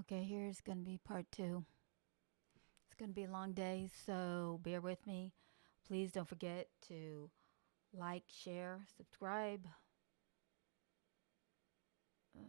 Okay, here's going to be part two. It's going to be a long day, so bear with me. Please don't forget to like, share, subscribe. Um,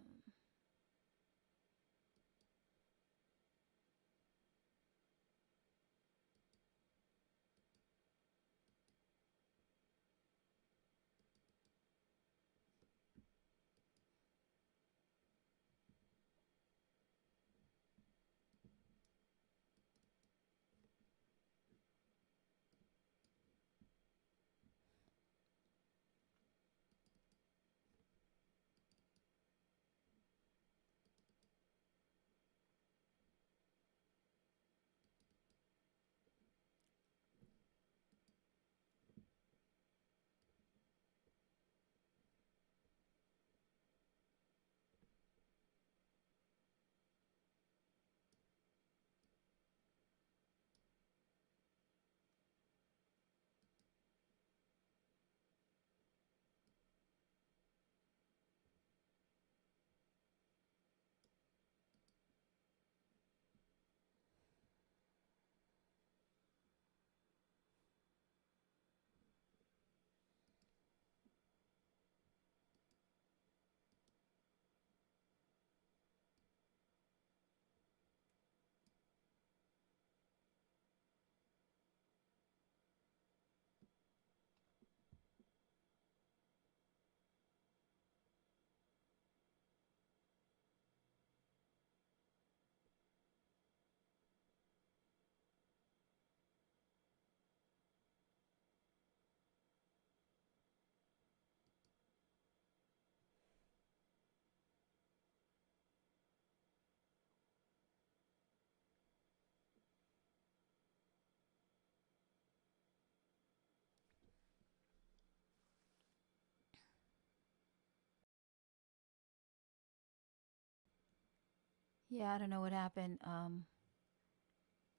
yeah, I don't know what happened.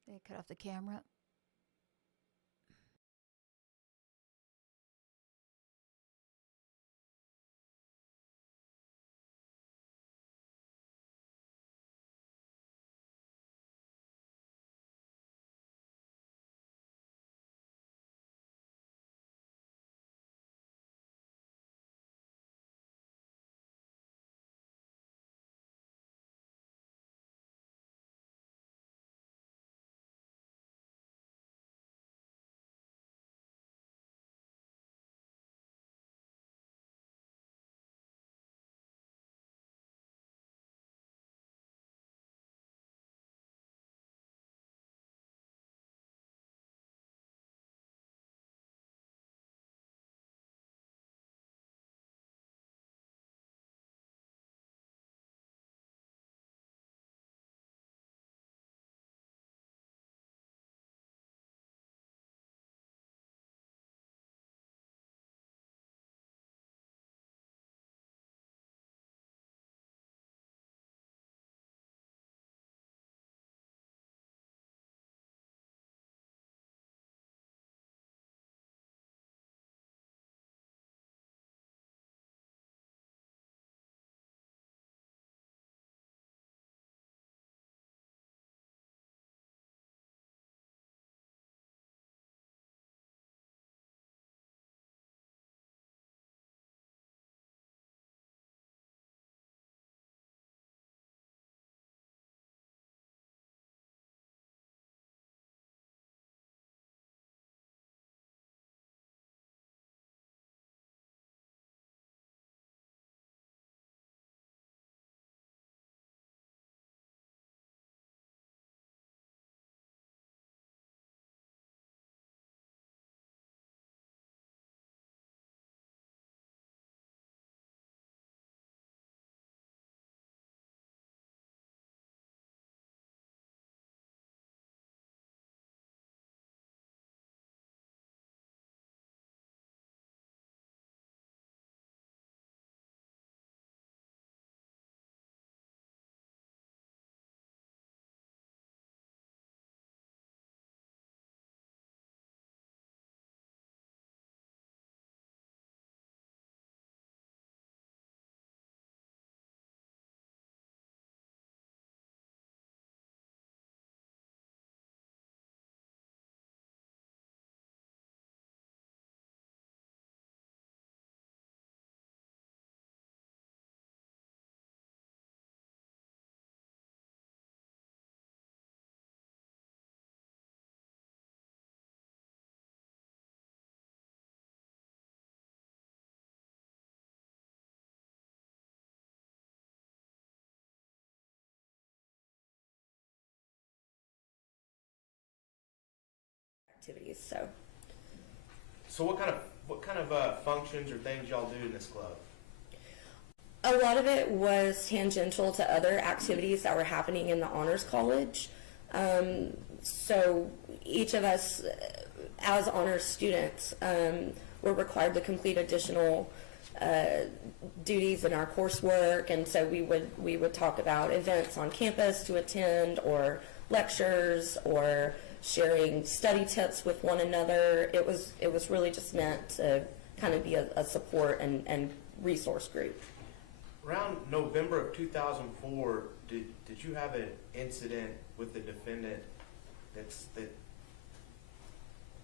They cut off the camera. activities. So what kind of functions or things y'all do in this club? A lot of it was tangential to other activities that were happening in the Honors College. So each of us, as honors students, were required to complete additional duties in our coursework, and so we would talk about events on campus to attend, or lectures, or sharing study tips with one another. It was really just meant to kind of be a support and resource group. Around November of 2004, did you have an incident with the defendant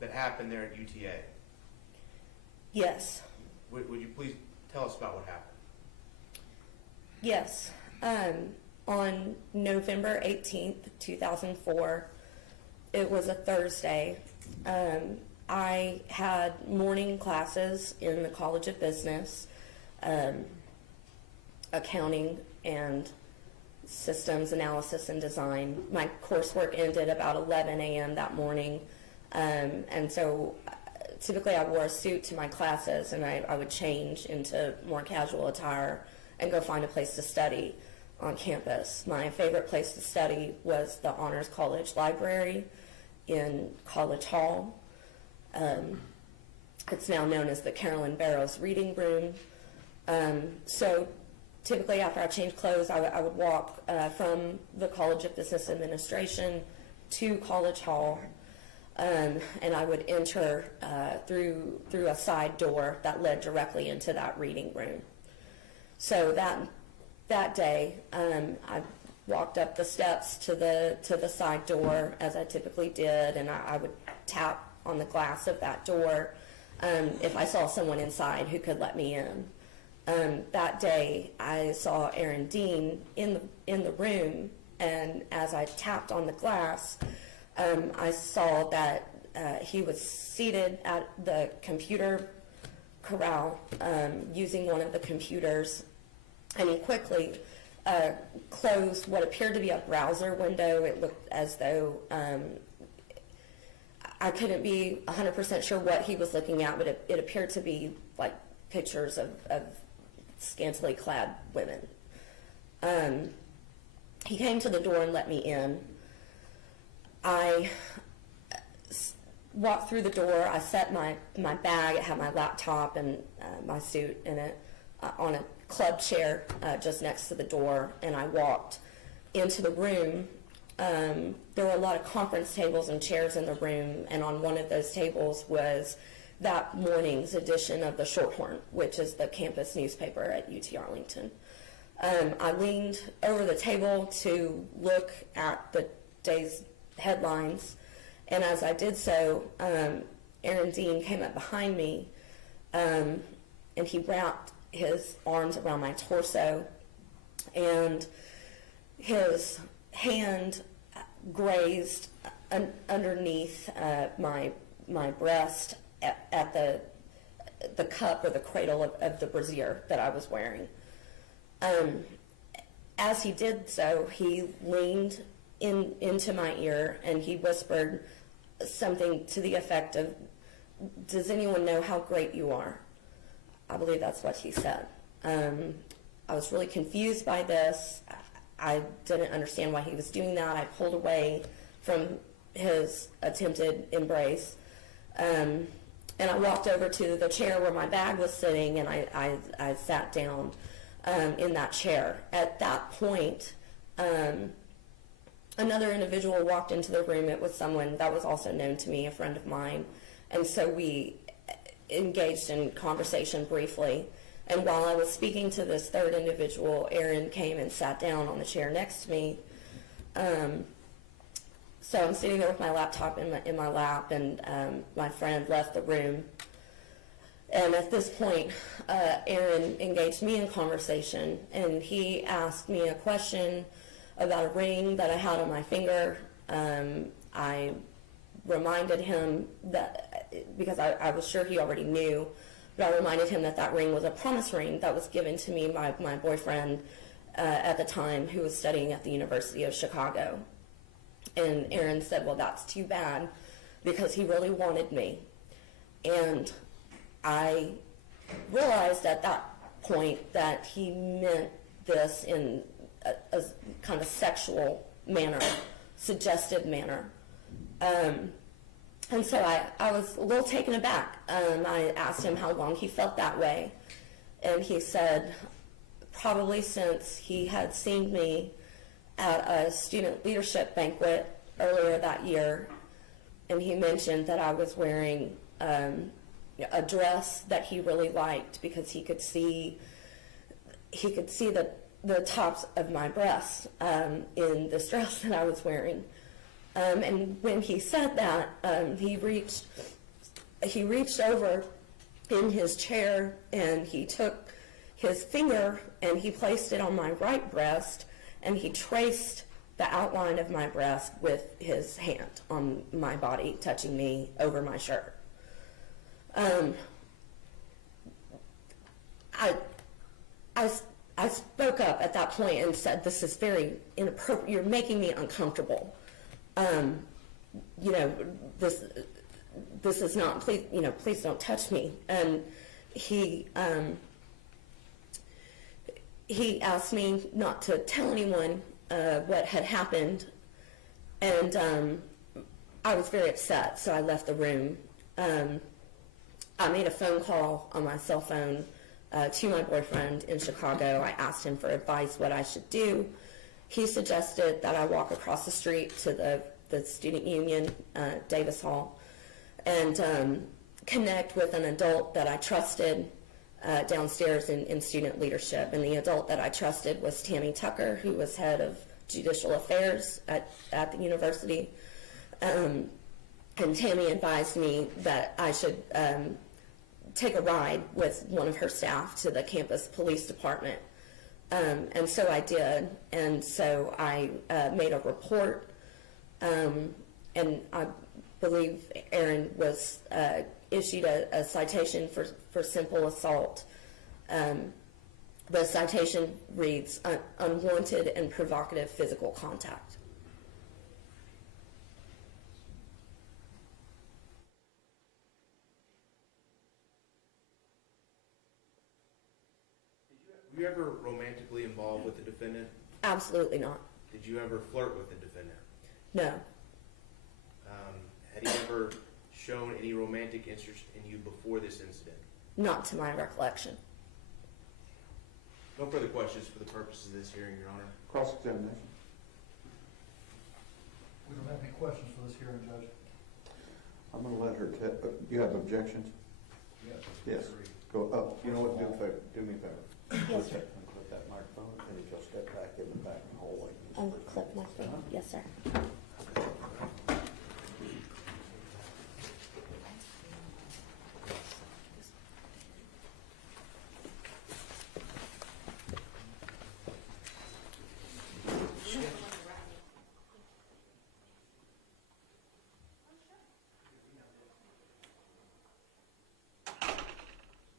that happened there at UTA? Yes. Would you please tell us about what happened? Yes. On November 18th, 2004, it was a Thursday. I had morning classes in the College of Business, accounting and systems analysis and design. My coursework ended about 11 a.m. that morning, and so typically I wore a suit to my classes, and I would change into more casual attire and go find a place to study on campus. My favorite place to study was the Honors College Library in College Hall. It's now known as the Carolyn Barrows Reading Room. So typically after I changed clothes, I would walk from the College of Business Administration to College Hall, and I would enter through a side door that led directly into that reading room. So that day, I walked up the steps to the side door as I typically did, and I would tap on the glass of that door if I saw someone inside who could let me in. That day, I saw Aaron Dean in the room, and as I tapped on the glass, I saw that he was seated at the computer corral using one of the computers, and he quickly closed what appeared to be a browser window. It looked as though I couldn't be 100% sure what he was looking at, but it appeared to be like pictures of scantily clad women. He came to the door and let me in. I walked through the door. I set my bag. It had my laptop and my suit in it on a club chair just next to the door, and I walked into the room. There were a lot of conference tables and chairs in the room, and on one of those tables was that morning's edition of the Shorthorn, which is the campus newspaper at UT Arlington. I leaned over the table to look at the day's headlines, and as I did so, Aaron Dean came up behind me, and he wrapped his arms around my torso, and his hand grazed underneath my breast at the cup or the cradle of the brassiere that I was wearing. As he did so, he leaned into my ear and he whispered something to the effect of, "Does anyone know how great you are?" I believe that's what he said. I was really confused by this. I didn't understand why he was doing that. I pulled away from his attempted embrace, and I walked over to the chair where my bag was sitting, and I sat down in that chair. At that point, another individual walked into the room. It was someone that was also known to me, a friend of mine, and so we engaged in conversation briefly. And while I was speaking to this third individual, Aaron came and sat down on the chair next to me. So I'm sitting there with my laptop in my lap, and my friend left the room. And at this point, Aaron engaged me in conversation, and he asked me a question about a ring that I had on my finger. I reminded him that, because I was sure he already knew, but I reminded him that that ring was a promise ring that was given to me by my boyfriend at the time, who was studying at the University of Chicago. And Aaron said, "Well, that's too bad. because he really wanted me. And I realized at that point that he meant this in a kind of sexual manner, suggestive manner. And so I was a little taken aback. I asked him how long he felt that way. And he said probably since he had seen me at a student leadership banquet earlier that year. And he mentioned that I was wearing a dress that he really liked because he could see the tops of my breasts in this dress that I was wearing. And when he said that, he reached over in his chair and he took his finger and he placed it on my right breast and he traced the outline of my breast with his hand on my body, touching me over my shirt. I spoke up at that point and said, "This is very inappropriate. You're making me uncomfortable. This is not. Please don't touch me." And he asked me not to tell anyone what had happened, and I was very upset. So I left the room. I made a phone call on my cell phone to my boyfriend in Chicago. I asked him for advice what I should do. He suggested that I walk across the street to the student union, Davis Hall, and connect with an adult that I trusted downstairs in student leadership. And the adult that I trusted was Tammy Tucker, who was head of judicial affairs at the university. And Tammy advised me that I should take a ride with one of her staff to the campus police department. And so I did. And so I made a report. And I believe Aaron was issued a citation for simple assault. The citation reads, unwanted and provocative physical contact. Were you ever romantically involved with the defendant? Absolutely not. Did you ever flirt with the defendant? No. Had he ever shown any romantic interest in you before this incident? Not to my recollection. No further questions for the purposes of this hearing, Your Honor. Cross-examination. We don't have any questions for this hearing, Judge. I'm going to let her, you have objections? Yes. Yes. Go up. You know what, do me a favor. Yes, sir. Clip that microphone and if you'll step back in the back and hallway. Unclip my thing. Yes, sir.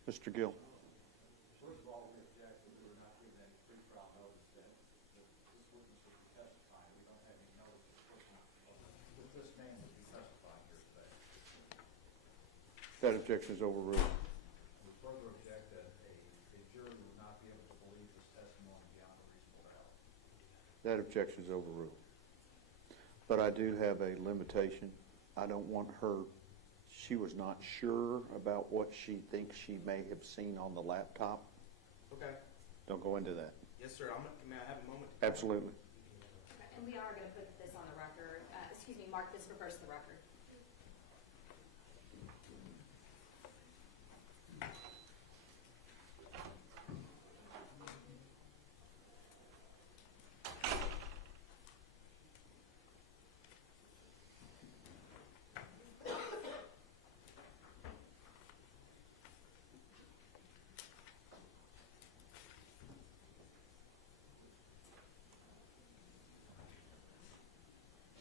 Mr. Gill. First of all, we object that we were not given any pre-trial notice that this witness would be testifying. We don't have any notice that this man would be testifying here today. That objection is overruled. We further object that a jury would not be able to believe this testimony beyond a reasonable doubt. That objection is overruled. But I do have a limitation. I don't want her, she was not sure about what she thinks she may have seen on the laptop. Okay. Don't go into that. Yes, sir. May I have a moment? Absolutely. And we are going to put this on the record, mark this for first the record.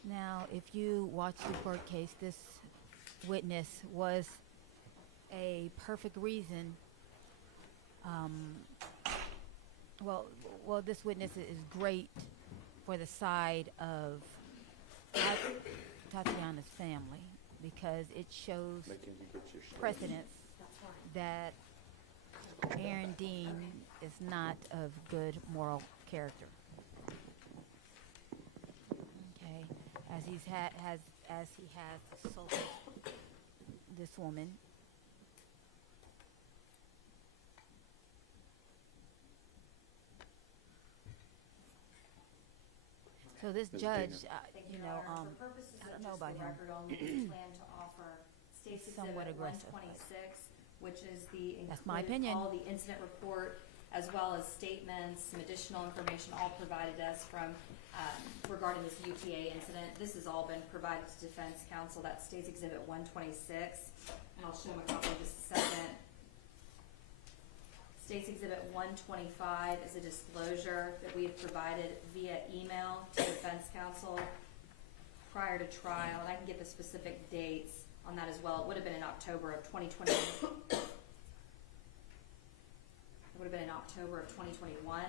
Now, if you watch the court case, this witness was a perfect reason. Well, this witness is great for the side of Tatiana's family. because it shows Mackenzie, get your stuff. precedence that Aaron Dean is not of good moral character. Okay, as he has assaulted this woman. So this Ms. judge, Dina. Thank you you, know, Your Honor. For purposes I of don't know just about the him. record only, we plan to offer State's Somewhat Exhibit aggressive, but- 126, which is the That's my include opinion. all the incident report, as well as statements, some additional information, all provided us from, regarding this UTA incident. This has all been provided to Defense Counsel. That's State's Exhibit 126, and I'll show them a copy in just a second. State's Exhibit 125 is a disclosure that we have provided via email to Defense Counsel prior to trial, and I can get the specific dates on that as well. It would have been in October of 2020. It would have been in October of 2021.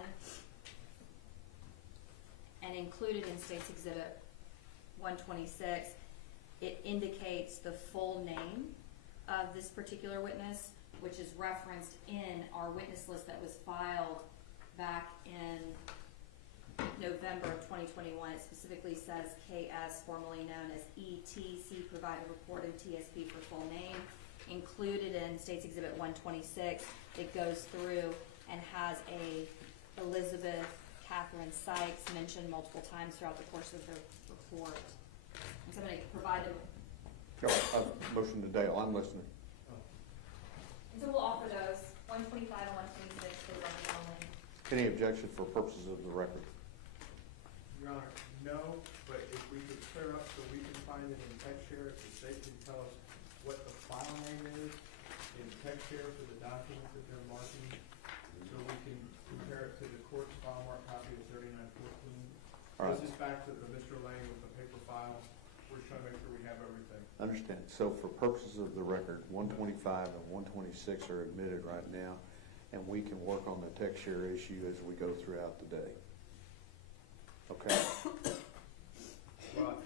And included in State's Exhibit 126, it indicates the full name of this particular witness, which is referenced in our witness list that was filed back in November of 2021. It specifically says KS, formerly known as ETC, provided report and TSP for full name. Included in State's Exhibit 126, it goes through and has a Elizabeth Catherine Sykes mentioned multiple times throughout the course of the report. And so I'm going to provide them. Motion to Dale, I'm listening. And so we'll offer those, 125 and 126 for the record only. Any objection for purposes of the record? Your Honor, no, but if we could clear up so we can find it in text share, if the state can tell us what the file name is in text share for the documents that they're marking, so we can compare it to the court's file mark copy of 3914. All right. This is back to Mr. Lane with the paper file. We're trying to make sure we have everything. Understand. So for purposes of the record, 125 and 126 are admitted right now, and we can work on the text share issue as we go throughout the day. Okay? Well,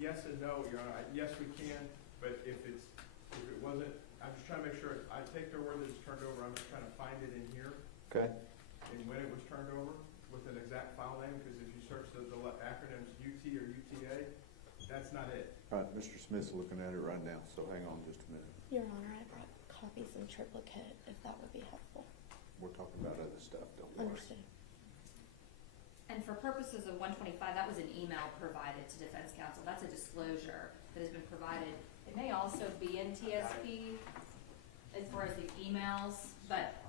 yes and no, Your Honor. Yes, we can, but if it wasn't, I'm just trying to make sure, I take their word that it's turned over, I'm just trying to find it in here, Okay? and when it was turned over, with an exact file name, because if you search the acronyms UT or UTA, that's not it. All right, Mr. Smith's looking at it right now, so hang on just a minute. Your Honor, I brought copies in triplicate, if that would be helpful. We're talking about other stuff, don't worry. Understood. And for purposes of 125, that was an email provided to Defense Counsel. That's a disclosure that has been provided. It may also be in TSP as far as the emails, but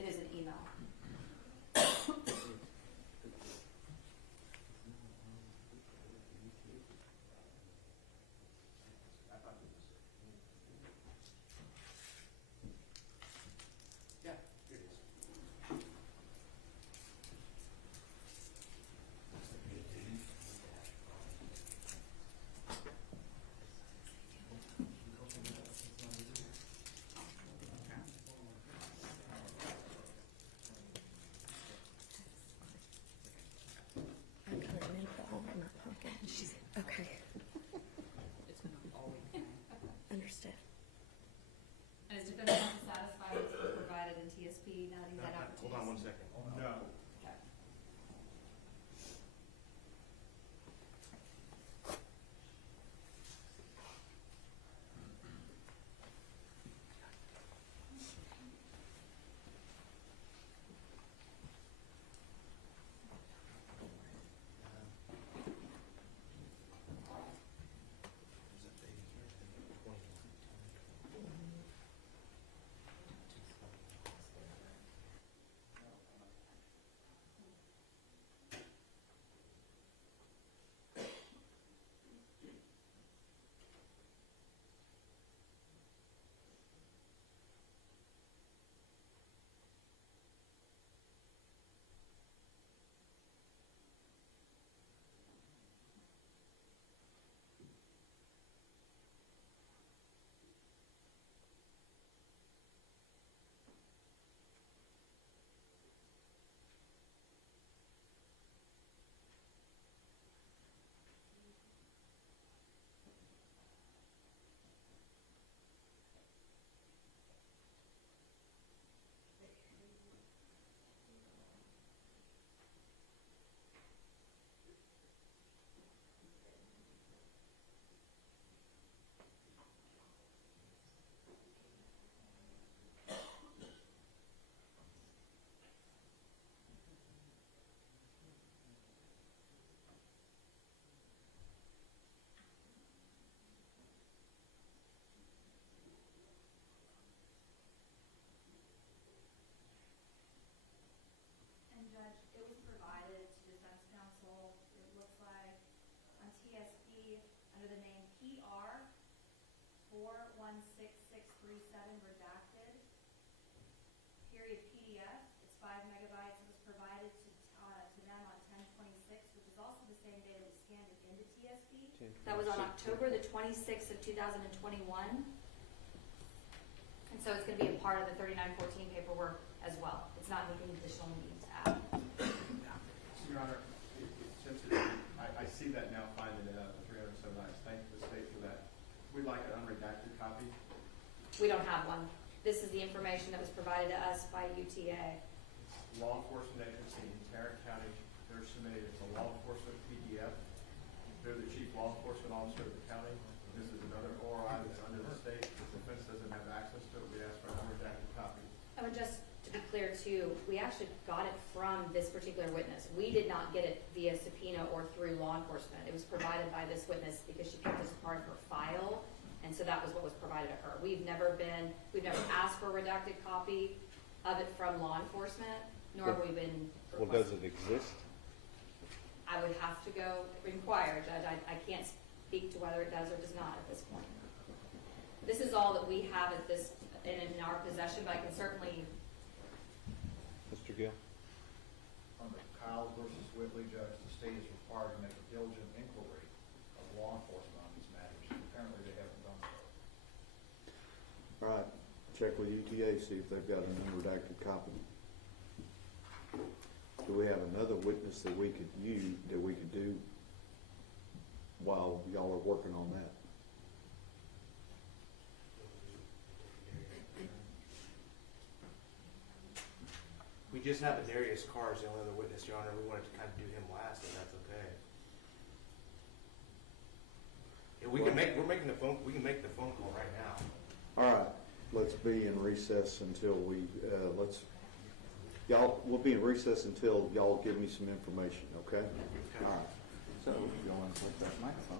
it is an email. Yeah, it is. redacted, period PDF. It's 5 megabytes. It was provided to them on 10/26, which is also the same day that we scanned it into TSB. That was on October the 26th of 2021. And so it's going to be a part of the 3914 paperwork as well. It's not anything additional we need to add. Your Honor, since I see that now, finding it out, 300 so nice. Thank the state for that. We'd like an unredacted copy. We don't have one. This is the information that was provided to us by UTA. Law enforcement agency in Tarrant County, they're submitting it. It's a law enforcement PDF. They're the chief law enforcement officer of the county. This is another ORI that's under the state. The defense doesn't have access to it. We ask for an unredacted copy. I would just to be clear too, we actually got it from this particular witness. We did not get it via subpoena or through law enforcement. It was provided by this witness because she kept this as part of her file, and so that was what was provided to her. We've never asked for a redacted copy of it from law enforcement, nor have we been Well, does it exist? I would have to go inquire, Judge. I can't speak to whether it does or does not at this point. This is all that we have at this in our possession, but I can certainly. Mr. Gill? Under Kyle versus Whitley, Judge, the state is required to make a diligent inquiry of law enforcement on these matters. Apparently, they haven't done so. All right, check with UTA, see if they've got an unredacted copy. Do we have another witness that we could use, that we could do while y'all are working on that? We just have a Darius Carr as the only other witness, Your Honor. We wanted to kind of do him last, if that's okay. Yeah, we can make the phone call right now. All right, let's be in recess until we'll be in recess until y'all give me some information, okay? Okay. All right. So, you want to click that microphone?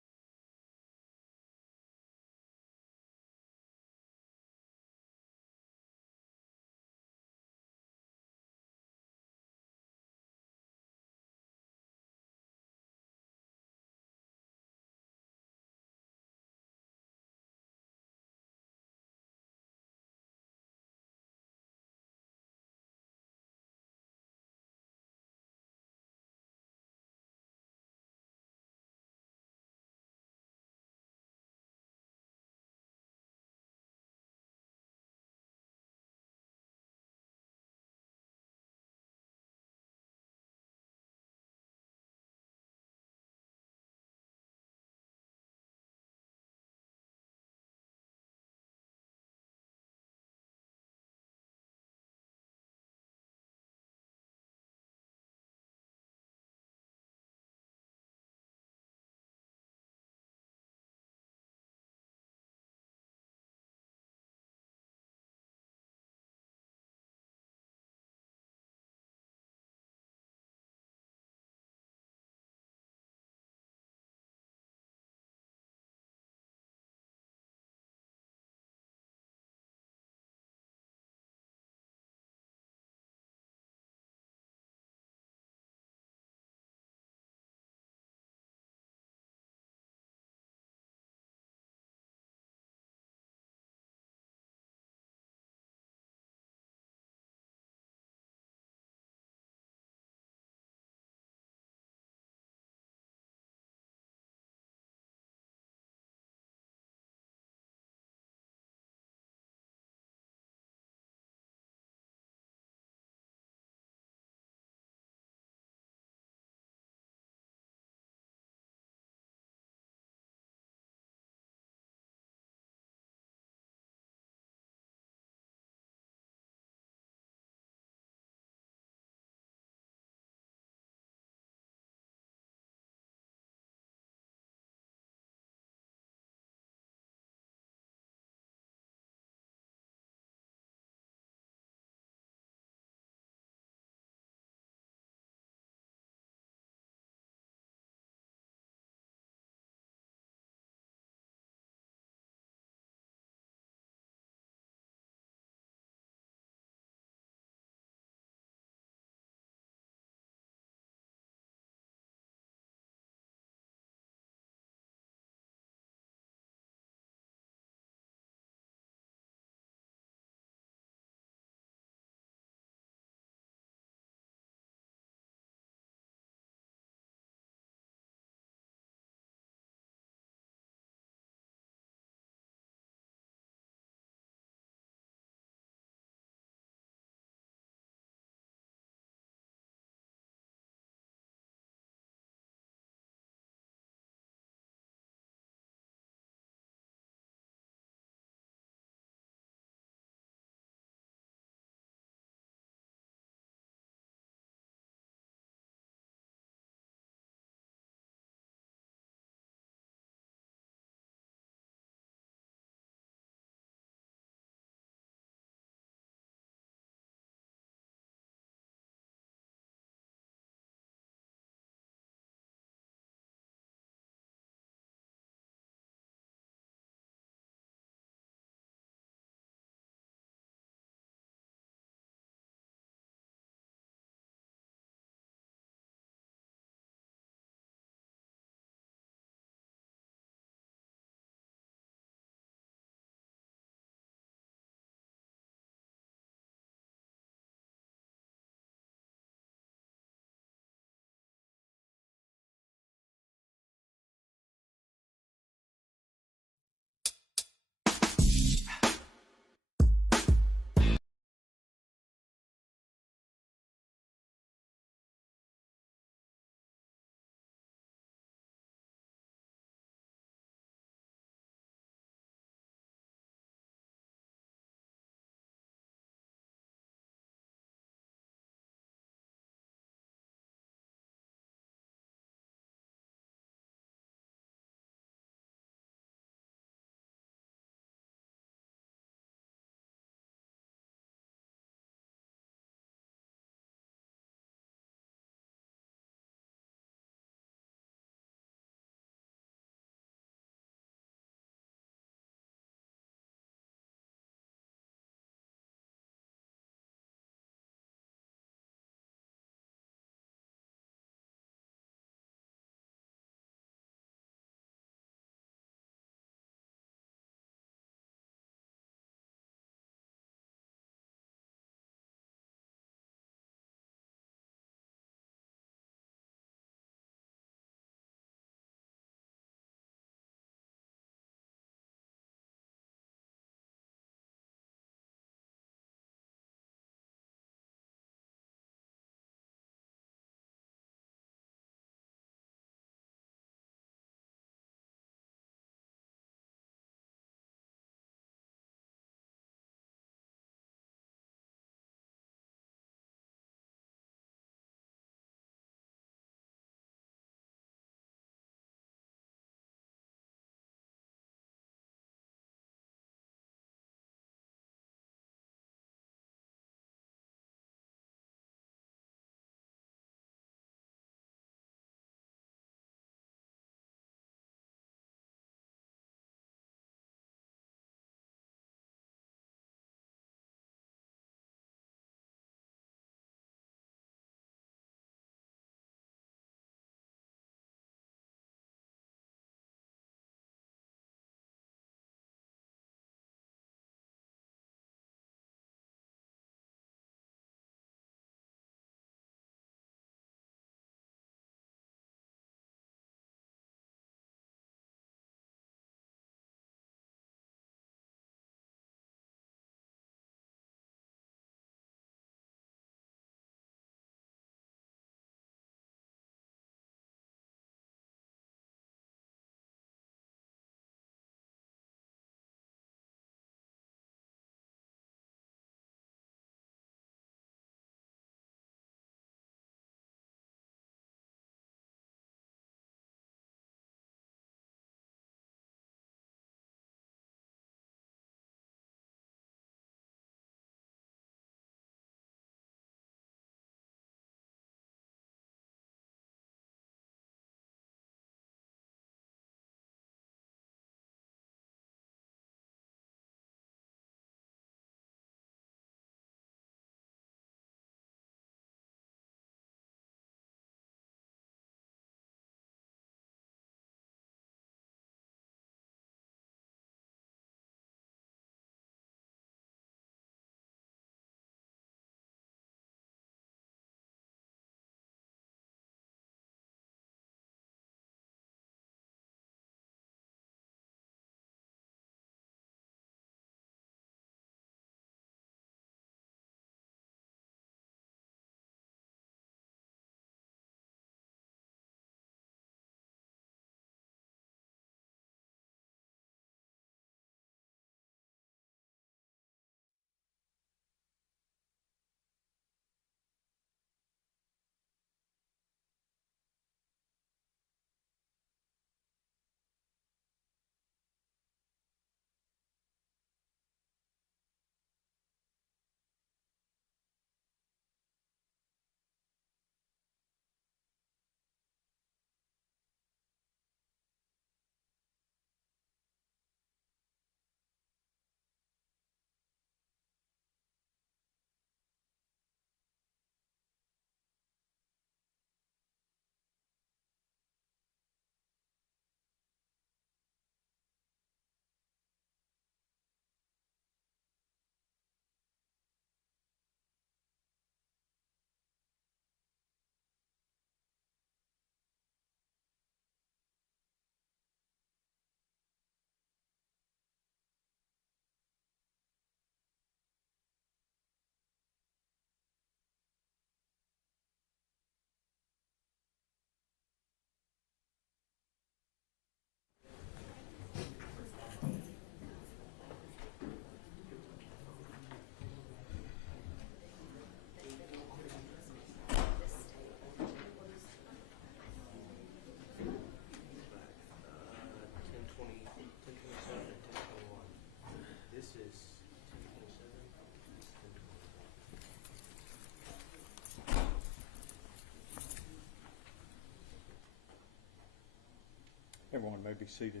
may be seated.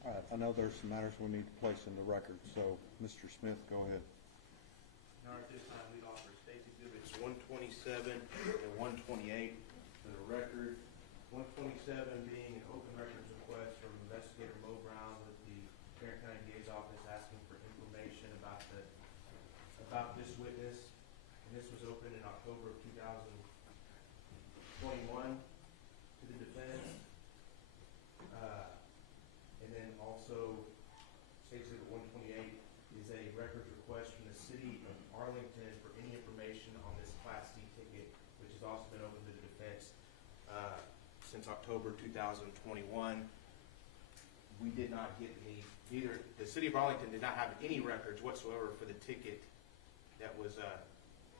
All right, I know there's some matters we need to place in the record, so Mr. Smith, go ahead. Now, at this time, we'd offer State's Exhibits 127 and 128 for the record. 127 being an open records request from Investigator Mo Brown with the Tarrant County DA's office asking for information about this witness. And this was opened in October of 2021 to the defense. And then also, State Exhibit 128 is a records request from the city of Arlington for any information on this Class C ticket, which has also been open to the defense since October 2021. We did not get the city of Arlington did not have any records whatsoever for the ticket that was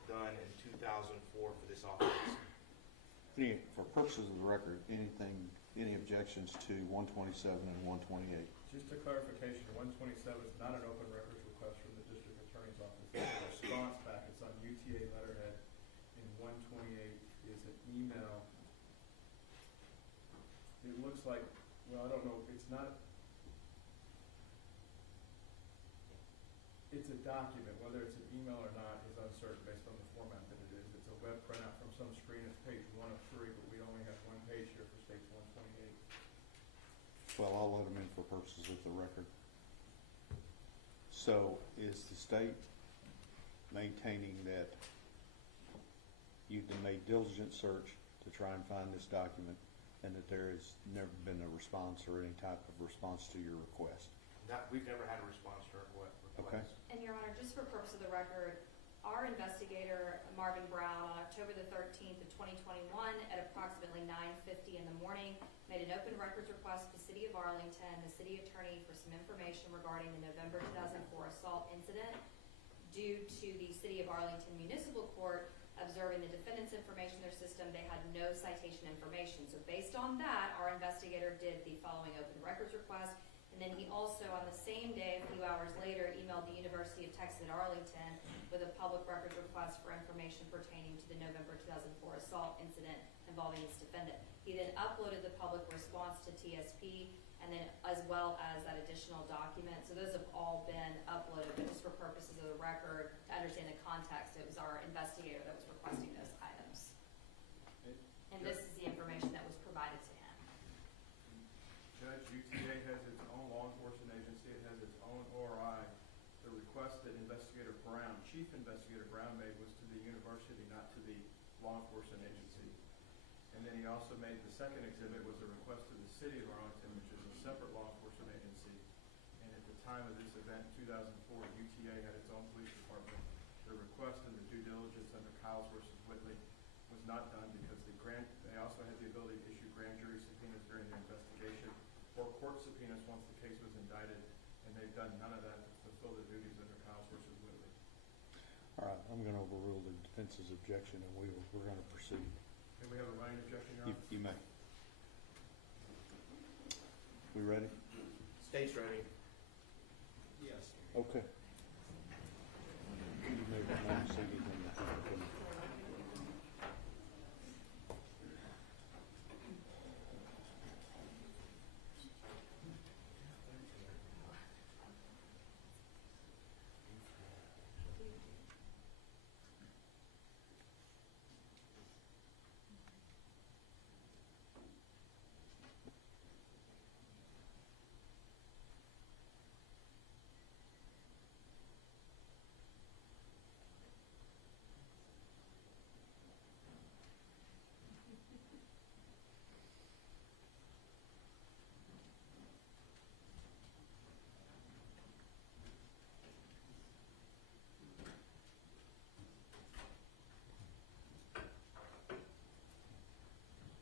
done in 2004 for this offense. For purposes of the record, any objections to 127 and 128? Just a clarification, 127 is not an open records request from the district attorney's office. It's a response back. It's on UTA letterhead. And 128 is an email. It looks like, well, I don't know, it's not, it's a document. Whether it's an email or not is uncertain based on the format that it is. It's a web printout from some screen. It's page 1 of 3, but we only have one page here for State's 128. Well, I'll let them in for purposes of the record. So is the state maintaining that you've made diligent search to try and find this document and that there has never been a response or any type of response to your request? We've never had a response to our request. Okay. And Your Honor, just for purpose of the record, our investigator, Marvin Brown, on October the 13th of 2021 at approximately 9:50 in the morning, made an open records request to the City of Arlington, the city attorney, for some information regarding the November 2004 assault incident. Due to the City of Arlington Municipal Court observing the defendant's information in their system, they had no citation information. So based on that, our investigator did the following open records request. And then he also, on the same day, a few hours later, emailed the University of Texas at Arlington with a public records request for information pertaining to the November 2004 assault incident involving this defendant. He then uploaded the public response to TSP, and then as well as that additional document. So those have all been uploaded, but just for purposes of the record, to understand the context, it was our investigator that was requesting those items. And this is the information that was provided to him. Judge, UTA has its own law enforcement agency. It has its own ORI. The request that Investigator Brown, Chief Investigator Brown, made was to the university, not to the law enforcement agency. And then he also made the second exhibit was a request to the City of Arlington, which is a separate law enforcement agency. And at the time of this event in 2004, UTA had its own police department. The request and the due diligence under Kyles versus Whitley was not done because they also had the ability to issue grand jury subpoenas during the investigation or court subpoenas once the case was indicted, and they've done none of that to fulfill their duties under Kyles versus Whitley. All right, I'm going to overrule the defense's objection, and we're going to proceed. Can we have a running objection, Your Honor? You may. We ready? State's ready. Yes. Okay. You may remain seated in the committee.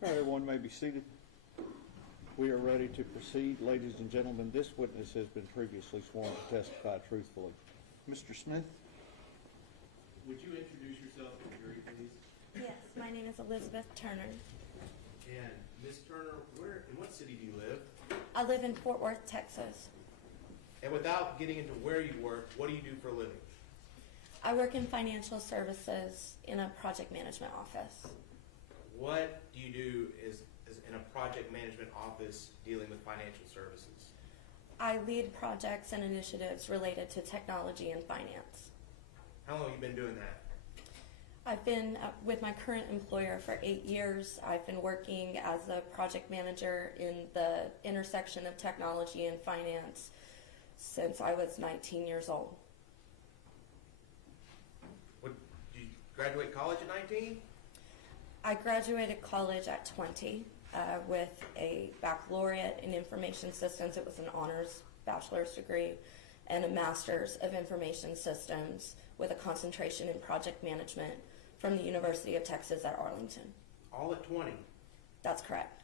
All right, everyone may be seated. We are ready to proceed. Ladies and gentlemen, this witness has been previously sworn to testify truthfully. Mr. Smith? Would you introduce yourself to the jury, please? Yes, my name is Elizabeth Turner. And Ms. Turner, in what city do you live? I live in Fort Worth, Texas. And without getting into where you work, what do you do for a living? I work in financial services in a project management office. what do you do is in a project management office dealing with financial services? I lead projects and initiatives related to technology and finance. How long have you been doing that? I've been with my current employer for 8 years. I've been working as a project manager in the intersection of technology and finance since I was 19 years old. Did you graduate college at 19? I graduated college at 20 with a baccalaureate in information systems. It was an honors bachelor's degree and a master's of information systems with a concentration in project management from the University of Texas at Arlington. All at 20. That's correct.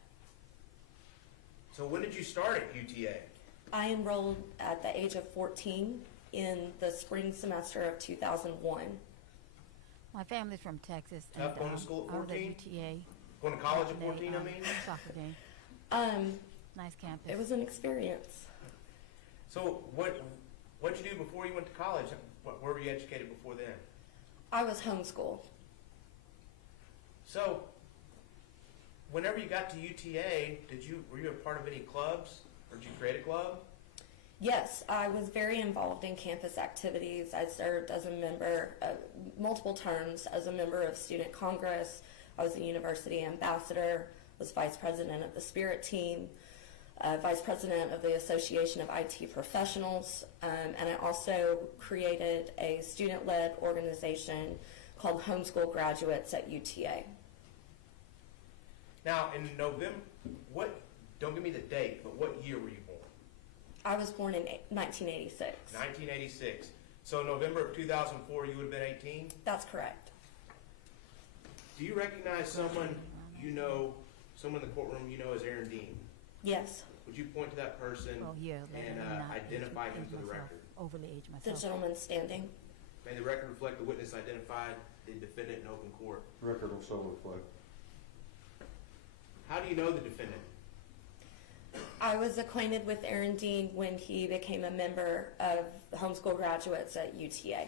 So when did you start at UTA? I enrolled at the age of 14 in the spring semester of 2001. My family's from Texas. Tough going to school at I was 14? at UTA. Going to college at They, 14, I mean? Soccer game. Nice campus. It was an experience. So what'd you do before you went to college? Where were you educated before then? I was homeschooled. So whenever you got to UTA, were you a part of any clubs? Or did you create a club? Yes, I was very involved in campus activities. I served as a member, multiple terms, as a member of Student Congress. I was a university ambassador, was vice president of the Spirit Team, vice president of the Association of IT Professionals, and I also created a student-led organization called Homeschool Graduates at UTA. Now, in November, don't give me the date, but what year were you born? I was born in 1986. 1986. So November of 2004, you would have been 18? That's correct. Do you recognize someone someone in the courtroom you know as Aaron Dean? Yes, Would you point to that person Well, yeah, and identify him for the record? Overly age the myself. gentleman standing. May the record reflect the witness identified the defendant in open court. Record will so reflect. How do you know the defendant? I was acquainted with Aaron Dean when he became a member of the Homeschool Graduates at UTA.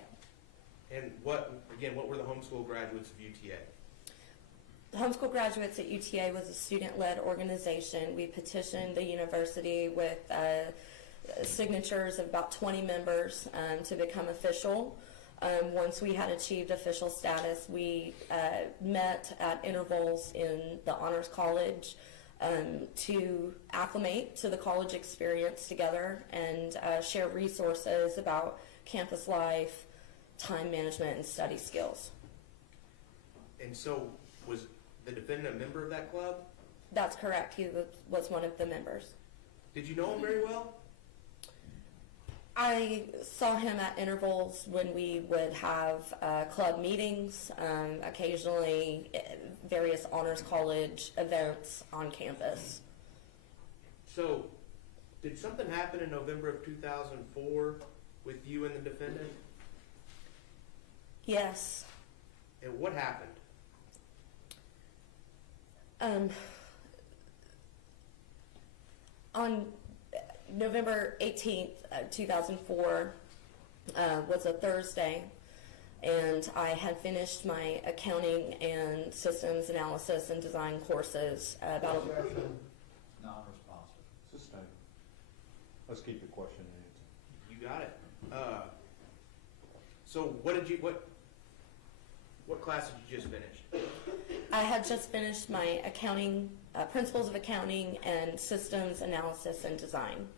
And what were the homeschool graduates of UTA? The Homeschool Graduates at UTA was a student-led organization. We petitioned the university with signatures of about 20 members to become official. Once we had achieved official status, we met at intervals in the Honors College to acclimate to the college experience together and share resources about campus life, time management, and study skills. And so was the defendant a member of that club? That's correct. He was one of the members. Did you know him very well? I saw him at intervals when we would have club meetings, occasionally various honors college events on campus. So, did something happen in November of 2004 with you and the defendant? Yes. And what happened? On November 18th, 2004 was a Thursday, and I had finished my accounting and systems analysis and design courses about Non-responsive. Sustain. Let's keep the question and answer. You got it. So what class did you just finish? I had just finished my accounting, principles of accounting and systems analysis and design.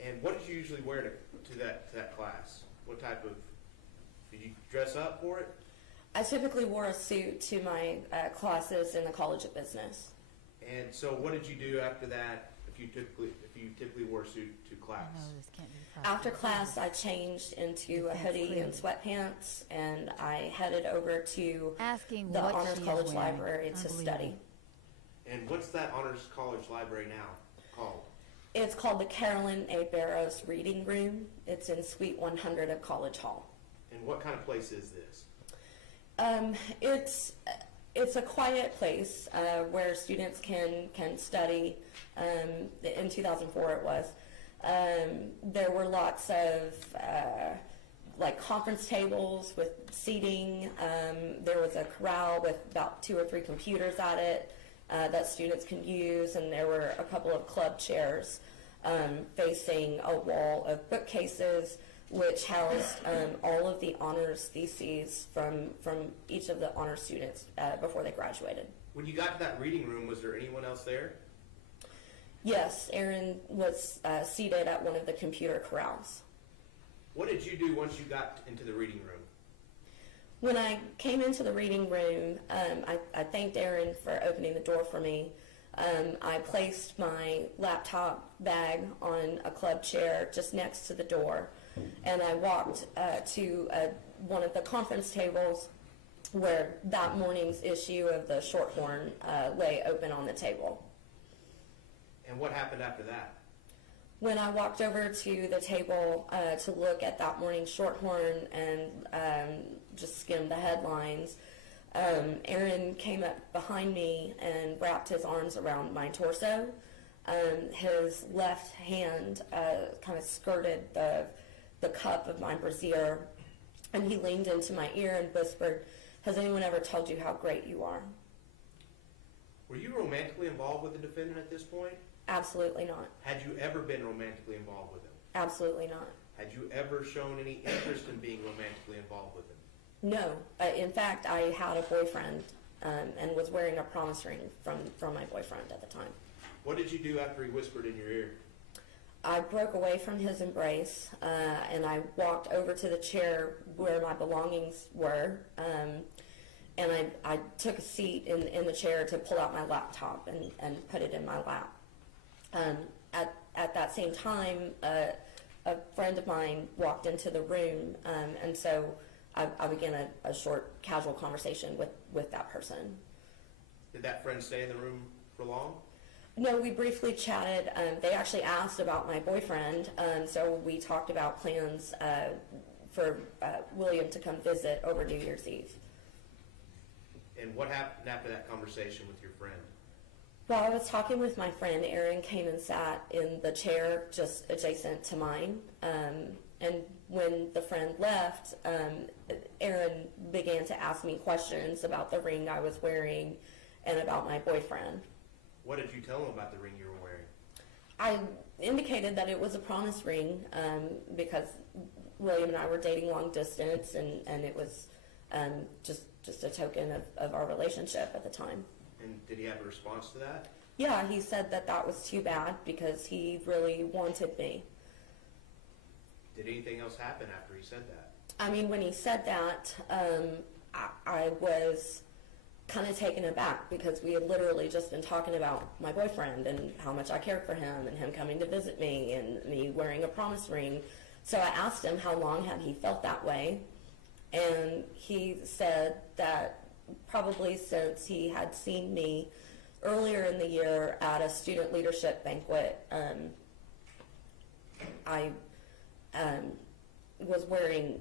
And what did you usually wear to that class? What type of, did you dress up for it? I typically wore a suit to my classes in the College of Business. And so what did you do after that if you typically wore a suit to class? I know this can't be After class, I changed into a hoodie and sweatpants, and I headed over to asking the what Honors she is College wearing. Library to study. And what's that Honors College Library now called? It's called the Carolyn A. Barrows Reading Room. It's in Suite 100 of College Hall. And what kind of place is this? It's a quiet place where students can study. In 2004 it was. There were lots of like conference tables with seating. There was a corral with about 2 or 3 computers at it that students can use, and there were a couple of club chairs facing a wall of bookcases which housed all of the honors theses from each of the honor students before they graduated. When you got to that reading room, was there anyone else there? Yes, Aaron was seated at one of the computer corrals. What did you do once you got into the reading room? When I came into the reading room, I thanked Aaron for opening the door for me. I placed my laptop bag on a club chair just next to the door, and I walked to one of the conference tables where that morning's issue of the Shorthorn lay open on the table. And what happened after that? When I walked over to the table to look at that morning's Shorthorn and just skim the headlines, Aaron came up behind me and wrapped his arms around my torso. His left hand kind of skirted the cup of my brassiere, and he leaned into my ear and whispered, "Has anyone ever told you how great you are?" Were you romantically involved with the defendant at this point? Absolutely not. Had you ever been romantically involved with him? Absolutely not. Had you ever shown any interest in being romantically involved with him? No. In fact, I had a boyfriend and was wearing a promise ring from my boyfriend at the time. What did you do after he whispered in your ear? I broke away from his embrace and I walked over to the chair where my belongings were, and I took a seat in the chair to pull out my laptop and put it in my lap. At that same time, a friend of mine walked into the room, and so I began a short, casual conversation with that person. Did that friend stay in the room for long? No, we briefly chatted. They actually asked about my boyfriend, so we talked about plans for William to come visit over New Year's Eve. And what happened after that conversation with your friend? While I was talking with my friend, Aaron came and sat in the chair just adjacent to mine. And when the friend left, Aaron began to ask me questions about the ring I was wearing and about my boyfriend. What did you tell him about the ring you were wearing? I indicated that it was a promise ring because William and I were dating long distance, and it was just a token of our relationship at the time. And did he have a response to that? Yeah, he said that was too bad because he really wanted me. Did anything else happen after he said that? I mean, when he said that, I was kind of taken aback because we had literally just been talking about my boyfriend and how much I cared for him and him coming to visit me and me wearing a promise ring. So I asked him how long had he felt that way, and he said that probably since he had seen me earlier in the year at a student leadership banquet. I was wearing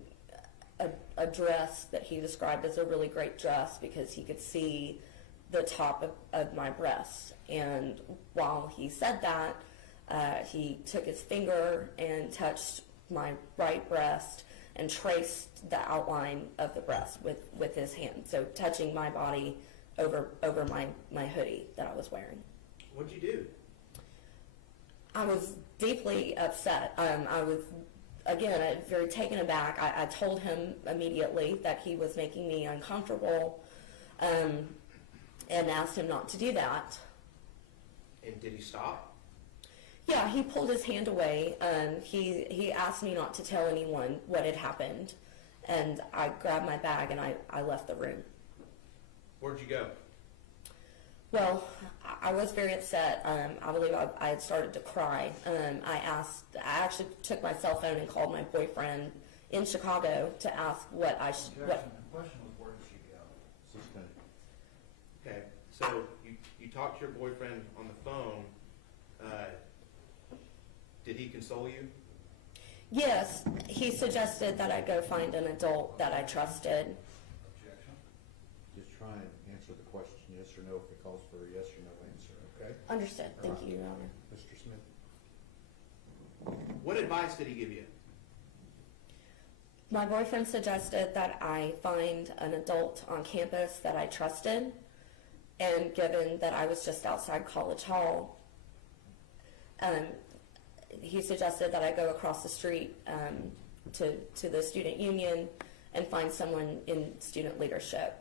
a dress that he described as a really great dress because he could see the top of my breast. And while he said that, he took his finger and touched my right breast and traced the outline of the breast with his hand. So touching my body over my hoodie that I was wearing. What'd you do? I was deeply upset. I was, again, very taken aback. I told him immediately that he was making me uncomfortable and asked him not to do that. And did he stop? Yeah, he pulled his hand away. He asked me not to tell anyone what had happened. And I grabbed my bag and I left the room. Where'd you go? Well, I was very upset. I believe I had started to cry. I actually took my cell phone and called my boyfriend in Chicago to ask what I should. Jackson, the question was, where did she go? Okay, so you talked to your boyfriend on the phone. Did he console you? Yes, he suggested that I go find an adult that I trusted. Objection. Just try and answer the question yes or no if it calls for a yes or no answer, okay? Understood. Thank you, Your Honor. Mr. Smith? What advice did he give you? My boyfriend suggested that I find an adult on campus that I trusted, and given that I was just outside College Hall, he suggested that I go across the street to the student union and find someone in student leadership.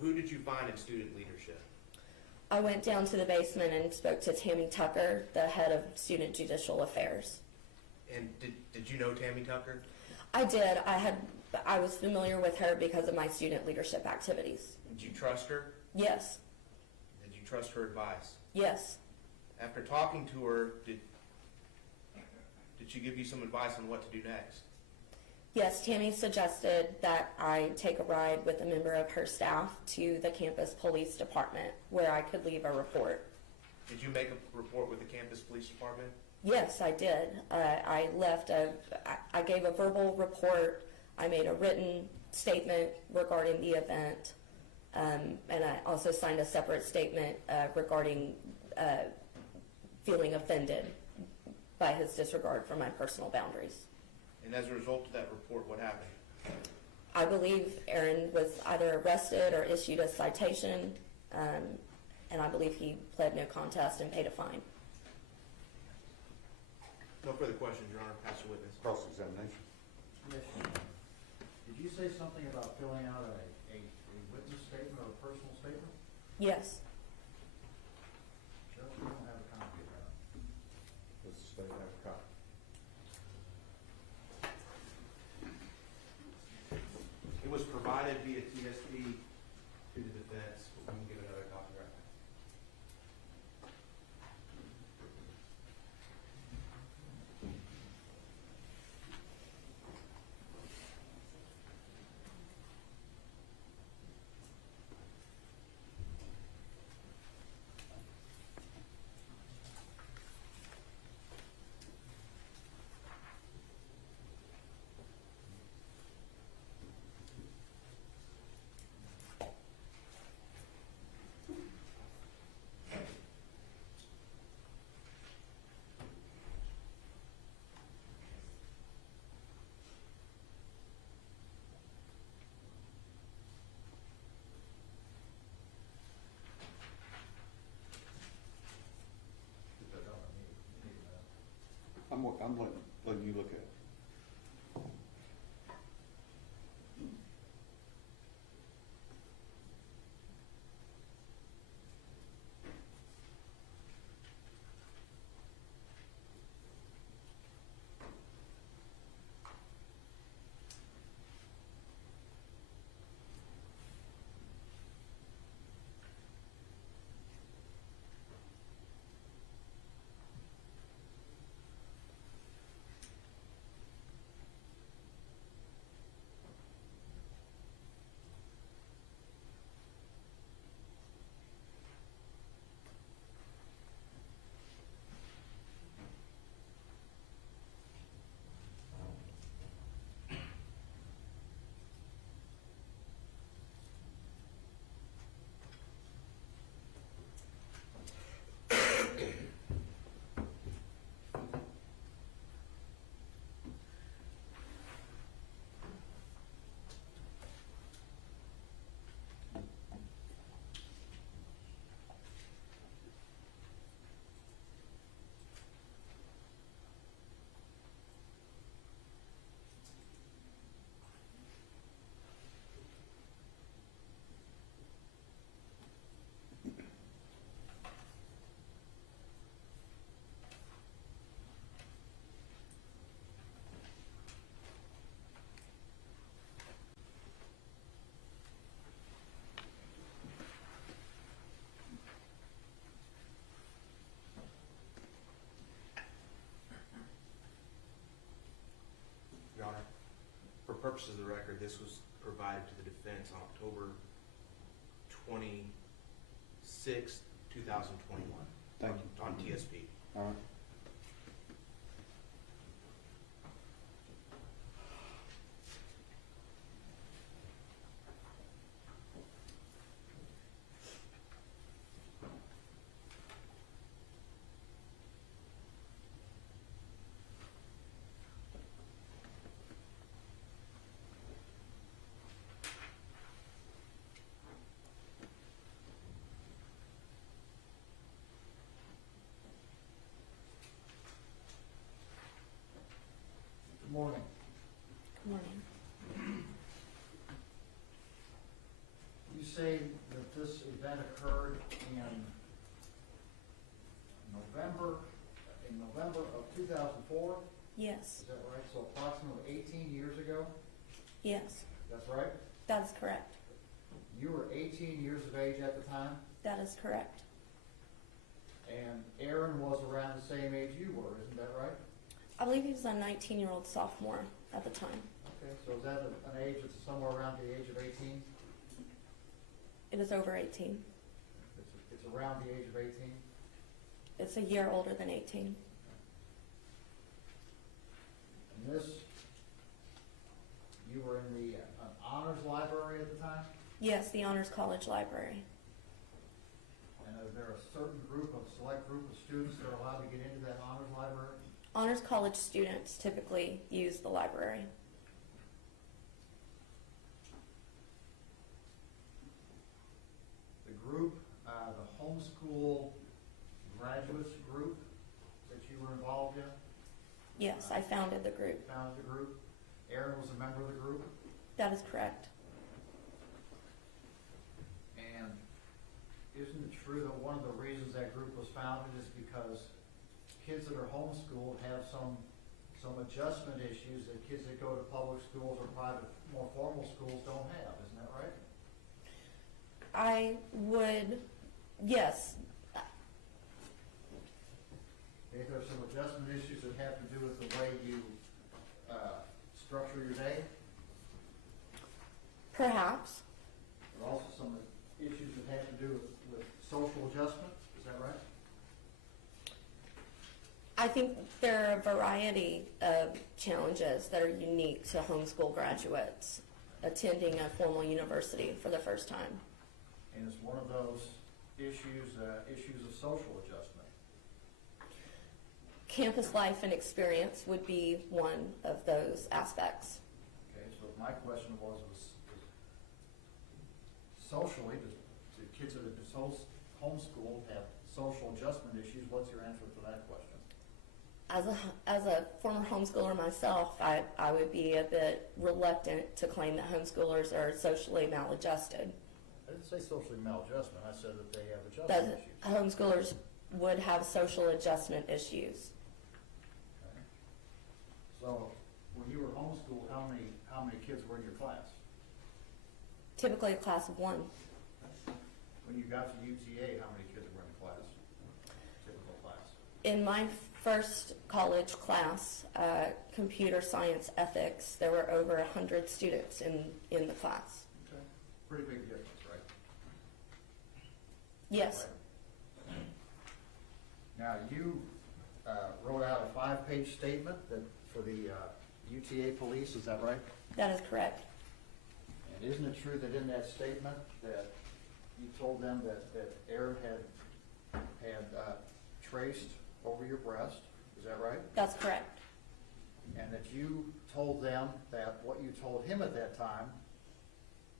Who did you find in student leadership? I went down to the basement and spoke to Tammy Tucker, the head of Student Judicial Affairs. And did you know Tammy Tucker? I did. I was familiar with her because of my student leadership activities. Did you trust her? Yes. Did you trust her advice? Yes. After talking to her, did she give you some advice on what to do next? Yes, Tammy suggested that I take a ride with a member of her staff to the campus police department where I could leave a report. Did you make a report with the campus police department? Yes, I did. I gave a verbal report. I made a written statement regarding the event, and I also signed a separate statement regarding feeling offended by his disregard for my personal boundaries. And as a result of that report, what happened? I believe Aaron was either arrested or issued a citation, and I believe he pled no contest and paid a fine. No further questions, Your Honor. Pass the witness. Cross-examination. Commissioner, did you say something about filling out a witness statement or a personal statement? Yes. Judge, we don't have a copy of that. Does the state have a copy? It was provided via TSP to the defense. We can give another copy right now. I'm letting you look at it. Your Honor, for purposes of the record, this was provided to the defense on October 26, 2021. Thank you. On TSP. All right. Morning. Good morning. You say that this event occurred in November of 2004? Yes. Is that right? So approximately 18 years ago? Yes. That's right? That is correct. You were 18 years of age at the time, That is correct. and Aaron was around the same age you were, isn't that right? I believe he was a 19-year-old sophomore at the time. Okay, so is that an age that's somewhere around the age of 18? It is over 18. It's around the age of 18? It's a year older than 18. And this, you were in an honors library at the time? Yes, the Honors College Library. And is there a certain select group of students that are allowed to get into that honors library? Honors College students typically use the library. The group, the homeschool graduates group that you were involved in, Yes, I founded the group. founded the group. Aaron was a member of the group. That is correct. And isn't it true that one of the reasons that group was founded is because kids that are homeschooled have some adjustment issues that kids that go to public schools or private, more formal schools don't have, isn't that right? I would, yes, If there's some adjustment issues that have to do with the way you structure your day, perhaps. but also some issues that have to do with social adjustment, is that right? I think there are a variety of challenges that are unique to homeschool graduates attending a formal university for the first time. And it's one of those issues of social adjustment. Campus life and experience would be one of those aspects. Okay, so my question was socially, do kids that have been homeschooled have social adjustment issues? What's your answer to that question? As a former homeschooler myself, I would be a bit reluctant to claim that homeschoolers are socially maladjusted. I didn't say socially maladjustment, I said that they have That adjustment issues. homeschoolers would have social adjustment issues. Okay. So, when you were homeschooled, how many kids were in your class? Typically a class of one. When you got to UTA, how many kids were in the class? Typical class. In my first college class, computer science ethics, there were over 100 students in the class. Okay. Pretty big difference, right? Yes, Right. Now, you wrote out a 5-page statement for the UTA police, is that right? that is correct. And isn't it true that in that statement that you told them that Aaron had traced over your breast, is that right? That's correct. And that you told them that what you told him at that time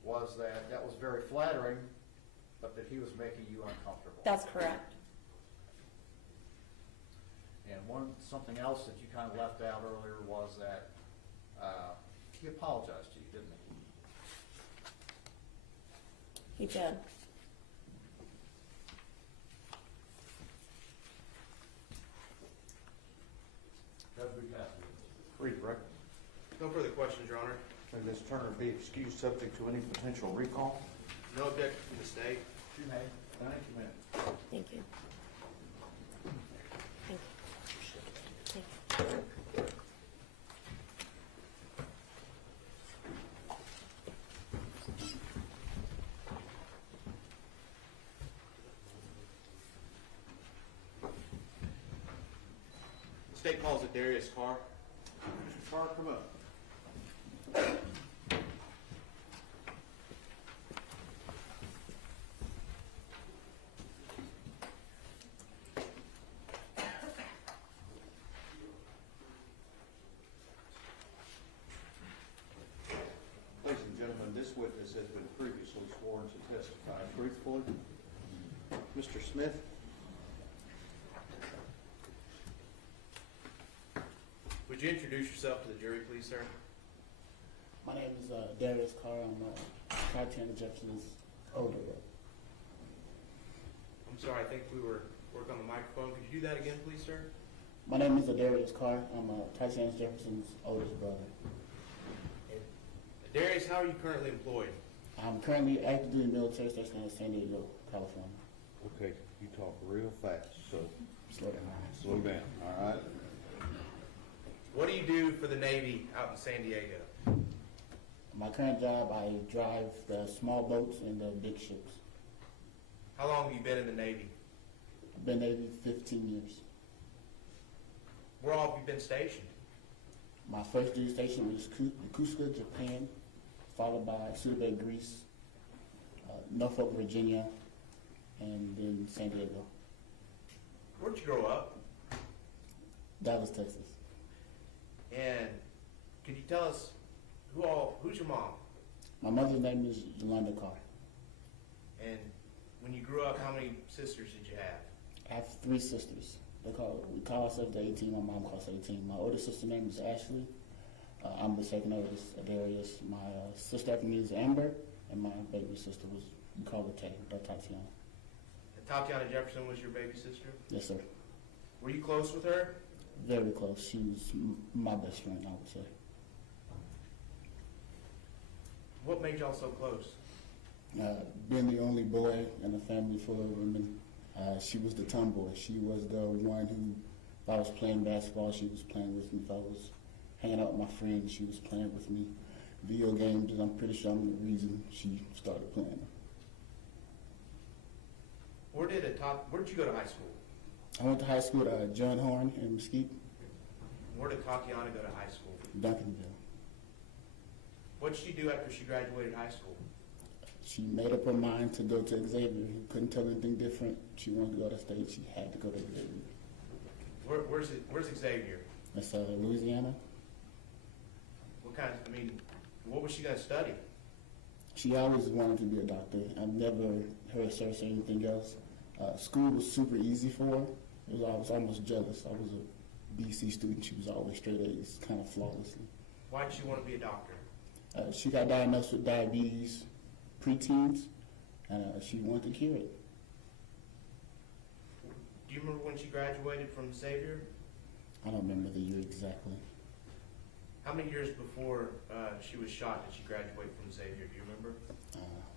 was that was very flattering, but that he was making you uncomfortable. That's correct. And something else that you kind of left out earlier was that he apologized to you, didn't he? He did. Judge, we pass it. Read the record. No further questions, Your Honor. May Ms. Turner be excused subject to any potential recall? No objection from the state. You may. Thank you, ma'am. Thank you. Thank you. Thank you. The state calls it Darius Carr. Mr. Carr, come up. Ladies and gentlemen, this witness has been previously sworn to testify truthfully. Mr. Smith? Would Would you introduce yourself to the jury, please, sir? My name is Darius Carr. I'm Atatiana Jefferson's older brother. I'm sorry, I think we were working on the microphone. Could you do that again, please, sir? My name is Darius Carr. I'm Atatiana Jefferson's oldest brother. Darius, how are you currently employed? I'm currently active duty military station in San Diego, California. Okay, you talk real fast, so Slow down. slow down, all right? What do you do for the Navy out in San Diego? My current job, I drive the small boats and the big ships. How long have you been in the Navy? I've been Navy 15 years. Where all have you been stationed? My first duty station was Yokosuka, Japan, followed by Suda Bay, Greece, Norfolk, Virginia, and then San Diego. Where'd you grow up? Dallas, Texas. And could you tell us who's your mom? My mother's name is Yolanda Carr. And when you grew up, how many sisters did you have? I have 3 sisters. We call ourselves the 18. My mom calls her 18. My older sister's name is Ashley. I'm the second oldest, Darius. My sister after me is Amber, and my baby sister we call her Tatiana. And Tatiana Jefferson was your baby sister? Yes, sir. Were you close with her? Very close. She was my best friend, I would say. What made y'all so close? Being the only boy in a family full of women, she was the tomboy. She was the one who, if I was playing basketball, she was playing with me. If I was hanging out with my friends, she was playing with me. Video games, I'm pretty sure I'm the reason she started playing. Where did you go to high school? I went to high school at John Horn in Mesquite, Where did Tatiana go to high school? Duncanville. What did she do after she graduated high school? She made up her mind to go to Xavier. He couldn't tell anything different. She wanted to go to state. She had to go to Xavier. Where's Xavier? That's Louisiana. What was she going to study? She always wanted to be a doctor. I've never heard her say anything else. School was super easy for her. I was almost jealous. I was a BC student. She was always straight A's, kind of flawlessly. Why did she want to be a doctor? She got diagnosed with diabetes, preteens, and she wanted to cure it. Do you remember when she graduated from Xavier? I don't remember the year exactly. How many years before she was shot did she graduate from Xavier? Do you remember?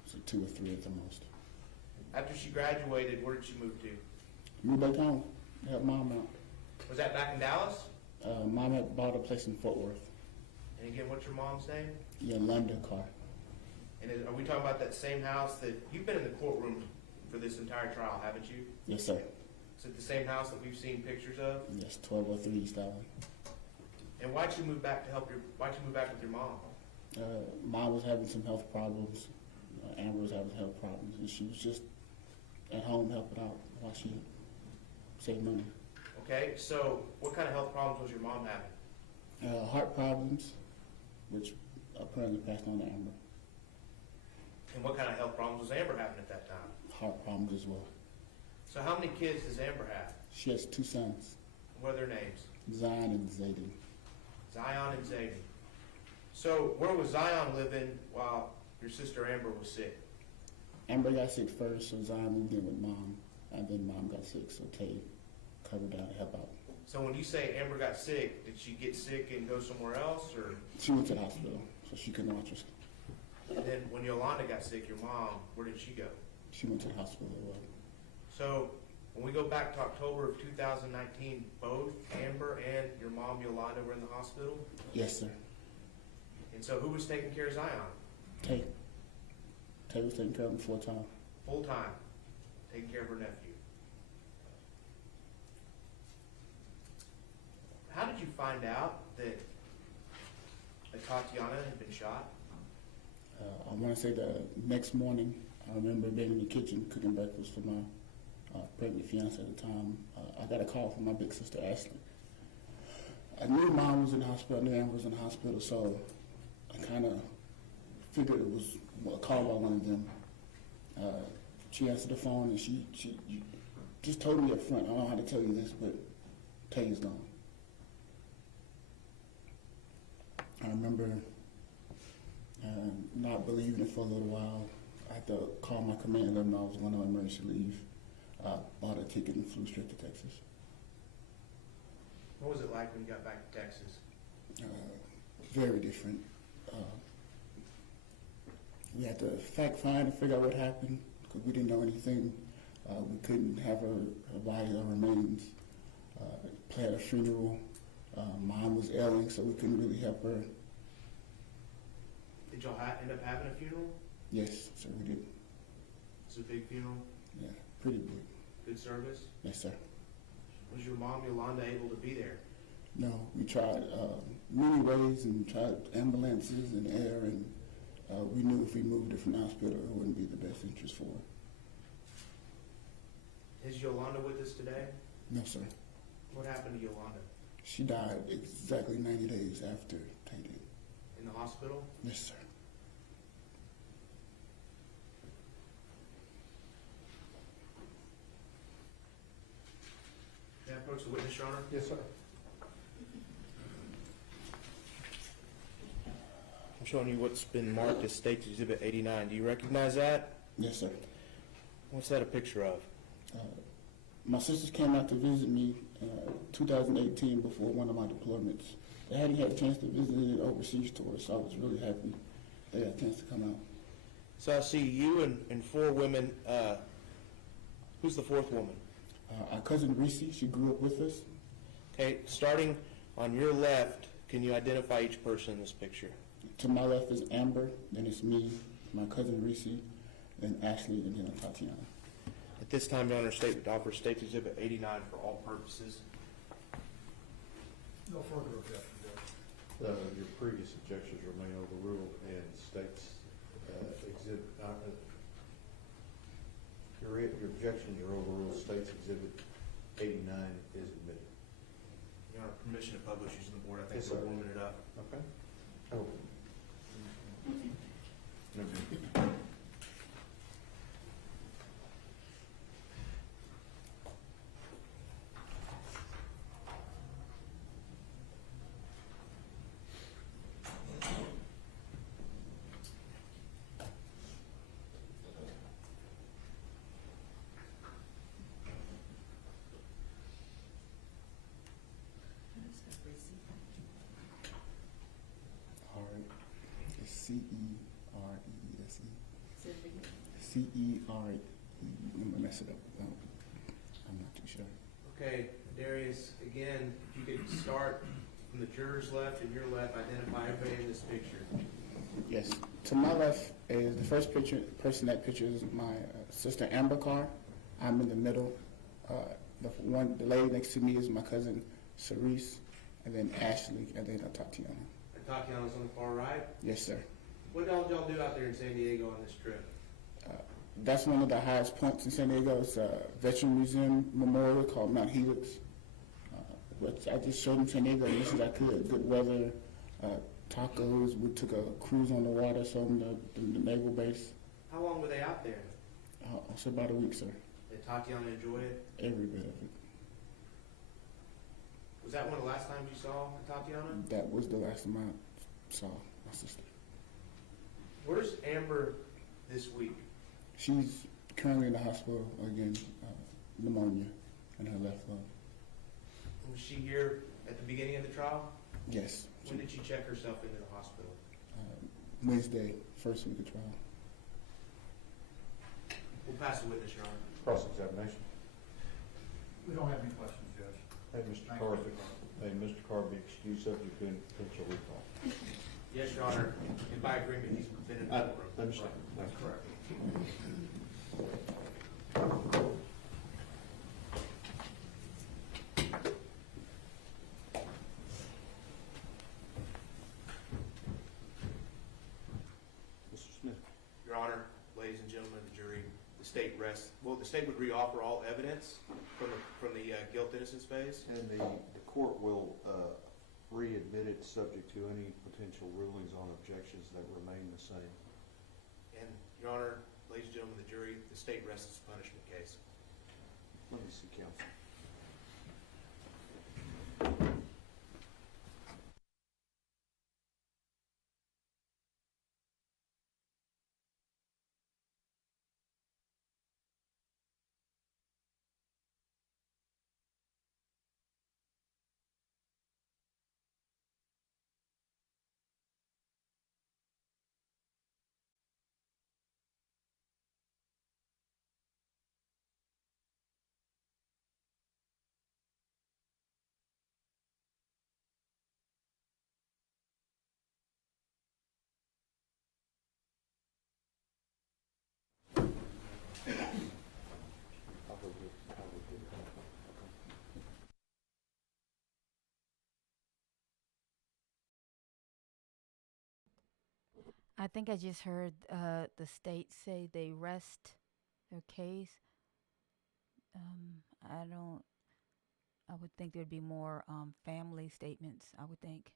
So 2 or 3 at the most. After she graduated, where did she move to? Moved back home, helped mom out. Was that back in Dallas? Mom had bought a place in Fort Worth. And again, what's your mom's name? Yolanda Carr. And are we talking about that same house that you've been in the courtroom for this entire trial, haven't you? Yes, sir. Is it the same house that we've seen pictures of? Yes, 1203 East Island. And why'd you move back with your mom? Mom was having some health problems. Amber was having health problems, and she was just at home helping out while she saved money. Okay, so what kind of health problems was your mom having? Heart problems, which apparently passed on to Amber. And what kind of health problems was Amber having at that time? Heart problems as well. So how many kids does Amber have? She has 2 sons, What are their names? Zion and Zayden. Zion and Zayden. So where was Zion living while your sister Amber was sick? Amber got sick first, so Zion moved in with Mom, and then Mom got sick, so Tay covered down to help out. So when you say Amber got sick, did she get sick and go somewhere else, or? She went to the hospital, so she couldn't watch us. And then when Yolanda got sick, your mom, where did she go? She went to the hospital as well. So when we go back to October of 2019, both Amber and your mom Yolanda were in the hospital? Yes, sir. And so who was taking care of Zion? Tay. Tay was taking care of him full time. Full time, taking care of her nephew. How did you find out that Atatiana had been shot? I want to say the next morning, I remember being in the kitchen cooking breakfast for my pregnant fiance at the time. I got a call from my big sister, Ashley. I knew Mom was in the hospital, I knew Amber was in the hospital, so I kind of figured it was a call by one of them. She answered the phone and she just told me up front, I don't know how to tell you this, but Tay is gone. remember not believing it for a little while. I had to call my command and let them know I was going on emergency leave. Bought a ticket and flew straight to Texas. What was it like when you got back to Texas? Very different. We had to fact find and figure out what happened because we didn't know anything. We couldn't have her body or remains. Planned a funeral. Mom was ailing, so we couldn't really help her. Did y'all end up having a funeral? Yes, sir, we did. It's a big funeral? Yeah, pretty big. Good service? Yes, sir. Was your mom, Yolanda, able to be there? No, we tried many ways and tried ambulances and air, and we knew if we moved her from the hospital, it wouldn't be the best interest for her. Is Yolanda with us today? No, sir. What happened to Yolanda? She died exactly 90 days after Tay did. In the hospital? Yes, sir. May I approach the witness, Your Honor? Yes, sir. I'm showing you what's been marked as State's Exhibit 89. Do you recognize that? Yes, sir. What's that a picture of? My sisters came out to visit me 2018 before one of my deployments. They hadn't had a chance to visit an overseas tour, so I was really happy they had a chance to come out. So I see you and four women. Who's the fourth woman? Our cousin Reese, she grew up with us. Okay, starting on your left, can you identify each person in this picture? To my left is Amber, then it's me, my cousin Reese, then Ashley, and then Atatiana. At this time, Your Honor, State would offer State's Exhibit 89 for all purposes. No further objection, Judge. Your previous objections remain overruled, and State's exhibit, your objections are overruled. State's Exhibit 89 is admitted. Your Honor, permission to publish using the board. I think Yes, we're sir. warming it up. Okay. Oh. It's C-E-R-E-S-E. C-E-R-E. I'm gonna mess it up. I'm not too sure. Okay, Darius, again, if you could start from the juror's left and your left, identify everybody in this picture. Yes. To my left is the first person that pictures my sister Amber Carr. I'm in the middle. The lady next to me is my cousin Cerise, and then Ashley, and then Atatiana. And Tatiana's on the far right. Yes, sir. What all did y'all do out there in San Diego on this trip? That's one of the highest points in San Diego. It's a veteran museum memorial called Mount Helix. But I just showed them San Diego as much as I could. Good weather, tacos. We took a cruise on the water, showed them the naval base. How long were they out there? It's about a week, sir. Did Tatiana enjoy it? Every bit of it. Was that one of the last times you saw Tatiana? That was the last time I saw my sister. Where's Amber this week? She's currently in the hospital again, pneumonia in her left lung. Was she here at the beginning of the trial? Yes. When did she check herself into the hospital? Wednesday, first week of trial. We'll pass the witness, Your Honor. Cross-examination. We don't have any questions, Judge. Hey, Mr. Thank Carr, you. hey, Mr. Carr, be excused subject to potential recall. Yes, Your Honor. And by agreement, he's been in the I courtroom. understand. That's correct. Mr. Smith. Your Honor, ladies and gentlemen of the jury, the state would reoffer all evidence from the guilt-innocence phase. And the court will readmit it subject to any potential rulings on objections that remain the same. And, Your Honor, ladies and gentlemen of the jury, the state rests its punishment case. Let me see, counsel. I think I just heard the state say they rest their case. I don't. I would think there'd be more family statements. I would think.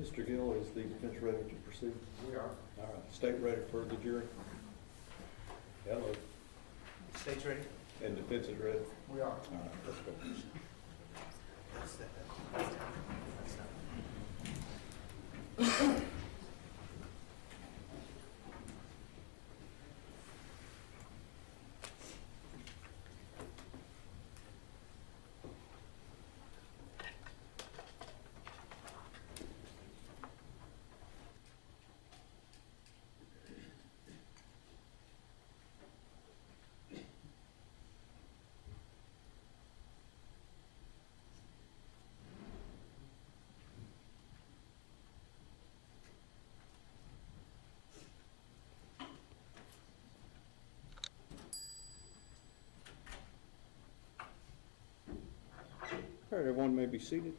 Mr. Gill, is the defense ready to proceed? We are. All right, state ready for the jury? Hello. State's ready? And defense is ready? We are. All right, let's go. All right, everyone may be seated.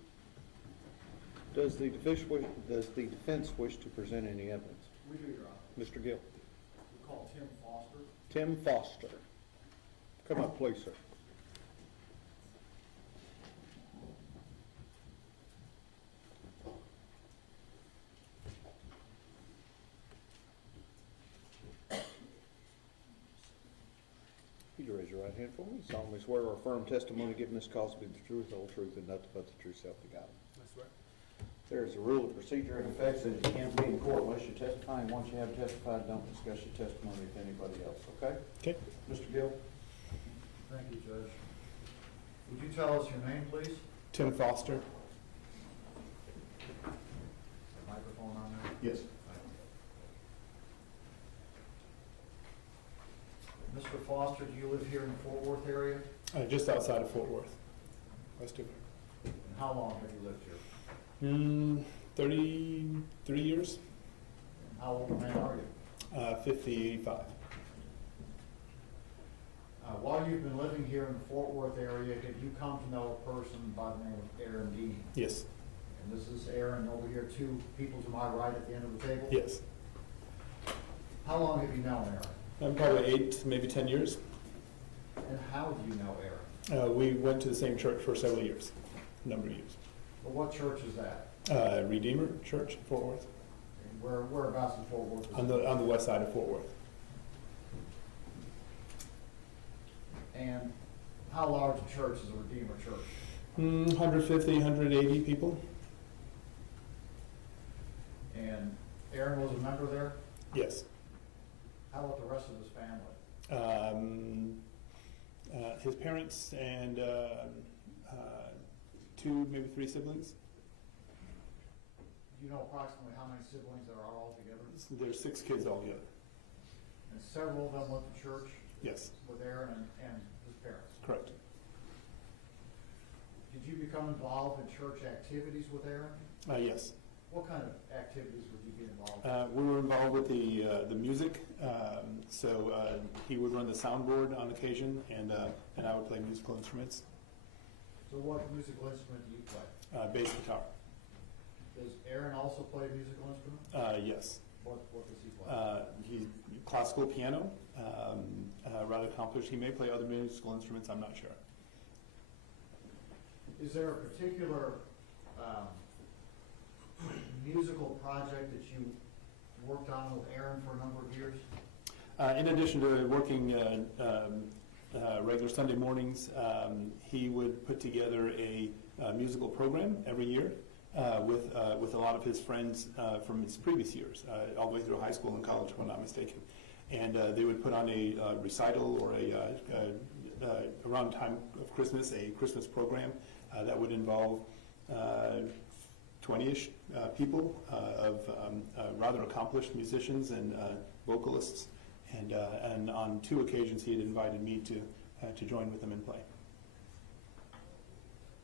Does the defense wish to present any evidence? We do, Your Honor. Mr. Gill? We call Tim Foster. Tim Foster. Come up, please, sir. Would you raise your right hand for me? Solemnly swear or affirm testimony given this cause to be the truth, the whole truth, and nothing but the true self to God. That's right. There is a rule of procedure in effect that you can't be in court unless you're testifying. Once you have testified, don't discuss your testimony with anybody else, okay? Okay. Mr. Gill? Thank you, Judge. Would you tell us your name, please? Tim Foster. Microphone on there. Yes. Mr. Foster, do you live here in the Fort Worth area? Just outside of Fort Worth, West of it. And how long have you lived here? 33 years. And how old a man are you? 55. While you've been living here in the Fort Worth area, have you come to know a person by the name of Aaron Dean? Yes. And this is Aaron over here, two people to my right at the end of the table? Yes. How long have you known Aaron? Probably 8, maybe 10 years. And how do you know Aaron? We went to the same church for several years, a number of years. Well, what church is that? Redeemer Church, Fort Worth, And whereabouts in Fort Worth is on it? the west side of Fort Worth. And how large a church is a Redeemer church? 150, 180 people. And Aaron was a member there? Yes. How about the rest of his family? His parents and 2, maybe 3 siblings. Do you know approximately how many siblings there are altogether? There's 6 kids altogether. And several of them went to church Yes, with Aaron and his parents. correct. Did you become involved in church activities with Aaron? Yes. What kind of activities would you be involved in? We were involved with the music, so he would run the soundboard on occasion, and I would play musical instruments, So what musical instrument do you play? bass guitar. Does Aaron also play a musical instrument? Yes. What does he play? He's classical piano, rather accomplished. He may play other musical instruments, I'm not sure. Is there a particular musical project that you worked on with Aaron for a number of years? In addition to working regular Sunday mornings, he would put together a musical program every year with a lot of his friends from his previous years, all the way through high school and college, if I'm not mistaken. And they would put on a recital or around time of Christmas, a Christmas program that would involve 20-ish people of rather accomplished musicians and vocalists. And on 2 occasions, he had invited me to join with them and play.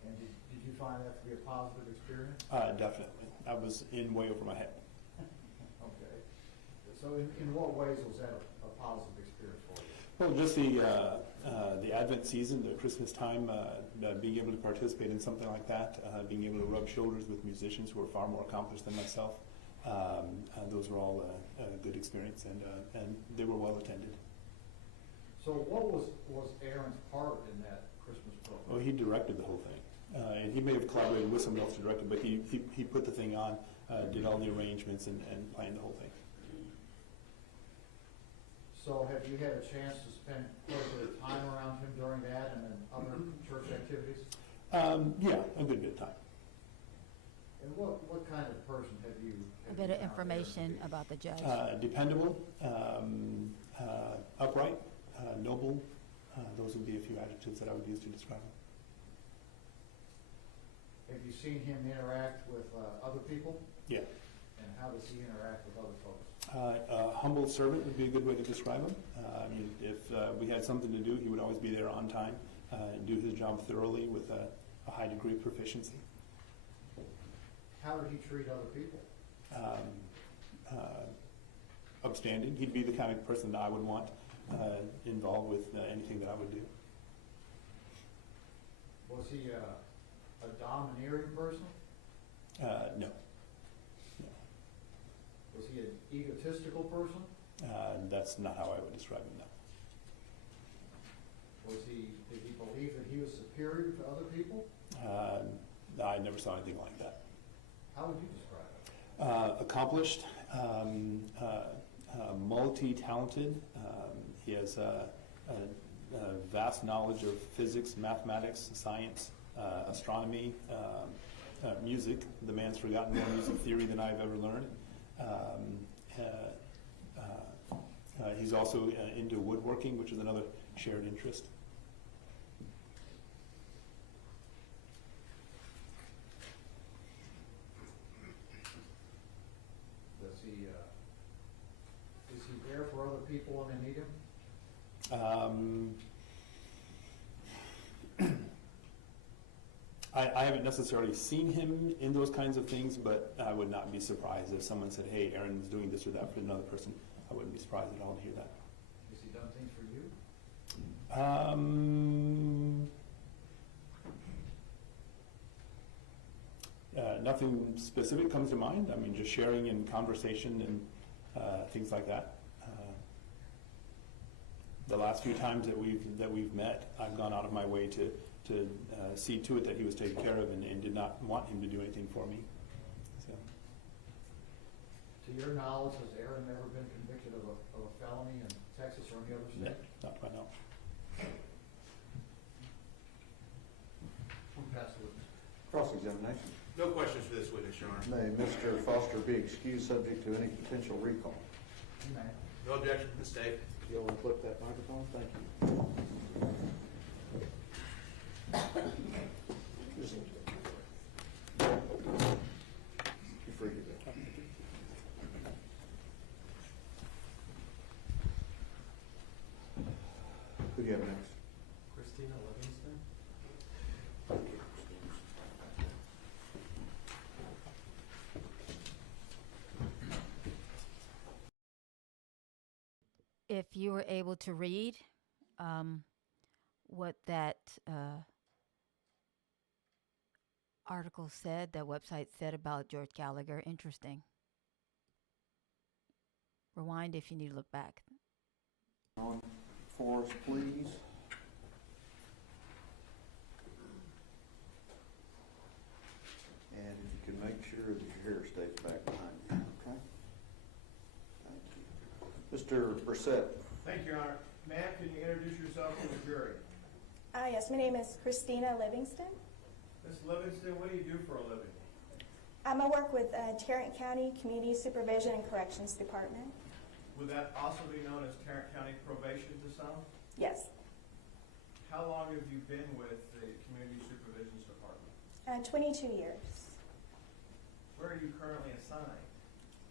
And did you find that to be a positive experience? Definitely. I was in way over my head. Okay. So in what ways was that a positive experience for you? Well, just the Advent season, the Christmas time, being able to participate in something like that, being able to rub shoulders with musicians who are far more accomplished than myself, those were all a good experience, and they were well attended. So what was Aaron's part in that Christmas program? Well, he directed the whole thing, and he may have collaborated with someone else to direct it, but he put the thing on. did all the arrangements and planned the whole thing. So have you had a chance to spend quite a bit of time around him during that and then other church activities? Yeah, a good bit of time. And what kind of person have you? A bit of information about the judge. Dependable, upright, noble. Those would be a few adjectives that I would use to describe him. Have you seen him interact with other people? Yeah. And how does he interact with other folks? A humble servant would be a good way to describe him. If we had something to do, he would always be there on time and do his job thoroughly with a high degree of proficiency. How did he treat other people? Upstanding. He'd be the kind of person that I would want involved with anything that I would do. Was he a domineering person? No. Was he an egotistical person? That's not how I would describe him, no. Did he believe that he was superior to other people? I never saw anything like that. How would you describe it? Accomplished, multi-talented. He has a vast knowledge of physics, mathematics, science, astronomy, music. The man's forgotten more music theory than I've ever learned. He's also into woodworking, which is another shared interest. Is he there for other people when they need him? I haven't necessarily seen him in those kinds of things, but I would not be surprised if someone said, hey, Aaron's doing this or that for another person. I wouldn't be surprised at all to hear that. Has he done things for you? Nothing specific comes to mind. I mean, just sharing in conversation and things like that. The last few times that we've met, I've gone out of my way to see to it that he was taken care of and did not want him to do anything for me. So. To your knowledge, has Aaron ever been convicted of a felony in Texas or any other state? No, not right now. We'll pass the witness. Cross-examination. No questions for this witness, Your Honor. May Mr. Foster be excused subject to any potential recall? You may. No objection from the state. You'll unclip that microphone, thank you. You're free to go. Who do you have next? Christina Livingston? If you were able to read what that article said, that website said about George Gallagher, interesting. Rewind if you need to look back. On for us, please. And if you can make sure that your hair stays back behind you, okay? Thank you. Mr. Brissett. Thank you, Your Honor. Ma'am, can you introduce yourself to the jury? Yes, my name is Christina Livingston. Ms. Livingston, what do you do for a living? I work with Tarrant County Community Supervision and Corrections Department. Would that also be known as Tarrant County Probation to some? Yes. How long have you been with the Community Supervision Department? 22 years. Where are you currently assigned?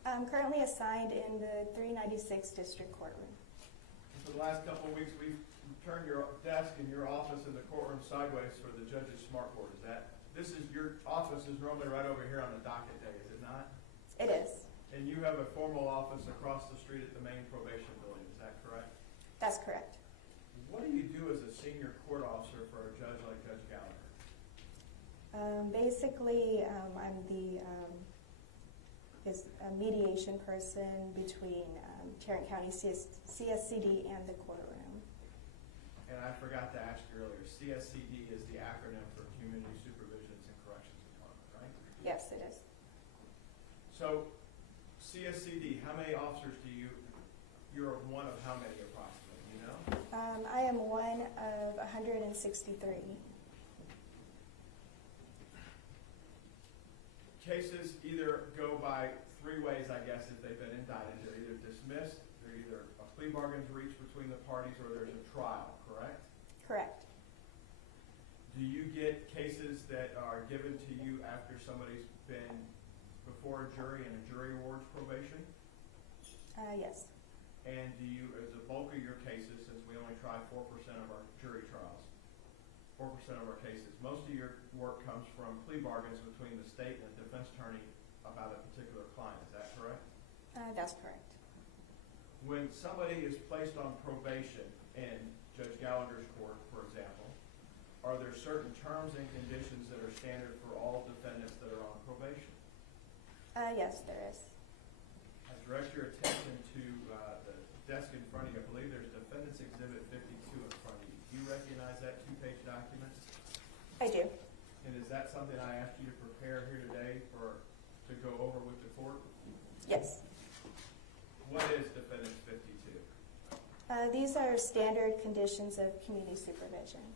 I'm currently assigned in the 396 District Courtroom. For the last couple of weeks, we've turned your desk and your office in the courtroom sideways for the judge's smartboard. Is that, this is, your office is normally right over here on the docket day, is it not? It is. And you have a formal office across the street at the main probation building, is that correct? That's correct. What do you do as a senior court officer for a judge like Judge Gallagher? Basically, I'm the is a mediation person between Tarrant County CSCD and the courtroom. And I forgot to ask you earlier, CSCD is the acronym for Community Supervisions and Corrections Department, right? Yes, it is. So, CSCD, how many officers you're one of how many approximately, you know? I am one of 163. Cases either go by three ways, I guess, if they've been indicted. They're either dismissed, they're either a plea bargain's reached between the parties, or there's a trial, correct? Correct. Do you get cases that are given to you after somebody's been before a jury and a jury awards probation? Yes. And do you, as the bulk of your cases, since we only try 4% of our jury trials, 4% of our cases, most of your work comes from plea bargains between the state and the defense attorney about a particular client, is that correct? That's correct. When somebody is placed on probation in Judge Gallagher's court, for example, are there certain terms and conditions that are standard for all defendants that are on probation? Yes, there is. I direct your attention to the desk in front of you. I believe there's Defendant's Exhibit 52 in front of you. Do you recognize that two-page document? I do. And is that something I asked you to prepare here today to go over with the court? Yes. What is Defendant's 52? These are standard conditions of community supervision.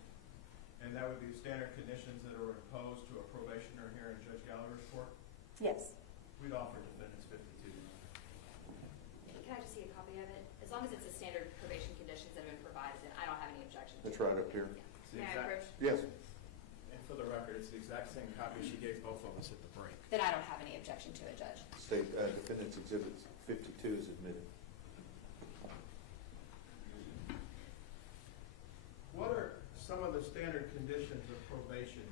And that would be standard conditions that are imposed to a probationer here in Judge Gallagher's court? Yes. We'd offer Defendant's 52. Can I just see a copy of it? As long as it's the standard probation conditions that have been provided, then I don't have any objection. That's right up here. May I approach? Yes. And for the record, it's the exact same copy she gave both of us at the break. Then I don't have any objection to it, Judge. State Defendant's Exhibit 52 is admitted. What are some of the standard conditions of probation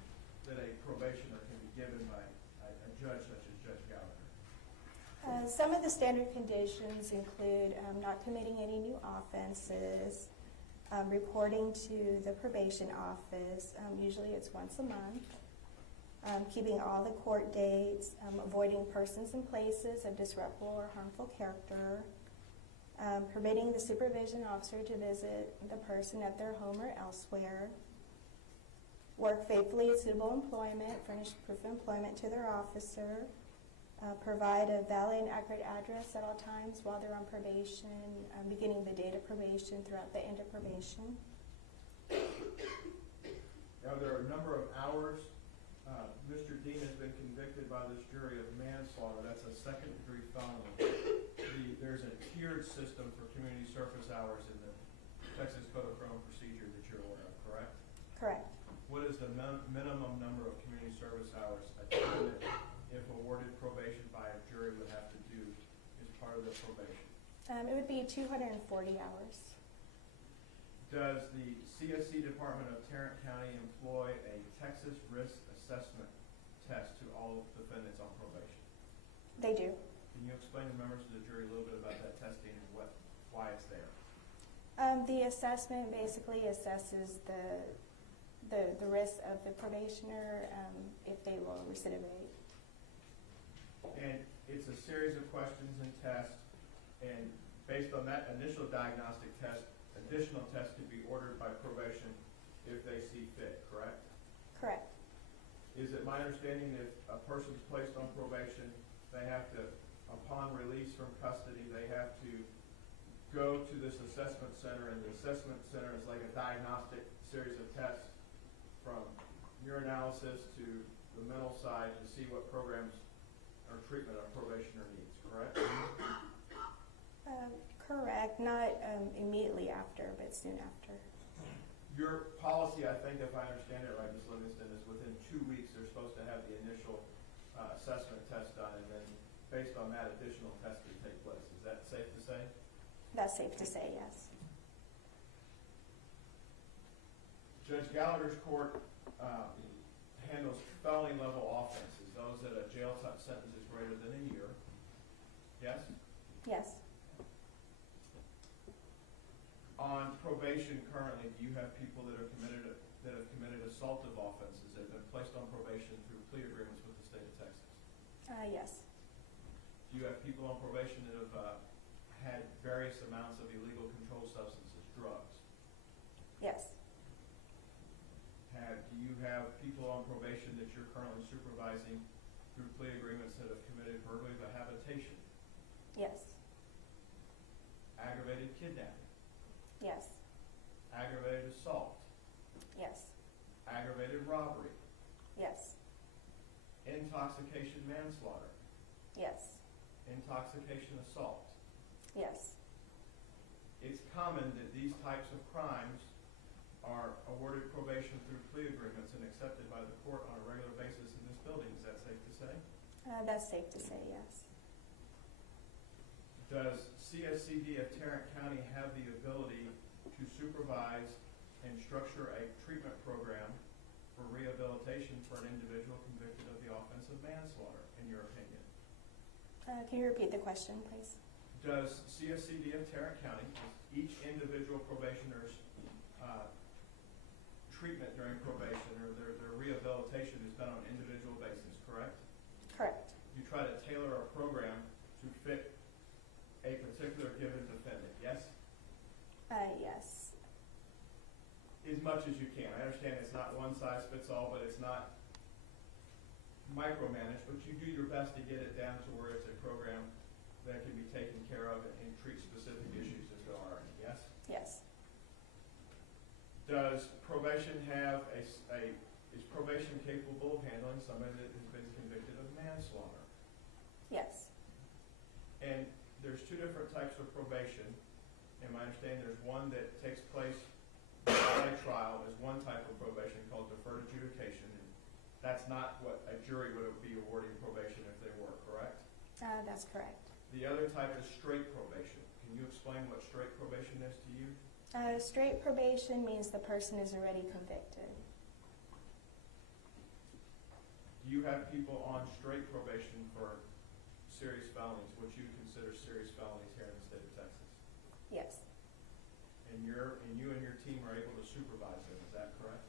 that a probationer can be given by a judge such as Judge Gallagher? Some of the standard conditions include not committing any new offenses, reporting to the probation office, usually it's once a month, keeping all the court dates, avoiding persons and places of disreputable or harmful character, permitting the supervision officer to visit the person at their home or elsewhere, work faithfully at suitable employment, furnish proof of employment to their officer, provide a valid and accurate address at all times while they're on probation, beginning the date of probation throughout the end of probation. Now, there are a number of hours. Mr. Dean has been convicted by this jury of manslaughter. That's a second-degree felony. There's a tiered system for community service hours in the Texas Code of Criminal Procedure that you're aware of, correct? Correct. What is the minimum number of community service hours a defendant, if awarded probation by a jury, would have to do as part of their probation? It would be 240 hours. Does the CSC Department of Tarrant County employ a Texas risk assessment test to all defendants on probation? They do. Can you explain to members of the jury a little bit about that testing and why it's there? The assessment basically assesses the risk of the probationer if they will recidivate. And it's a series of questions and tests, and based on that initial diagnostic test, additional tests can be ordered by probation if they see fit, correct? Correct. Is it my understanding that if a person's placed on probation, they have to, upon release from custody, they have to go to this assessment center, and the assessment center is like a diagnostic series of tests from urinalysis to the mental side to see what programs or treatment a probationer needs, correct? Correct. Not immediately after, but soon after. Your policy, I think, if I understand it right, Ms. Livingston, is within 2 weeks they're supposed to have the initial assessment test done, and then based on that, additional testing take place. Is that safe to say? That's safe to say, yes. Judge Gallagher's court handles felony level offenses, those that a jail sentence is greater than a year. Yes? Yes. On probation currently, do you have people that have committed assaultive offenses that have been placed on probation through plea agreements with the state of Texas? Yes. Do you have people on probation that have had various amounts of illegal controlled substances, drugs? Yes. Do you have people on probation that you're currently supervising through plea agreements that have committed burglary by habitation, Yes. aggravated kidnapping, Yes. aggravated assault, Yes. aggravated robbery, Yes. intoxication manslaughter, Yes. intoxication assault. Yes. It's common that these types of crimes are awarded probation through plea agreements and accepted by the court on a regular basis in this building. Is that safe to say? That's safe to say, yes. Does CSCD of Tarrant County have the ability to supervise and structure a treatment program for rehabilitation for an individual convicted of the offense of manslaughter, in your opinion? Can you repeat the question, please? Does CSCD of Tarrant County, each individual probationer's treatment during probation or their rehabilitation is done on an individual basis, correct? Correct. You try to tailor a program to fit a particular given defendant, yes? Yes. As much as you can. I understand it's not one size fits all, but it's not micromanaged, but you do your best to get it down to where it's a program that can be taken care of and treat specific issues if there are any, yes? Yes. Does probation have is probation capable of handling somebody that has been convicted of manslaughter? Yes. And there's two different types of probation. And my understanding, there's one that takes place by trial as one type of probation called deferred adjudication. And that's not what a jury would be awarding probation if they were, correct? That's correct. The other type is straight probation. Can you explain what straight probation is to you? Straight probation means the person is already convicted. Do you have people on straight probation for serious felonies, what you consider serious felonies here in the state of Texas? Yes. And you and your team are able to supervise them, is that correct?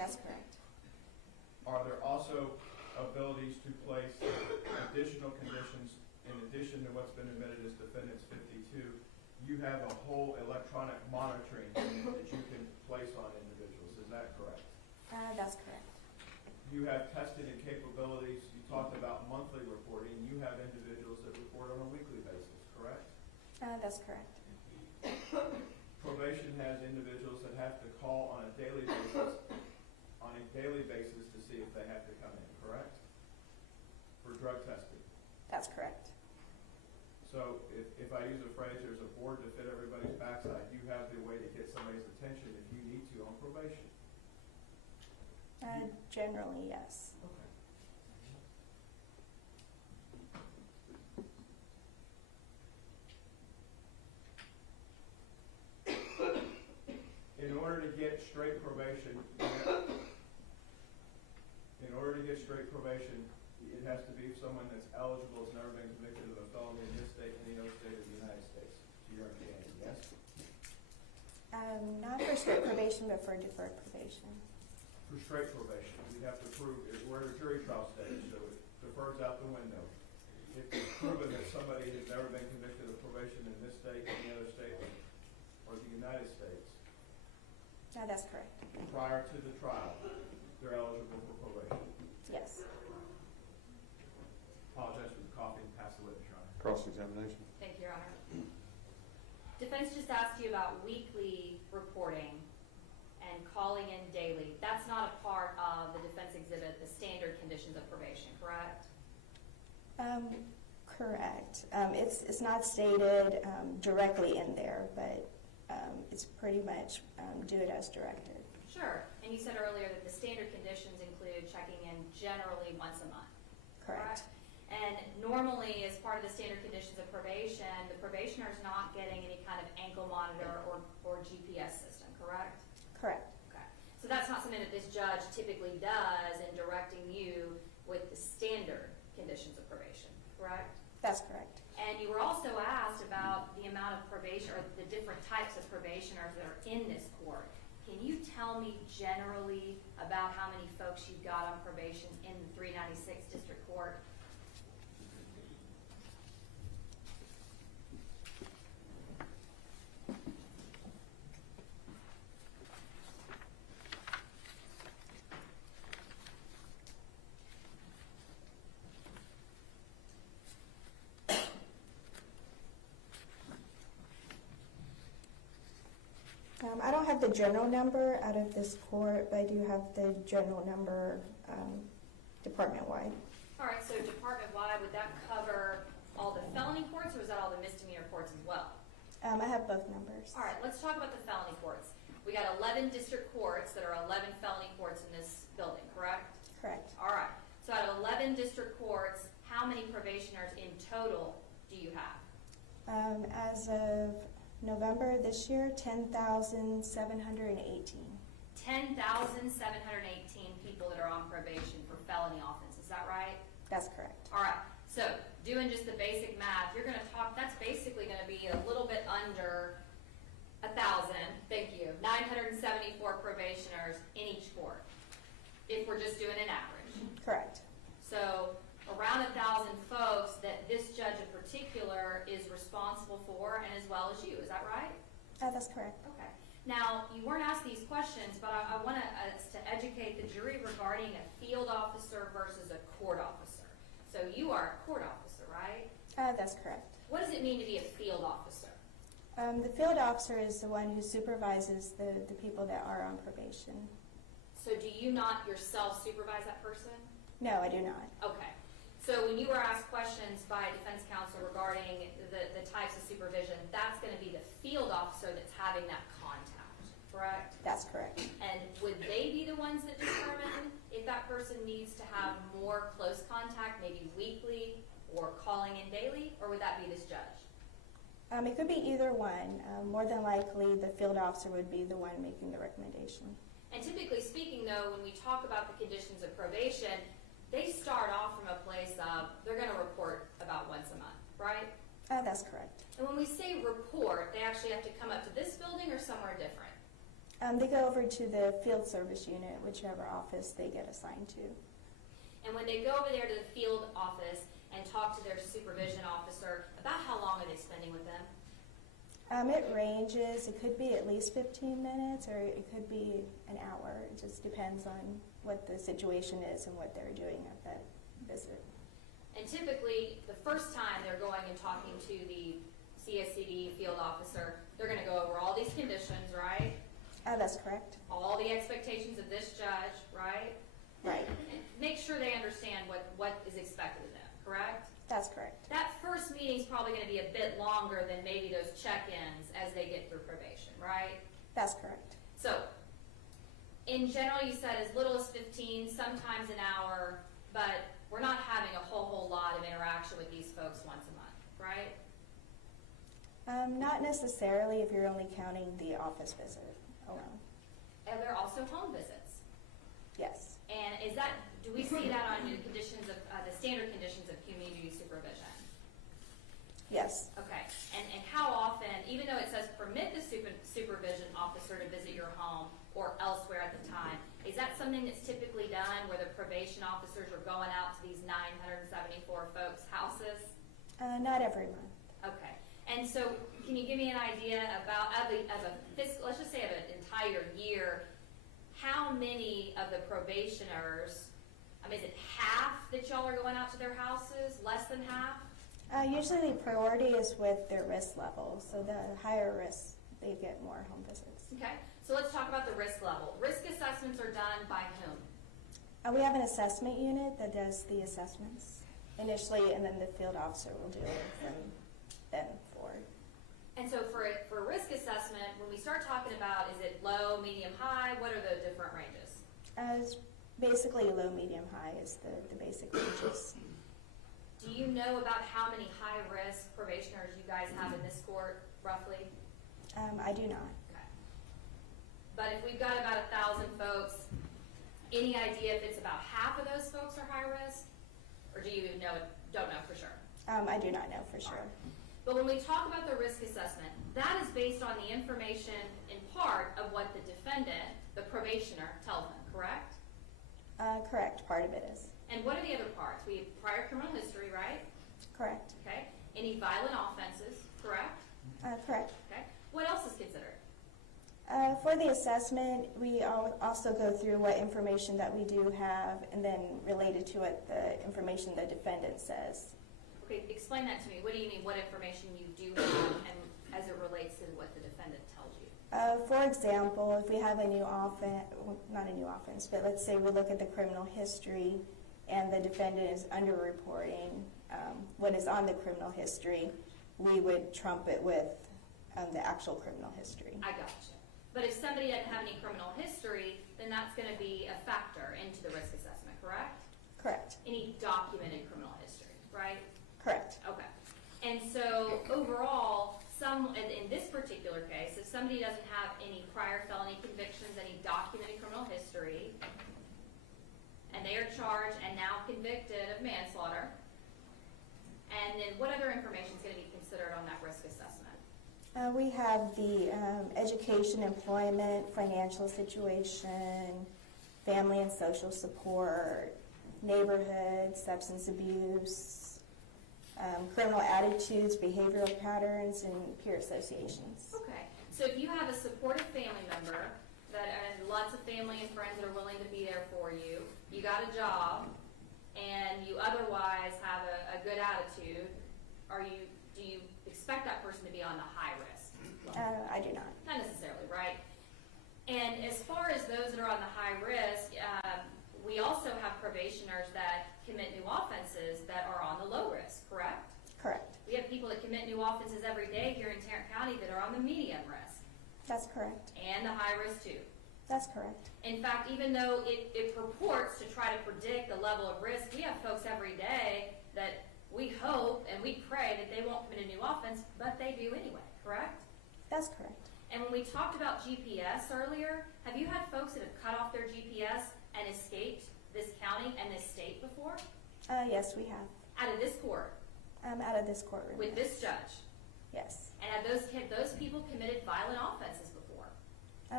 That's correct. Are there also abilities to place additional conditions in addition to what's been admitted as defendants 52? You have a whole electronic monitoring unit that you can place on individuals, is that correct? That's correct. You have testing and capabilities. You talked about monthly reporting. You have individuals that report on a weekly basis, correct? That's correct. Probation has individuals that have to call on a daily basis to see if they have to come in, correct? For drug testing. That's correct. So if I use a phrase, there's a board to fit everybody's backside, you have the way to get somebody's attention if you need to on probation. Generally, yes. Okay. In order to get straight probation, it has to be someone that's eligible, has never been convicted of a felony in this state, any other state of the United States, to your understanding, yes? Not for straight probation, but for deferred probation. For straight probation, we have to prove, we're at a jury trial stage, so it defers out the window. If it's proven that somebody has never been convicted of probation in this state, any other state, or the United States, That's correct. prior to the trial, they're eligible for probation. Yes. Apologize for the coughing, pass the witness, Your Honor. Cross-examination. Thank you, Your Honor. Defense just asked you about weekly reporting and calling in daily. That's not a part of the defense exhibit, the standard conditions of probation, correct? Correct. It's not stated directly in there, but it's pretty much do it as directed. Sure. And you said earlier that the standard conditions include checking in generally once a month. Correct. And normally, as part of the standard conditions of probation, the probationer is not getting any kind of ankle monitor or GPS system, correct? Correct. Okay. So that's not something that this judge typically does in directing you with the standard conditions of probation, correct? That's correct. And you were also asked about the amount of probation, or the different types of probationers that are in this court. Can you tell me generally about how many folks you got on probation in the 396 District Court? have the general number out of this court, but I do have the general number department-wide. All right, so department-wide, would that cover all the felony courts, or is that all the misdemeanor courts as well? I have both numbers. All right, let's talk about the felony courts. We got 11 district courts that are 11 felony courts in this building, correct? Correct. All right, so out of 11 district courts, how many probationers in total do you have? As of November this year, 10,718. 10,718 people that are on probation for felony offenses, is that right? That's correct. All right, so doing just the basic math, you're gonna talk, that's basically gonna be a little bit under 1,000, thank you, 974 probationers in each court, if we're just doing an average. Correct. So around 1,000 folks that this judge in particular is responsible for, and as well as you, is that right? That's correct. Okay. Now, you weren't asked these questions, but I want us to educate the jury regarding a field officer versus a court officer. So you are a court officer, right? That's correct. What does it mean to be a field officer? The field officer is the one who supervises the people that are on probation. So do you not yourself supervise that person? No, I do not. Okay. So when you were asked questions by defense counsel regarding the types of supervision, that's going to be the field officer that's having that contact, correct? That's correct. And would they be the ones that determine if that person needs to have more close contact, maybe weekly or calling in daily, or would that be this judge? It could be either one. More than likely, the field officer would be the one making the recommendation. And typically speaking, though, when we talk about the conditions of probation, they start off from a place of they're going to report about once a month, right? That's correct. And when we say report, they actually have to come up to this building or somewhere different? They go over to the field service unit, whichever office they get assigned to. And when they go over there to the field office and talk to their supervision officer, about how long are they spending with them? It ranges. It could be at least 15 minutes or it could be an hour. It just depends on what the situation is and what they're doing at that visit. And typically, the first time they're going and talking to the CSCD field officer, they're going to go over all these conditions, right? That's correct. All the expectations of this judge, right? Right. And make sure they understand what is expected of them, correct? That's correct. That first meeting is probably going to be a bit longer than maybe those check-ins as they get through probation, right? That's correct. So, in general, you said as little as 15, sometimes an hour, but we're not having a whole lot of interaction with these folks once a month, right? Not necessarily if you're only counting the office visit alone. And there are also home visits. Yes. And is that, do we see that on the conditions of, the standard conditions of community supervision? Yes. Okay. And how often, even though it says permit the supervision officer to visit your home or elsewhere at the time, is that something that's typically done where the probation officers are going out to these 974 folks' houses? Not every month. Okay. And so can you give me an idea about, of a fiscal, let's just say of an entire year, how many of the probationers, I mean, is it half that y'all are going out to their houses, less than half? Usually the priority is with their risk level. So the higher risk, they get more home visits. Okay. So let's talk about the risk level. Risk assessments are done by whom? We have an assessment unit that does the assessments initially, and then the field officer will do it from then forward. And so for risk assessment, when we start talking about, is it low, medium, high, what are the different ranges? It's basically low, medium, high is the basic ranges. Do you know about how many high-risk probationers you guys have in this court, roughly? I do not. Okay. But if we've got about 1,000 folks, any idea if it's about half of those folks are high risk? Or do you don't know for sure? I do not know for sure. But when we talk about the risk assessment, that is based on the information in part of what the defendant, the probationer, tells them, correct? Correct. Part of it is. And what are the other parts? We have prior criminal history, right? Correct. Okay. Any violent offenses, correct? Correct. Okay. What else is considered? For the assessment, we also go through what information that we do have and then related to it, the information the defendant says. Okay, explain that to me. What do you mean, what information you do have and as it relates to what the defendant tells you? For example, if we have a new offense, well, not a new offense, but let's say we look at the criminal history and the defendant is underreporting what is on the criminal history, we would trump it with the actual criminal history. I gotcha. But if somebody doesn't have any criminal history, then that's going to be a factor into the risk assessment, correct? Correct. Any documented criminal history, right? Correct. Okay. And so overall, in this particular case, if somebody doesn't have any prior felony convictions, any documented criminal history, and they are charged and now convicted of manslaughter, and then what other information is going to be considered on that risk assessment? We have the education, employment, financial situation, family and social support, neighborhood, substance abuse, criminal attitudes, behavioral patterns, and peer associations. Okay. So if you have a supportive family member that and lots of family and friends that are willing to be there for you, you got a job, and you otherwise have a good attitude, do you expect that person to be on the high risk? I do not. Not necessarily, right? And as far as those that are on the high risk, we also have probationers that commit new offenses that are on the low risk, correct? Correct. We have people that commit new offenses every day here in Tarrant County that are on the medium risk. That's correct. And the high risk too. That's correct. In fact, even though it purports to try to predict the level of risk, we have folks every day that we hope and we pray that they won't commit a new offense, but they do anyway, correct? That's correct. And when we talked about GPS earlier, have you had folks that have cut off their GPS and escaped this county and this state before? Yes, we have. Out of this court? Out of this courtroom. With this judge? Yes. And have those people committed violent offenses before?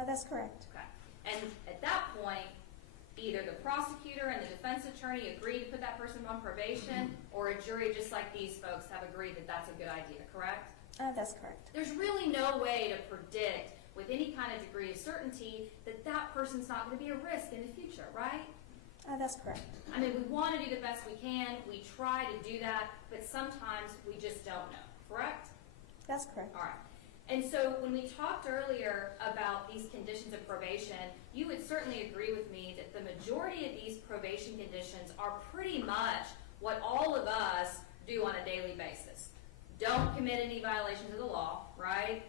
That's correct. Okay. And at that point, either the prosecutor and the defense attorney agreed to put that person on probation, or a jury just like these folks have agreed that that's a good idea, correct? That's correct. There's really no way to predict with any kind of degree of certainty that that person's not going to be a risk in the future, right? That's correct. I mean, we want to do the best we can. We try to do that, but sometimes we just don't know, correct? That's correct. All right. And so when we talked earlier about these conditions of probation, you would certainly agree with me that the majority of these probation conditions are pretty much what all of us do on a daily basis. Don't commit any violations of the law, right?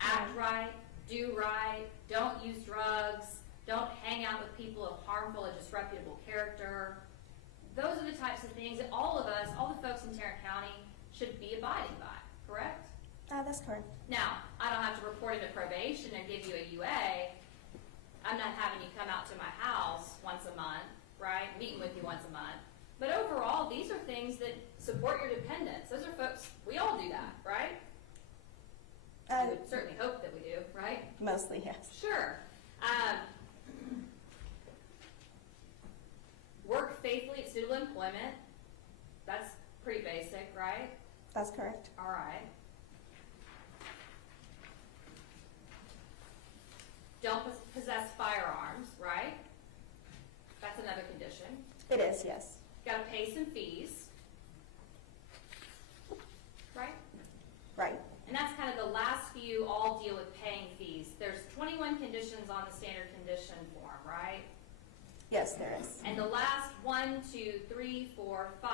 Act right, do right, don't use drugs, don't hang out with people of harmful or disreputable character. Those are the types of things that all of us, all the folks in Tarrant County, should be abiding by, correct? That's correct. Now, I don't have to report into probation and give you a UA. I'm not having you come out to my house once a month, right? Meeting with you once a month. But overall, these are things that support your dependents. Those are folks, we all do that, right? We would certainly hope that we do, right? Mostly, yes. Sure. Work faithfully at suitable employment. That's pretty basic, right? That's correct. All right. Don't possess firearms, right? That's another condition. It is, yes. Got to pay some fees, right? Right. And that's kind of the last few all deal with paying fees. There's 21 conditions on the standard condition form, right? Yes, there is. And the last 1, 2, 3, 4, 5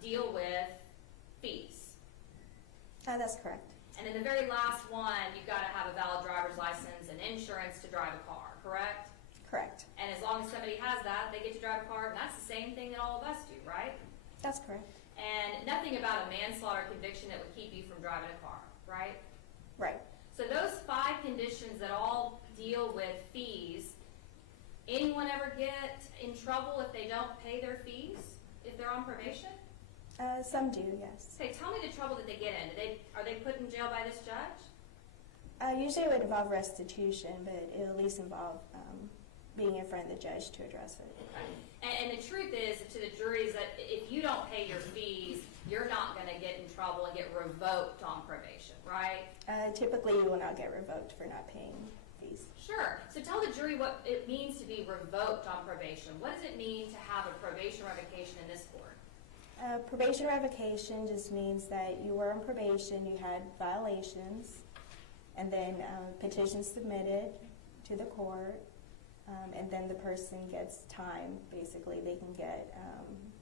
deal with fees. That's correct. And in the very last one, you've got to have a valid driver's license and insurance to drive a car, correct? Correct. And as long as somebody has that, they get to drive a car, and that's the same thing that all of us do, right? That's correct. And nothing about a manslaughter conviction that would keep you from driving a car, right? Right. So those 5 conditions that all deal with fees, anyone ever get in trouble if they don't pay their fees, if they're on probation? Some do, yes. Okay, tell me the trouble that they get in. Are they put in jail by this judge? Usually it would involve restitution, but it'll at least involve being in front of the judge to address it. Okay. And the truth is, to the jury, is that if you don't pay your fees, you're not going to get in trouble and get revoked on probation, right? Typically, you will not get revoked for not paying fees. Sure. So tell the jury what it means to be revoked on probation. What does it mean to have a probation revocation in this court? Probation revocation just means that you were on probation, you had violations, and then petition submitted to the court, and then the person gets time. Basically, they can get,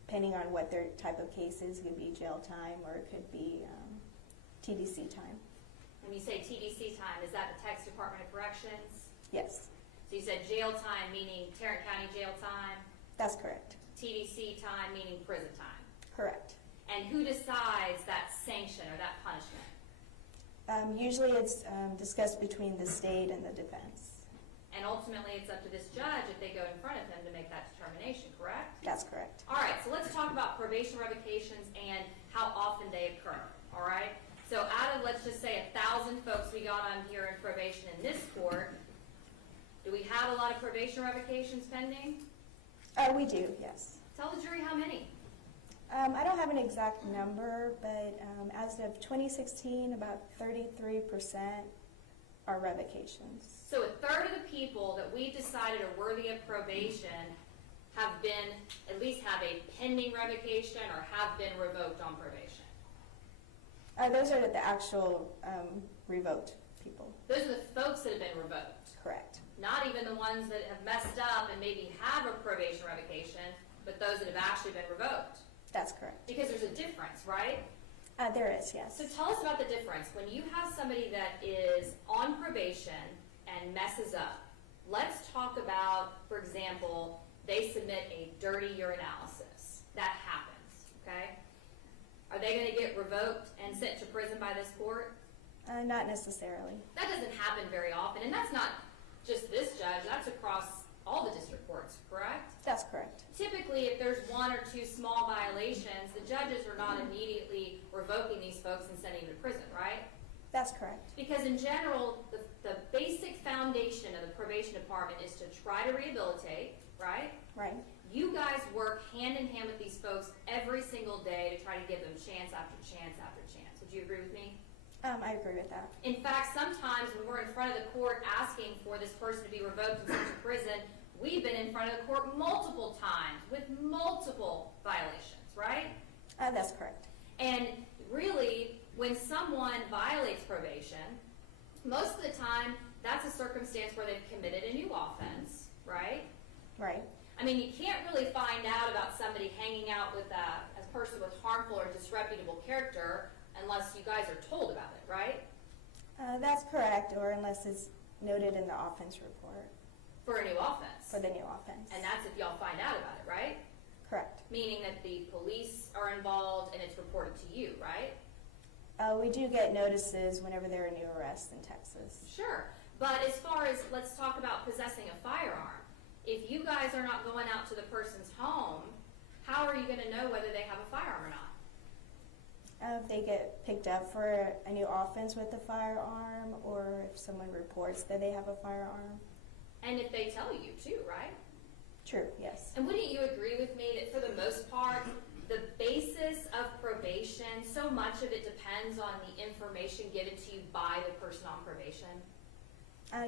depending on what their type of case is, it could be jail time or it could be TDC time. When you say TDC time, is that the Texas Department of Corrections? Yes, So you said jail time, meaning Tarrant County jail time, that's correct. TDC time, meaning prison time. Correct. And who decides that sanction or that punishment? Usually it's discussed between the state and the defense. And ultimately, it's up to this judge if they go in front of him to make that determination, correct? That's correct. All right, so let's talk about probation revocations and how often they occur, all right? So out of, let's just say, 1,000 folks we got on here in probation in this court, do we have a lot of probation revocations pending? We do, yes. Tell the jury how many. I don't have an exact number, but as of 2016, about 33% are revocations. So a third of the people that we've decided are worthy of probation have been, at least have a pending revocation or have been revoked on probation. Those are the actual revoked people. Those are the folks that have been revoked. Correct. Not even the ones that have messed up and maybe have a probation revocation, but those that have actually been revoked. That's correct. Because there's a difference, right? There is, yes. So tell us about the difference. When you have somebody that is on probation and messes up, let's talk about, for example, they submit a dirty urinalysis. That happens, okay? Are they going to get revoked and sent to prison by this court? Not necessarily. That doesn't happen very often, and that's not just this judge, that's across all the district courts, correct? That's correct. Typically, if there's one or two small violations, the judges are not immediately revoking these folks and sending them to prison, right? That's correct. Because in general, the basic foundation of the probation department is to try to rehabilitate, right? Right. You guys work hand in hand with these folks every single day to try to give them chance after chance after chance. Would you agree with me? I agree with that. In fact, sometimes when we're in front of the court asking for this person to be revoked and sent to prison, we've been in front of the court multiple times with multiple violations, right? That's correct. And really, when someone violates probation, most of the time, that's a circumstance where they've committed a new offense, right? Right. I mean, you can't really find out about somebody hanging out with a person with harmful or disreputable character unless you guys are told about it, right? That's correct, or unless it's noted in the offense report. For a new offense. For the new offense. And that's if y'all find out about it, right? Correct. Meaning that the police are involved and it's reported to you, right? We do get notices whenever there are new arrests in Texas. Sure. But as far as, let's talk about possessing a firearm. If you guys are not going out to the person's home, how are you going to know whether they have a firearm or not? If they get picked up for a new offense with a firearm, or if someone reports that they have a firearm. And if they tell you too, right? True, yes. And wouldn't you agree with me that for the most part, the basis of probation, so much of it depends on the information given to you by the person on probation?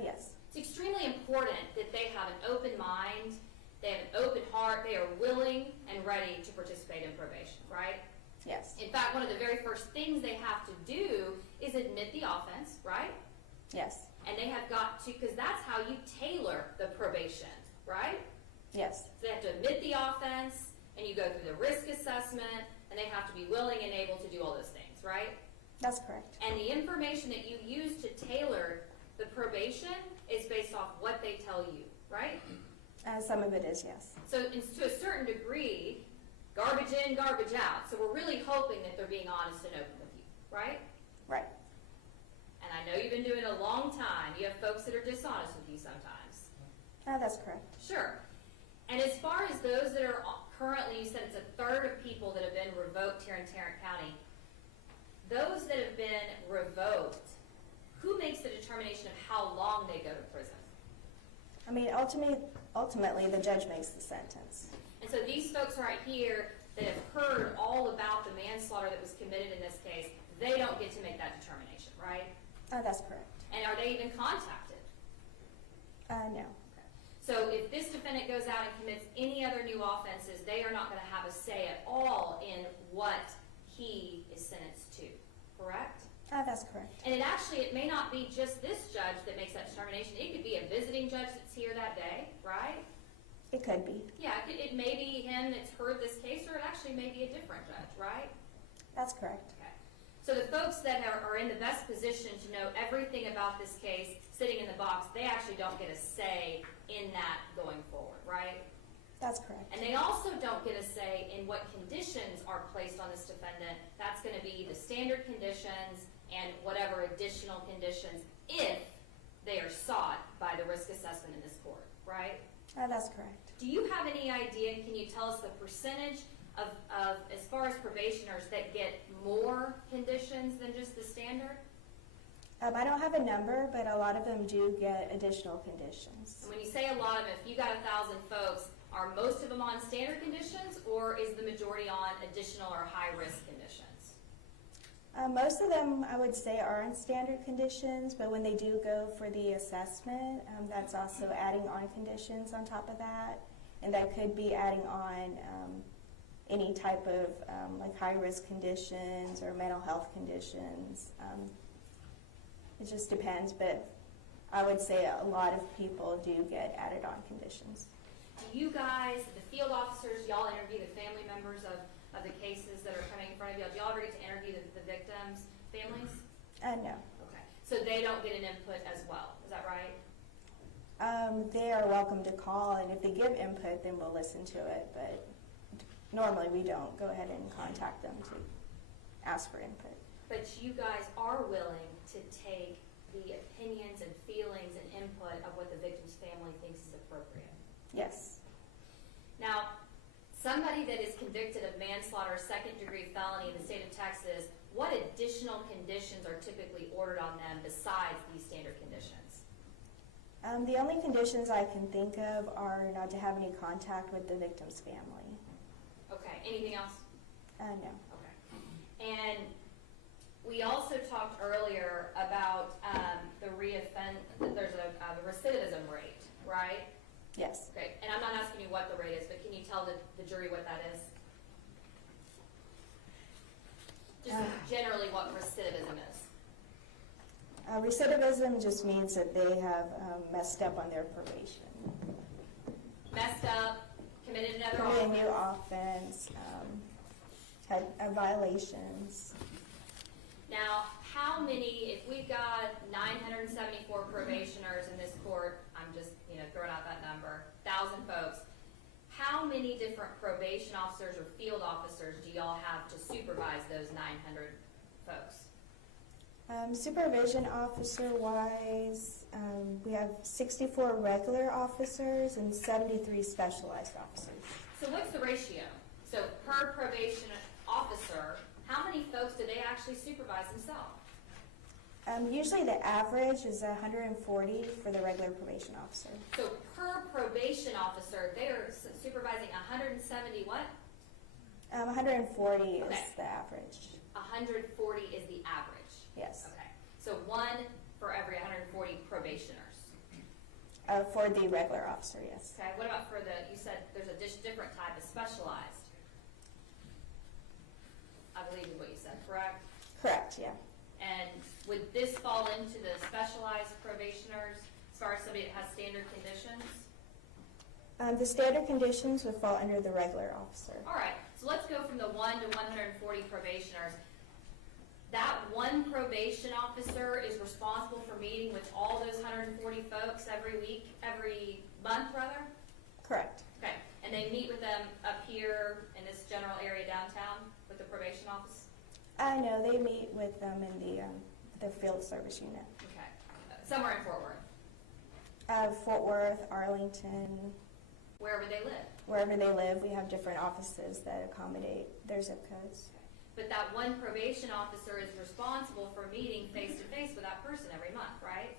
Yes. It's extremely important that they have an open mind, they have an open heart, they are willing and ready to participate in probation, right? Yes. In fact, one of the very first things they have to do is admit the offense, right? Yes. And they have got to, because that's how you tailor the probation, right? Yes. So they have to admit the offense, and you go through the risk assessment, and they have to be willing and able to do all those things, right? That's correct. And the information that you use to tailor the probation is based off what they tell you, right? Some of it is, yes. So to a certain degree, garbage in, garbage out. So we're really hoping that they're being honest and open with you, right? Right. And I know you've been doing it a long time. You have folks that are dishonest with you sometimes. That's correct. Sure. And as far as those that are currently, you said it's a third of people that have been revoked here in Tarrant County. Those that have been revoked, who makes the determination of how long they go to prison? I mean, ultimately, the judge makes the sentence. And so these folks right here that have heard all about the manslaughter that was committed in this case, they don't get to make that determination, right? That's correct. And are they even contacted? No. So if this defendant goes out and commits any other new offenses, they are not going to have a say at all in what he is sentenced to, correct? That's correct. And it may not be just this judge that makes that determination. It could be a visiting judge that's here that day, right? It could be. Yeah, it may be him that's heard this case, or it actually may be a different judge, right? That's correct. Okay. So the folks that are in the best position to know everything about this case, sitting in the box, they actually don't get a say in that going forward, right? That's correct. And they also don't get a say in what conditions are placed on this defendant. That's going to be the standard conditions and whatever additional conditions, if they are sought by the risk assessment in this court, right? That's correct. Do you have any idea, can you tell us the percentage of as far as probationers that get more conditions than just the standard? I don't have a number, but a lot of them do get additional conditions. And when you say a lot of them, if you got 1,000 folks, are most of them on standard conditions, or is the majority on additional or high-risk conditions? Most of them, I would say, are in standard conditions, but when they do go for the assessment, that's also adding on conditions on top of that, and that could be adding on any type of like high-risk conditions or mental health conditions. It just depends, but I would say a lot of people do get added on conditions. Do you guys, the field officers, y'all interview the family members of the cases that are coming in front of y'all? Do y'all ever get to interview the victims' families? No. Okay. So they don't get an input as well. Is that right? They are welcome to call, and if they give input, then we'll listen to it, but normally we don't go ahead and contact them to ask for input. But you guys are willing to take the opinions and feelings and input of what the victim's family thinks is appropriate? Yes. Now, somebody that is convicted of manslaughter, second-degree felony in the state of Texas, what additional conditions are typically ordered on them besides these standard conditions? The only conditions I can think of are not to have any contact with the victim's family. Okay. Anything else? No. Okay. And we also talked earlier about the there's a recidivism rate, right? Yes. Okay, and I'm not asking you what the rate is, but can you tell the jury what that is? Just generally what recidivism is. Recidivism just means that they have messed up on their probation. Messed up, committed another Committed a offense. new offense, had violations. Now, how many, if we've got 974 probationers in this court, I'm just, throwing out that number, 1,000 folks, how many different probation officers or field officers do y'all have to supervise those 900 folks? Supervision officer-wise, we have 64 regular officers and 73 specialized officers. So what's the ratio? So per probation officer, how many folks do they actually supervise themselves? Usually the average is 140 for the regular probation officer. So per probation officer, they're supervising 170 what? 140 is Okay. the average. 140 is the average. Yes. Okay. So one for every 140 probationers. For the regular officer, yes. Okay. What about for you said there's a different type of specialized. I believe is what you said, correct? Correct, yeah. And would this fall into the specialized probationers as far as somebody that has standard conditions? The standard conditions would fall under the regular officer. All right, so let's go from the 1 to 140 probationers. That one probation officer is responsible for meeting with all those 140 folks every month, rather? Correct. Okay, and they meet with them up here in this general area downtown with the probation office? No, they meet with them in the field service unit. Okay, somewhere in Fort Worth? Fort Worth, Arlington, Wherever they live? wherever they live, we have different offices that accommodate their zip codes. But that one probation officer is responsible for meeting face-to-face with that person every month, right?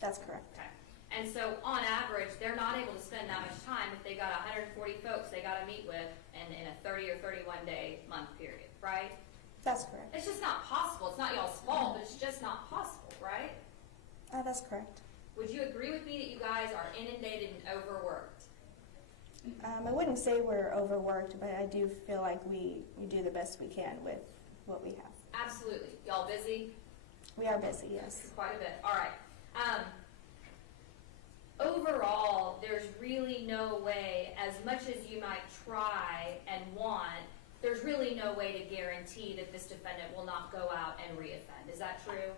That's correct. Okay. And so on average, they're not able to spend that much time if they got 140 folks they got to meet with in a 30 or 31 day month period, right? That's correct. It's just not possible. It's not y'all's fault, but it's just not possible, right? That's correct. Would you agree with me that you guys are inundated and overworked? I wouldn't say we're overworked, but I do feel like we do the best we can with what we have. Absolutely. Y'all busy? We are busy, yes. Quite a bit. All right. Overall, there's really no way, as much as you might try and want, there's really no way to guarantee that this defendant will not go out and reoffend. Is that true?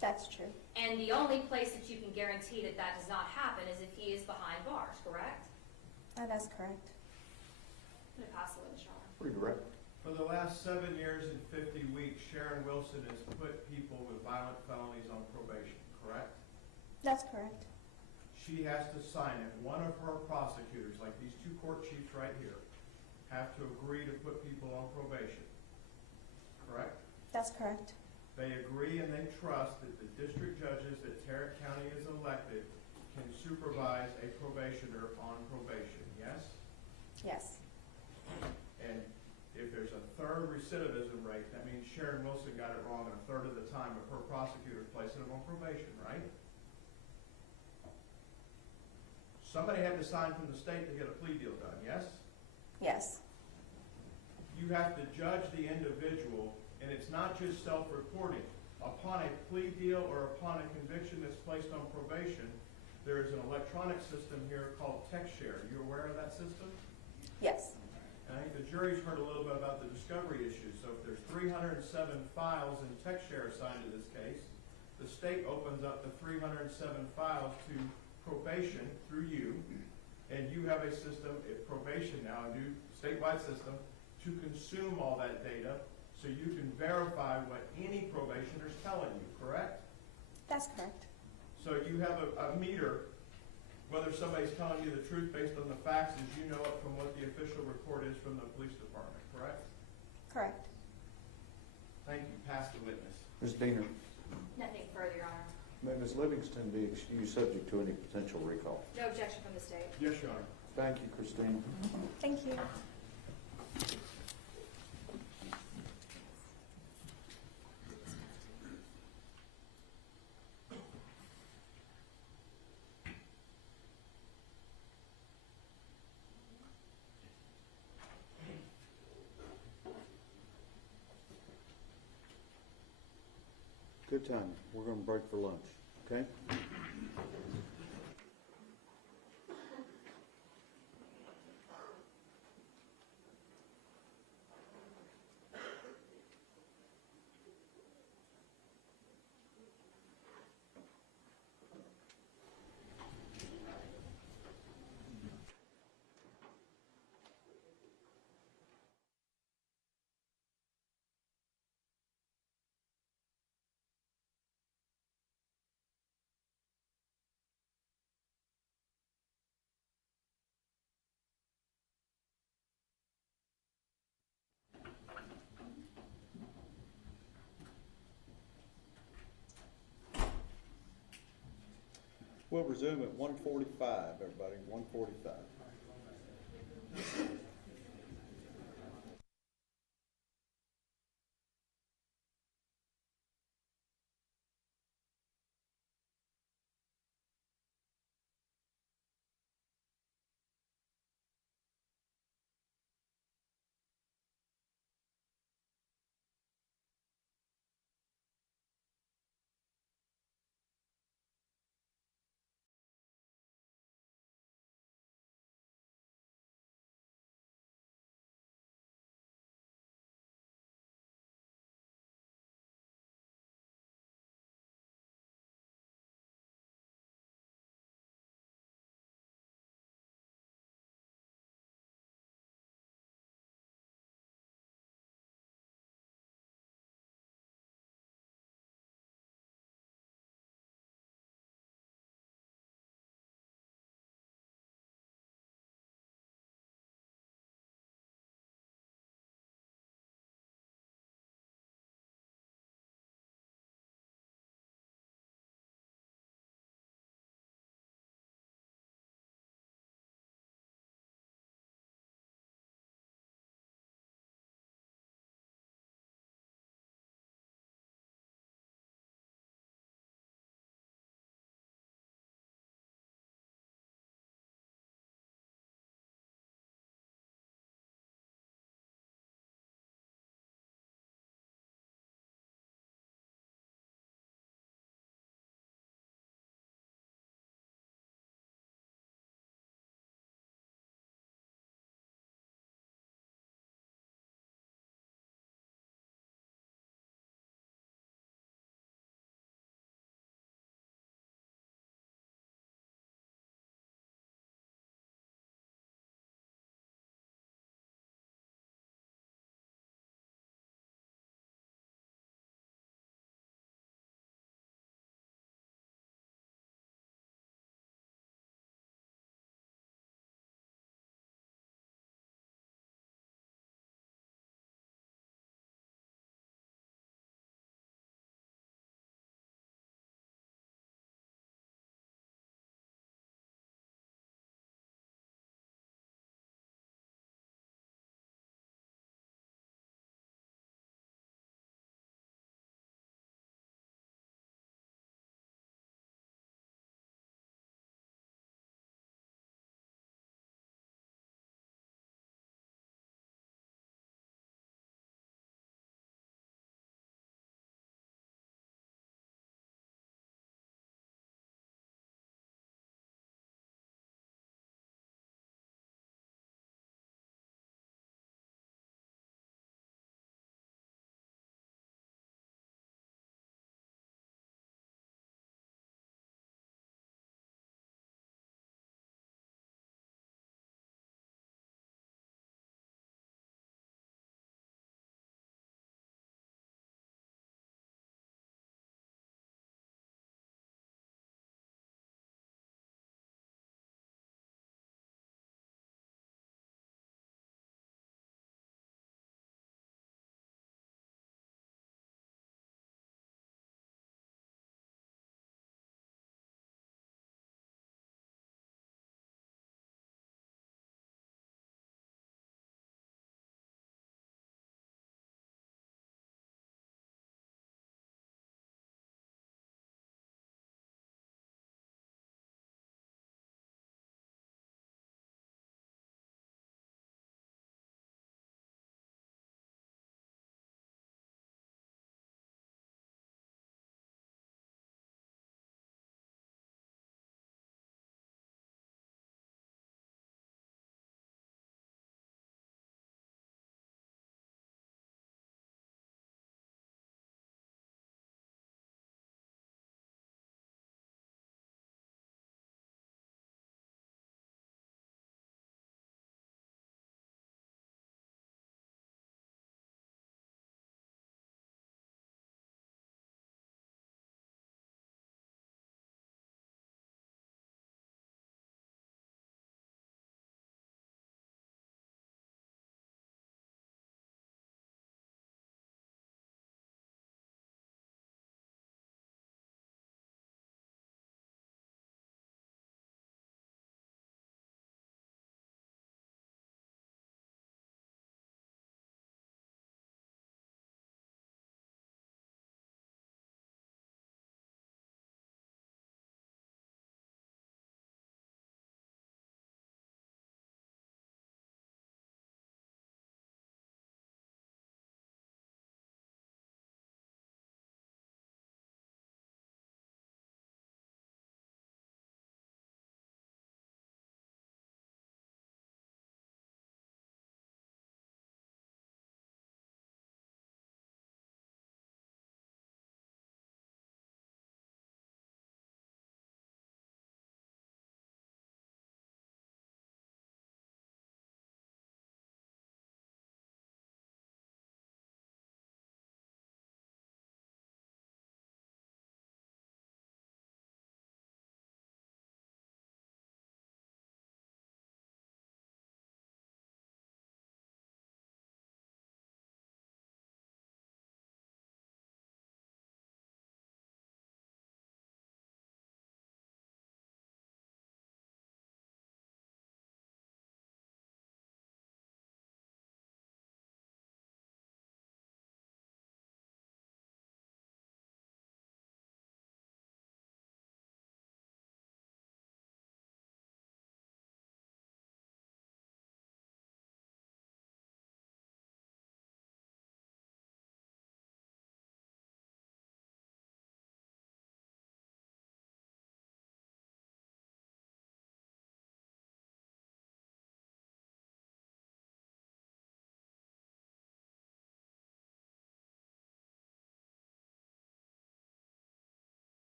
That's true. And the only place that you can guarantee that that does not happen is if he is behind bars, correct? That's correct. I'm going to pass the witness, Your Honor. Pretty direct. For the last 7 years and 50 weeks, Sharon Wilson has put people with violent felonies on probation, correct? That's correct. She has to sign it. One of her prosecutors, like these two court chiefs right here, have to agree to put people on probation, correct? That's correct. They agree and they trust that the district judges that Tarrant County has elected can supervise a probationer on probation, yes? Yes. And if there's a third recidivism rate, that means Sharon Wilson got it wrong a third of the time of her prosecutors placing them on probation, right? Somebody had to sign from the state to get a plea deal done, yes? Yes. You have to judge the individual, and it's not just self-reporting. Upon a plea deal or upon a conviction that's placed on probation, there is an electronic system here called TextShare. You aware of that system? Yes. And I think the jury's heard a little bit about the discovery issues. So if there's 307 files in TextShare assigned to this case, the state opens up the 307 files to probation through you, and you have a system, probation now, a new statewide system, to consume all that data so you can verify what any probationer's telling you, correct? That's correct. So you have a meter, whether somebody's telling you the truth based on the facts as you know it from what the official report is from the police department, correct? Correct. Thank you. Pass the witness. Ms. Diener, Nothing further, Your Honor. may Ms. Livingston be excused subject to any potential recall? No objection from the state. Yes, Your Honor. Thank you, Christina. Thank you. Good time. We're going to break for lunch, okay? We'll resume at 1:45, everybody, 1:45.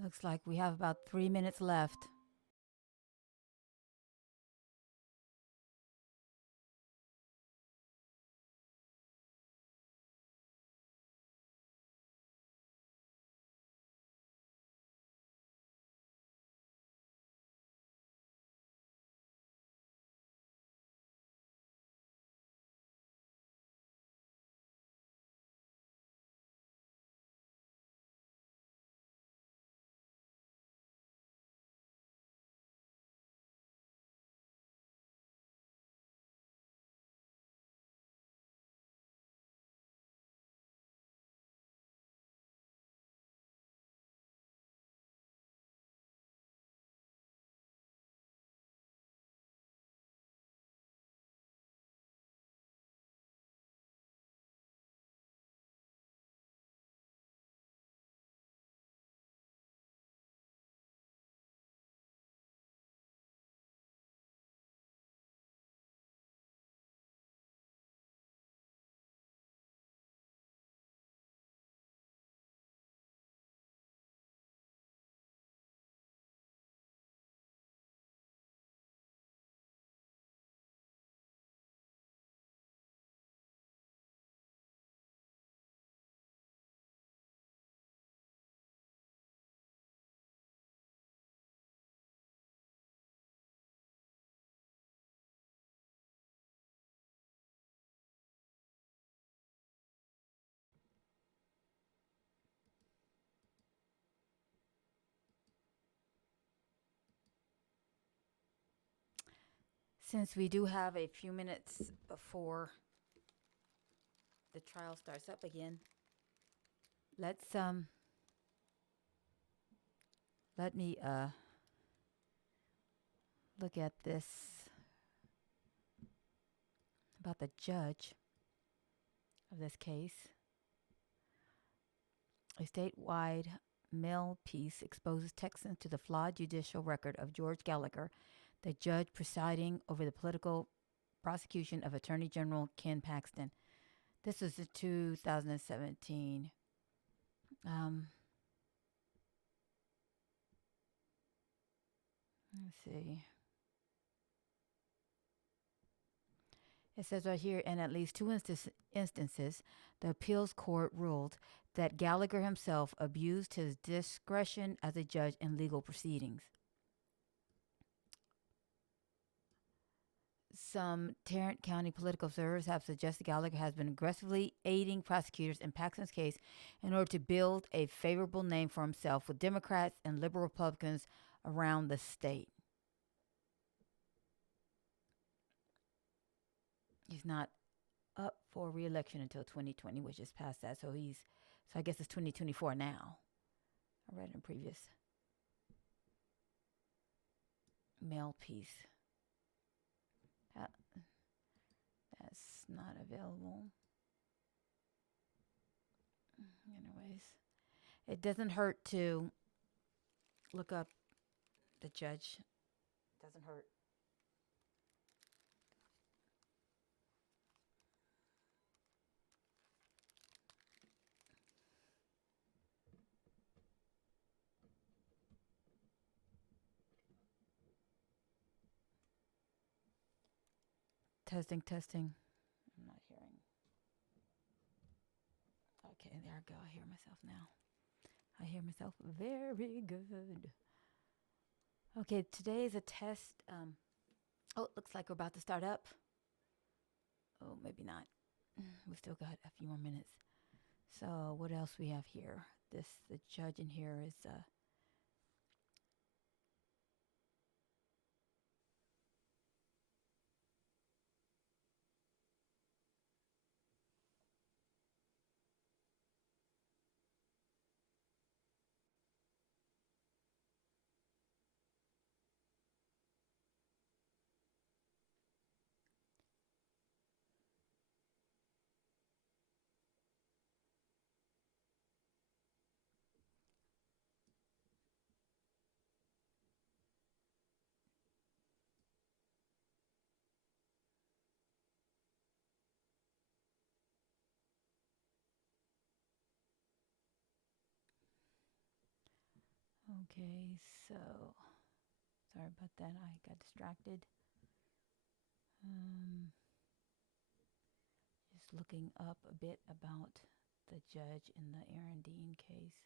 Looks like we have about 3 minutes left. Since we do have a few minutes before the trial starts up again, let's let me look at this about the judge of this case. A statewide mail piece exposes Texans to the flawed judicial record of George Gallagher, the judge presiding over the political prosecution of Attorney General Ken Paxton. This was in 2017. Let's see. It says right here, in at least two instances, the appeals court ruled that Gallagher himself abused his discretion as a judge in legal proceedings. Some Tarrant County political observers have suggested Gallagher has been aggressively aiding prosecutors in Paxton's case in order to build a favorable name for himself with Democrats and liberal Republicans around the state. He's not up for re-election until 2020, which is past that. So I guess it's 2024 now. I read in a previous mail piece. That's not available. Anyways, it doesn't hurt to look up the judge. Doesn't hurt. Testing, testing. I'm not hearing. Okay, there I go. I hear myself now. I hear myself very good. Okay, today is a test. Oh, it looks like we're about to start up. Oh, maybe not. We still got a few more minutes. So what else we have here? The judge in here is Okay, so sorry about that. I got distracted. Just looking up a bit about the judge in the Aaron Dean case.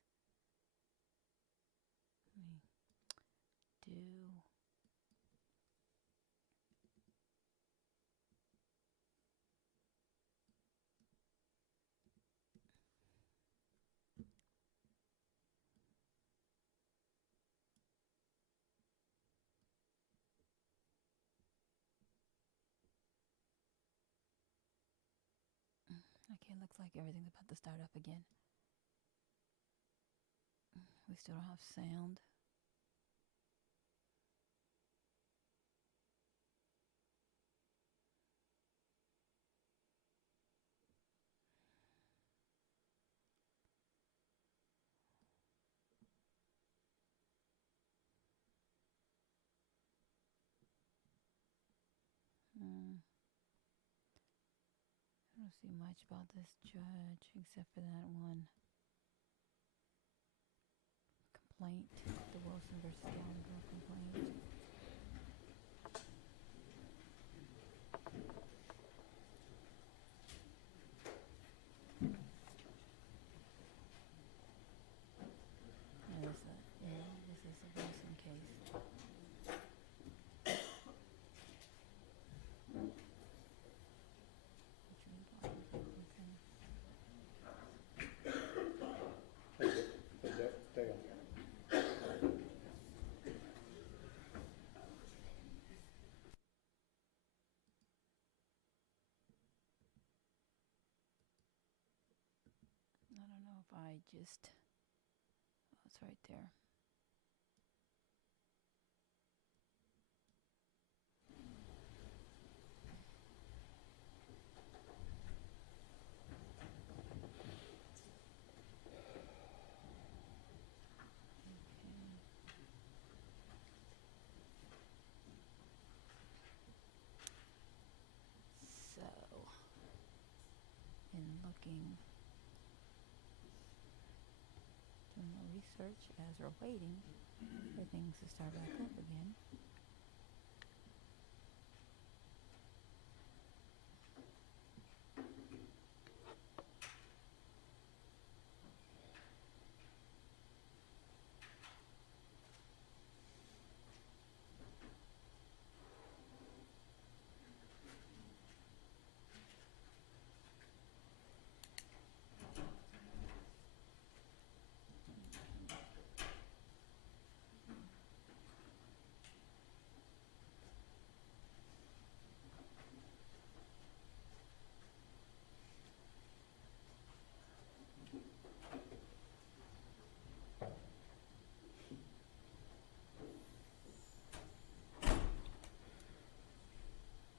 Let me do. Okay, looks like everything's about to start up again. We still don't have sound. I don't see much about this judge except for that one complaint, the Wilson versus Gallagher complaint. This is a Wilson case. Dale. I don't know if I just. Oh, it's right there. So, in looking, doing more research as we're waiting for things to start back up again.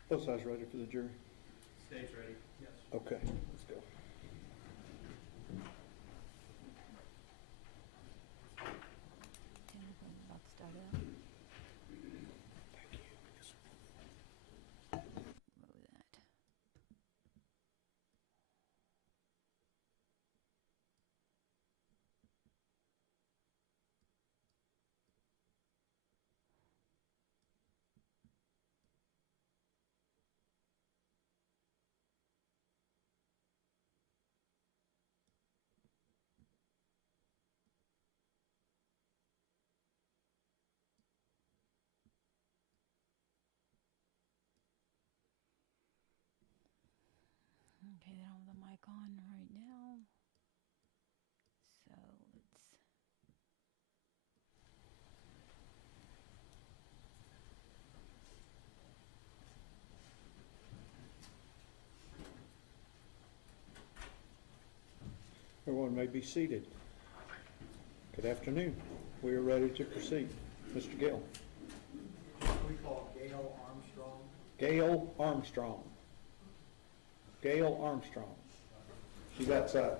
Both sides ready for the jury? Stage ready? Yes. Okay, let's go. And we're about to start up. Thank you. Yes, sir. Move that. Okay, they don't have the mic on right now. So let's. Everyone may be seated. Good afternoon. We are ready to proceed. Mr. Gale. We call Gail Armstrong. Gail Armstrong. Gail Armstrong. She's outside.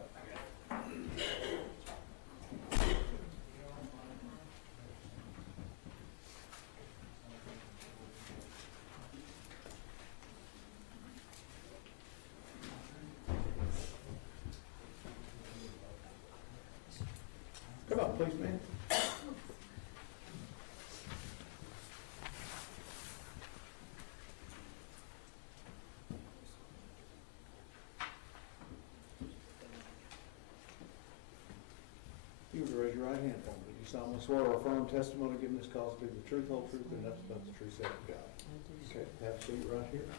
Come on, please, man. You would raise your right hand for me. Do you solemnly swear or affirm testimony given this cause to be the truth, whole truth, and nothing but the truth, so help you God? Okay, have a seat right here.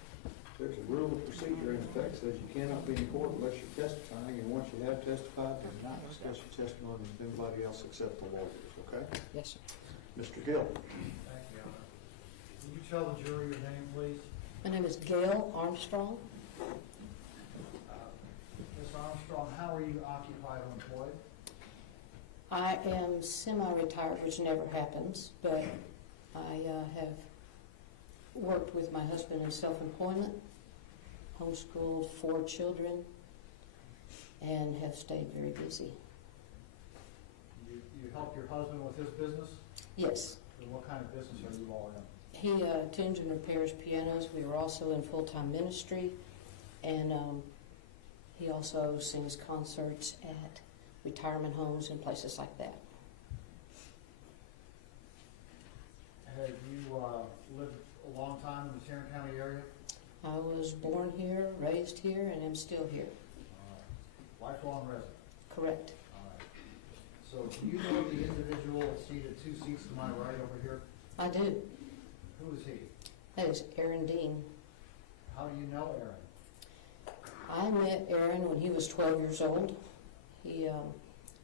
There's a rule of procedure in effect, says you cannot be in court unless you're testifying, and once you have testified, do not discuss your testimony with anybody else except the lawyers, okay? Yes, sir. Mr. Gill. Thank you, Your Honor. Will you tell the jury your name, please? My name is Gail Armstrong. Ms. Armstrong, how are you occupied or employed? I am semi-retired, which never happens, but I have worked with my husband in self-employment, homeschooled 4 children, and have stayed very busy. You help your husband with his business? Yes. And what kind of business are you all in? He tunes and repairs pianos. We are also in full-time ministry, and he also sings concerts at retirement homes and places like that. Have you lived a long time in the Tarrant County area? I was born here, raised here, and am still here. Lifelong resident? Correct. All right. So do you know the individual seated 2 seats to my right over here? I do. Who is he? That is Aaron Dean. How do you know Aaron? I met Aaron when he was 12 years old.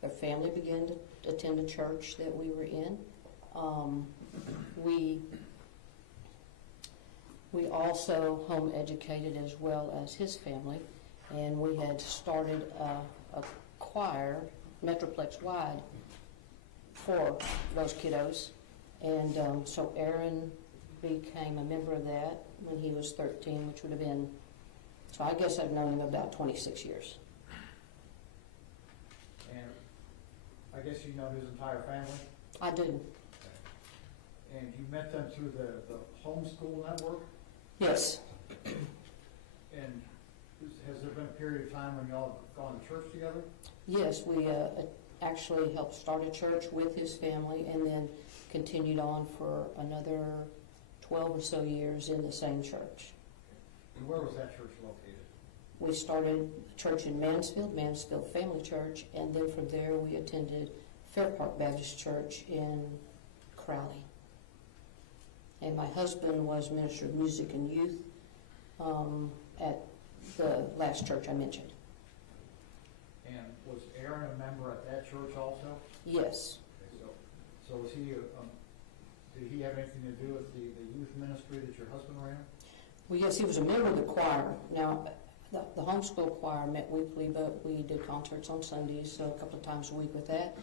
Their family began to attend a church that we were in. We also home educated as well as his family, and we had started a choir, Metroplex wide, for those kiddos. And so Aaron became a member of that when he was 13, which would have been, so I guess I've known him about 26 years. And I guess you know his entire family? I do. And you met them through the homeschool network? Yes. And has there been a period of time when y'all have gone to church together? Yes, we actually helped start a church with his family and then continued on for another 12 or so years in the same church. And where was that church located? We started a church in Mansfield Family Church, and then from there we attended Fair Park Baptist Church in Crowley. And my husband was minister of music and youth at the last church I mentioned. And was Aaron a member at that church also? Yes. Okay, so was he, did he have anything to do with the youth ministry that your husband ran? Well, yes, he was a member of the choir. Now, the homeschool choir met weekly, but we did concerts on Sundays, so a couple of times a week with that.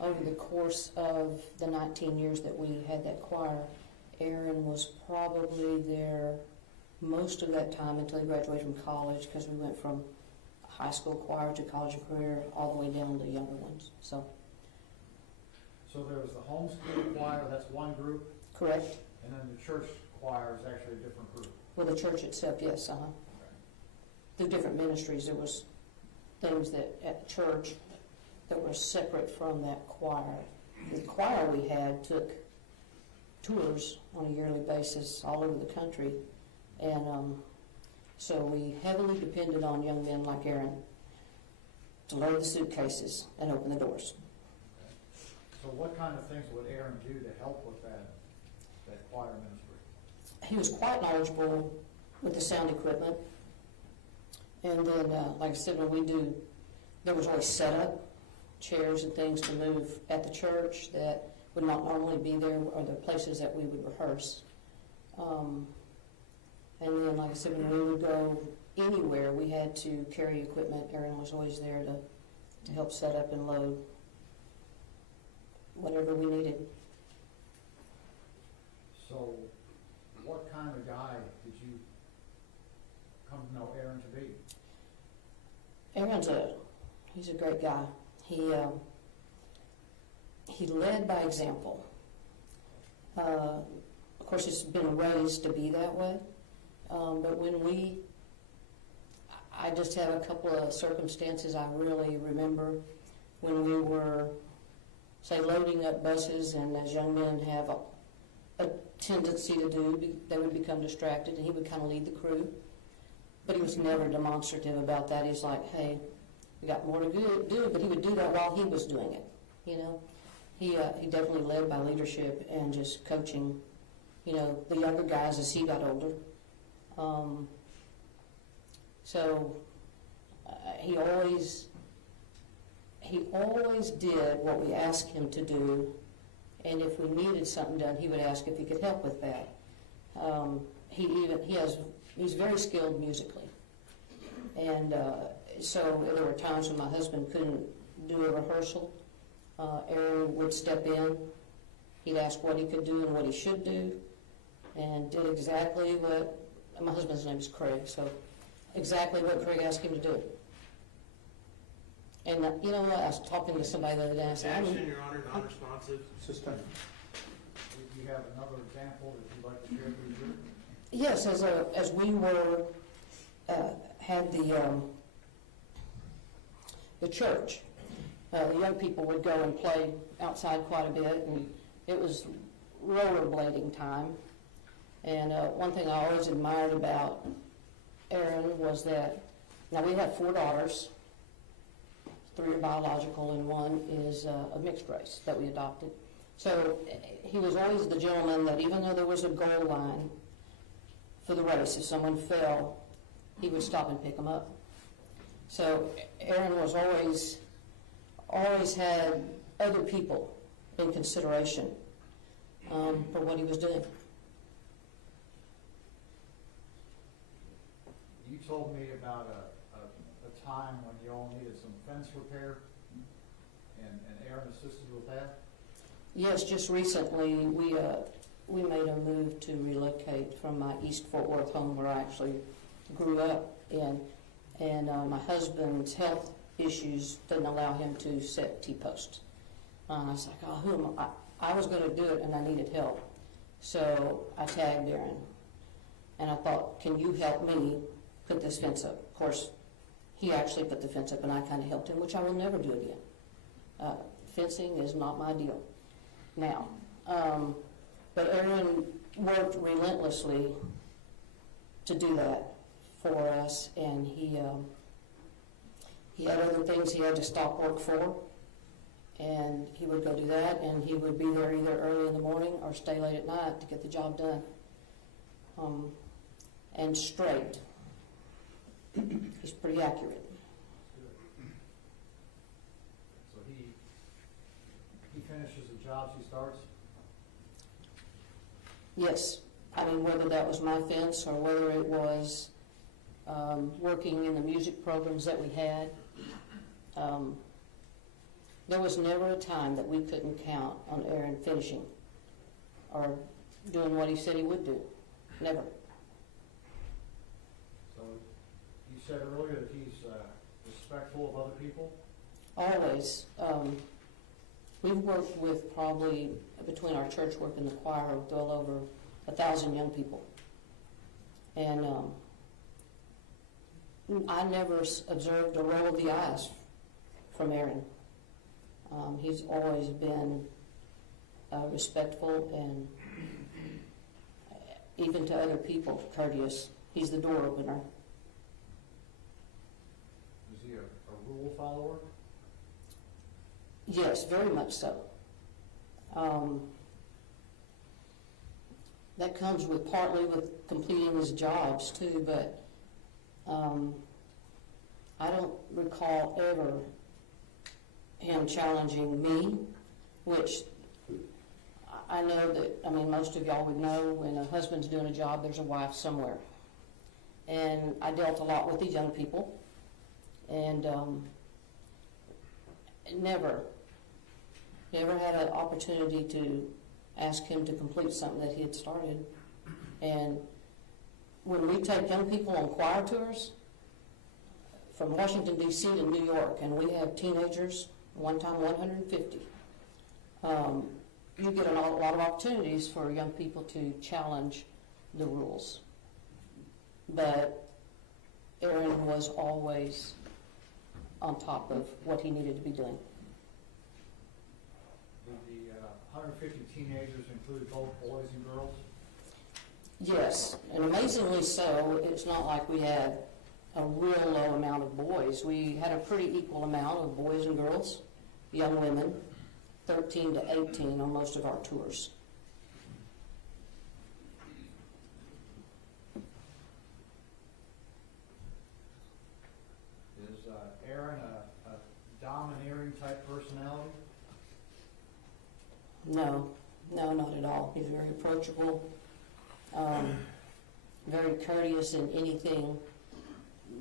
Over the course of the 19 years that we had that choir, Aaron was probably there most of that time until he graduated from college, because we went from high school choir to college and career all the way down to younger ones. So there was the homeschool choir, that's one group? correct. And then the church choir is actually a different group? Well, the church itself, yes, Okay. Through different ministries, there was things that at church that were separate from that choir. The choir we had took tours on a yearly basis all over the country, and so we heavily depended on young men like Aaron to load the suitcases and open the doors. So what kind of things would Aaron do to help with that choir ministry? He was quite knowledgeable with the sound equipment. And then, like I said, there was always setup, chairs and things to move at the church that would not normally be there, or the places that we would rehearse. And then, like I said, when we would go anywhere, we had to carry equipment. Aaron was always there to help set up and load whatever we needed. So what kind of guy did you come to know Aaron to be? He's a great guy. He led by example. Of course, he's been raised to be that way. But I just have a couple of circumstances I really remember when we were, say, loading up buses, and as young men have a tendency to do, they would become distracted, and he would kind of lead the crew. But he was never demonstrative about that. He's like, hey, we got more to do, but he would do that while he was doing it. you know. He definitely led by leadership and just coaching, you know, the younger guys as he got older. He always did what we asked him to do, and if we needed something done, he would ask if he could help with that. He's very skilled musically, and so there were times when my husband couldn't do a rehearsal. Aaron would step in. He'd ask what he could do and what he should do, and did exactly what, my husband's name is Craig, so exactly what Craig asked him to do. And you know what, I was talking to somebody the other day, and I said, Action, Your Honor, non-responsive. Sustained. Do you have another example that you'd like to share with the group? yes, as we were, had the church, the young people would go and play outside quite a bit, and it was rollerblading time. And one thing I always admired about Aaron was that, now we have 4 daughters, 3 are biological and 1 is a mixed race that we adopted. So he was always the gentleman that even though there was a goal line for the race, if someone fell, he would stop and pick them up. So Aaron was always had other people in consideration for what he was doing. You told me about a time when you all needed some fence repair, and Aaron assisted with that? Yes, just recently we made a move to relocate from my East Fort Worth home where I actually grew up in, and my husband's health issues didn't allow him to set T-posts. I was like, oh, who am I? I was going to do it and I needed help. So I tagged Aaron, and I thought, can you help me put this fence up? Of course, he actually put the fence up and I kind of helped him, which I will never do again. Fencing is not my deal now. But Aaron worked relentlessly to do that for us, and he had other things he had to stop work for, and he would go do that, and he would be there either early in the morning or stay late at night to get the job done. And straight. He's pretty accurate. So he finishes the jobs he starts? Yes. I mean, whether that was my fence or whether it was working in the music programs that we had, there was never a time that we couldn't count on Aaron finishing or doing what he said he would do. Never. So you said earlier that he's respectful of other people? Always. We've worked with probably, between our church work and the choir, well over 1,000 young people. And I never observed a roll of the eyes from Aaron. He's always been respectful and even to other people, courteous. He's the door opener. Is he a rule follower? Yes, very much so. That comes with partly with completing his jobs too, but I don't recall ever him challenging me, which I know that, I mean, most of y'all would know when a husband's doing a job, there's a wife somewhere. And I dealt a lot with these young people, and never had an opportunity to ask him to complete something that he had started. And when we take young people on choir tours from Washington, D.C. to New York, and we have teenagers, one time 150, you get a lot of opportunities for young people to challenge the rules. But Aaron was always on top of what he needed to be doing. Did the 150 teenagers include both boys and girls? Yes, and amazingly so. It's not like we had a real low amount of boys. We had a pretty equal amount of boys and girls, young women, 13 to 18 on most of our tours. Is Aaron a domineering type personality? No, not at all. He's very approachable, very courteous in anything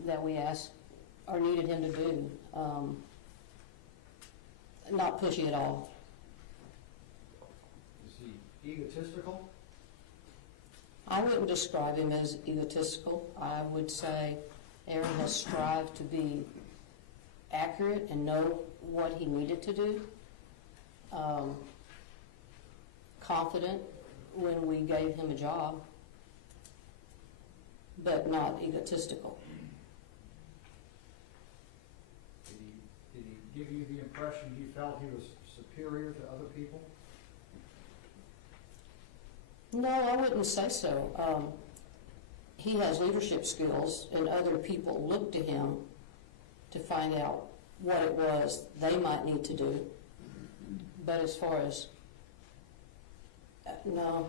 that we ask or needed him to do. Not pushy at all. Is he egotistical? I wouldn't describe him as egotistical. I would say Aaron has strived to be accurate and know what he needed to do. Confident when we gave him a job, but not egotistical. Did he give you the impression he felt he was superior to other people? No, I wouldn't say so. He has leadership skills, and other people look to him to find out what it was they might need to do. But as far as, no,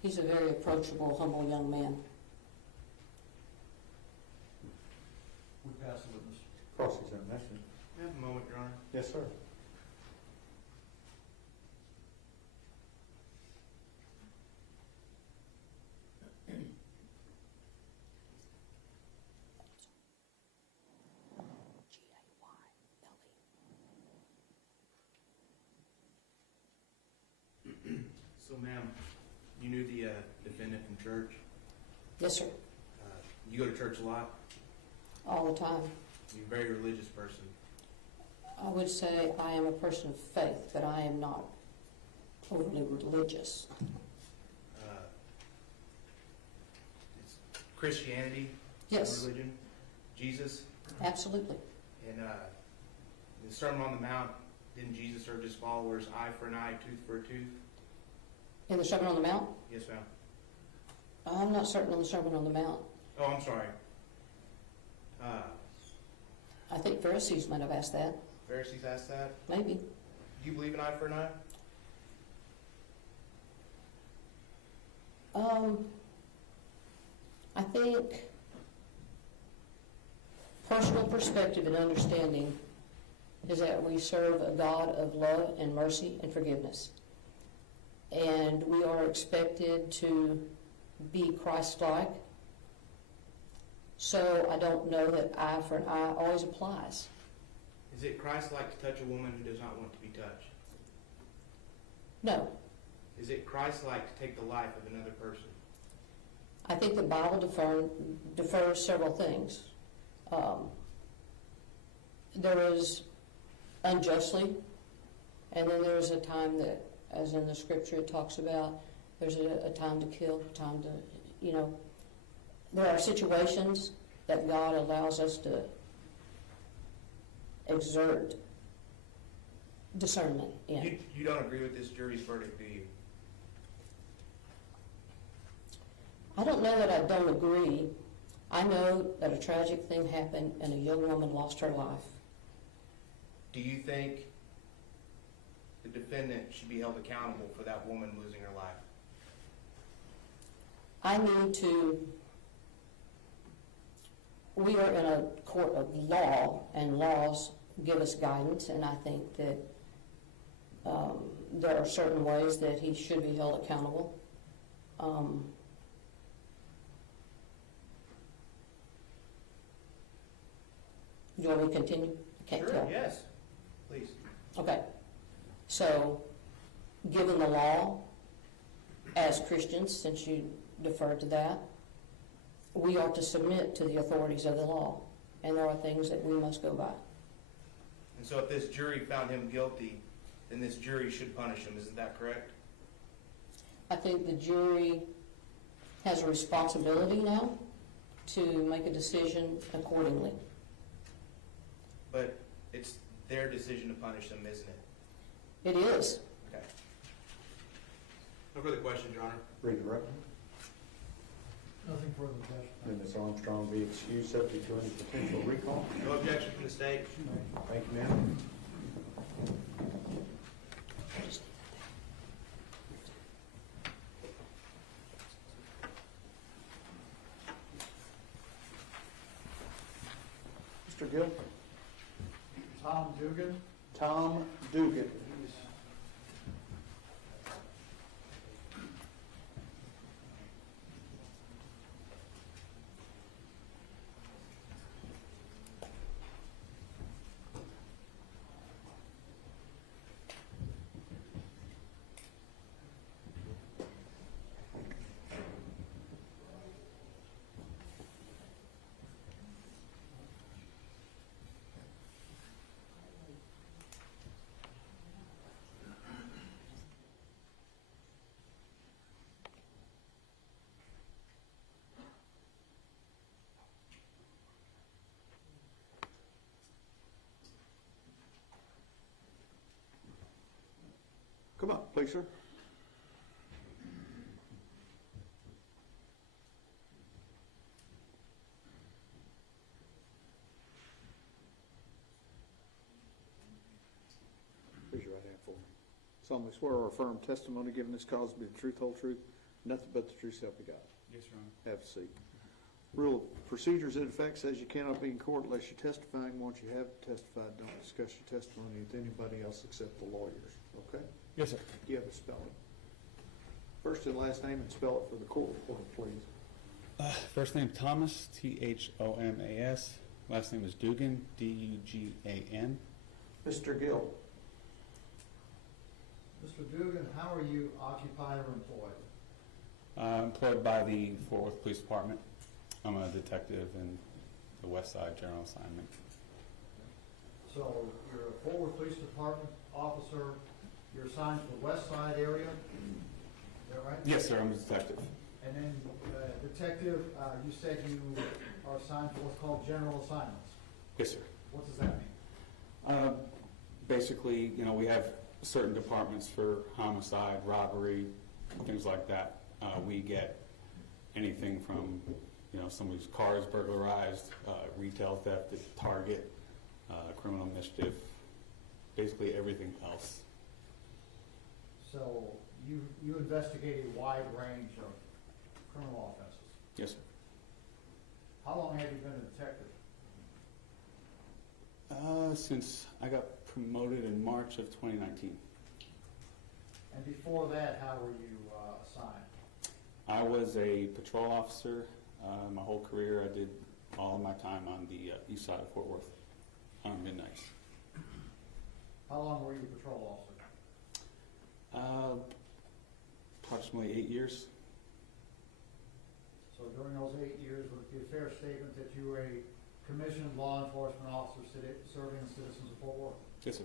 he's a very approachable, humble young man. We pass the witness. Cross-examination. I have a moment, Your Honor. Yes, sir. So, ma'am, you knew the defendant from church. Yes, sir. You go to church a lot. All the time. You're a very religious person. I would say I am a person of faith, but I am not overly religious. It's Christianity. Yes. Religion. Jesus. Absolutely. And the Sermon on the Mount, didn't Jesus urge his followers, eye for an eye, tooth for a tooth? In the Sermon on the Mount? Yes, ma'am. I'm not certain on the Sermon on the Mount. Oh, I'm sorry. I think Pharisees might have asked that. Pharisees asked that. Maybe. Do you believe in eye for an eye? I think personal perspective and understanding is that we serve a God of love and mercy and forgiveness. And we are expected to be Christ-like. So I don't know that eye for an eye always applies. Is it Christ-like to touch a woman who does not want to be touched? No. Is it Christ-like to take the life of another person? I think the Bible defers several things. There is unjustly, and then there is a time that, as in the scripture it talks about, there's a time to kill, time to, there are situations that God allows us to exert discernment in. You don't agree with this jury's verdict, do you? I don't know that I don't agree. I know that a tragic thing happened and a young woman lost her life. Do you think the defendant should be held accountable for that woman losing her life? We are in a court of law, and laws give us guidance, and I think that there are certain ways that he should be held accountable. Do you want me to continue? I can't Sure, tell. yes. Please. Okay. So, given the law, as Christians, since you deferred to that, we are to submit to the authorities of the law, and there are things that we must go by. And so if this jury found him guilty, then this jury should punish him. Isn't that correct? I think the jury has a responsibility now to make a decision accordingly. But it's their decision to punish him, isn't it? It is. Okay. No further questions, Your Honor. Read the record. Nothing further, Judge. And Ms. Armstrong be excused subject to any potential recall. No objection from the state. Thank you, ma'am. Mr. Gill? Tom Dugan. Tom Dugan. Come up, please, sir. Raise your right hand for me. Solemnly swear or affirm testimony given this cause to be the truth, whole truth, nothing but the truth, so help you God. Yes, Your Honor. Have a seat. Rule of procedures in effect says you cannot be in court unless you're testifying. Once you have testified, don't discuss your testimony with anybody else except the lawyers. Okay? Yes, sir. Do you have a spelling? First and last name and spell it for the court reporter, please. First name Thomas, Thomas. Last name is Dugan, Dugan. Mr. Gill. Mr. Dugan, how are you occupied or employed? Employed by the Fort Worth Police Department. I'm a detective in the West Side General Assignment. So you're a Fort Worth Police Department officer. You're assigned to the West Side area. Is that right? Yes, sir. I'm a detective. And then, detective, you said you are assigned to what's called general assignments. Yes, sir. What does that mean? Basically, we have certain departments for homicide, robbery, things like that. We get anything from, somebody's car is burglarized, retail theft at Target, criminal mischief, basically everything else. So you investigate a wide range of criminal offenses. Yes, sir. How long have you been a detective? Since I got promoted in March of 2019. And before that, how were you assigned? I was a patrol officer. My whole career, I did all of my time on the east side of Fort Worth on midnights. How long were you a patrol officer? Approximately 8 years. So during those 8 years, would it be a fair statement that you were a commissioned law enforcement officer serving the citizens of Fort Worth? Yes, sir.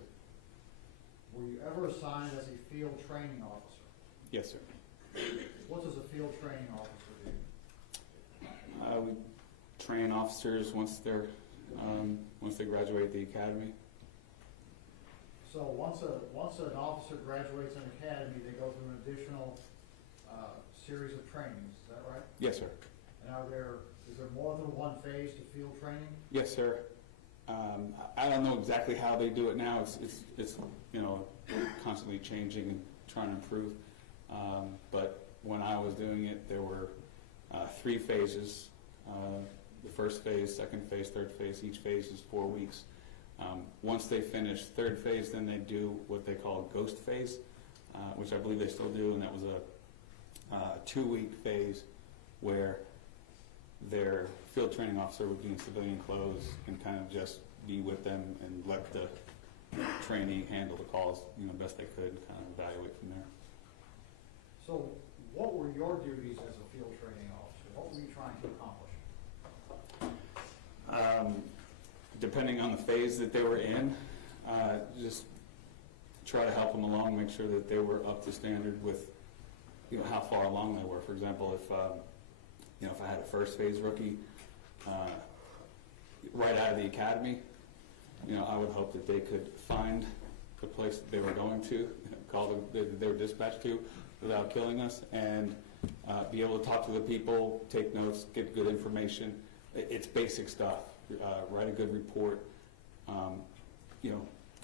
Were you ever assigned as a field training officer? Yes, sir. What does a field training officer do? We train officers once they graduate the academy. So once an officer graduates an academy, they go through an additional series of trainings. Is that right? Yes, sir. And is there more than one phase to field training? Yes, sir. I don't know exactly how they do it now. It's constantly changing and trying to improve. But when I was doing it, there were 3 phases. The first phase, second phase, third phase. Each phase is 4 weeks. Once they finish third phase, then they do what they call ghost phase, which I believe they still do, and that was a 2-week phase where their field training officer would be in civilian clothes and kind of just be with them and let the trainee handle the calls, best they could, and kind of evaluate from there. So what were your duties as a field training officer? What were you trying to accomplish? Depending on the phase that they were in, just try to help them along, make sure that they were up to standard with, how far along they were. For example, if I had a first phase rookie right out of the academy, I would hope that they could find the place that they were going to, that they were dispatched to without killing us, and be able to talk to the people, take notes, get good information. It's basic stuff. Write a good report,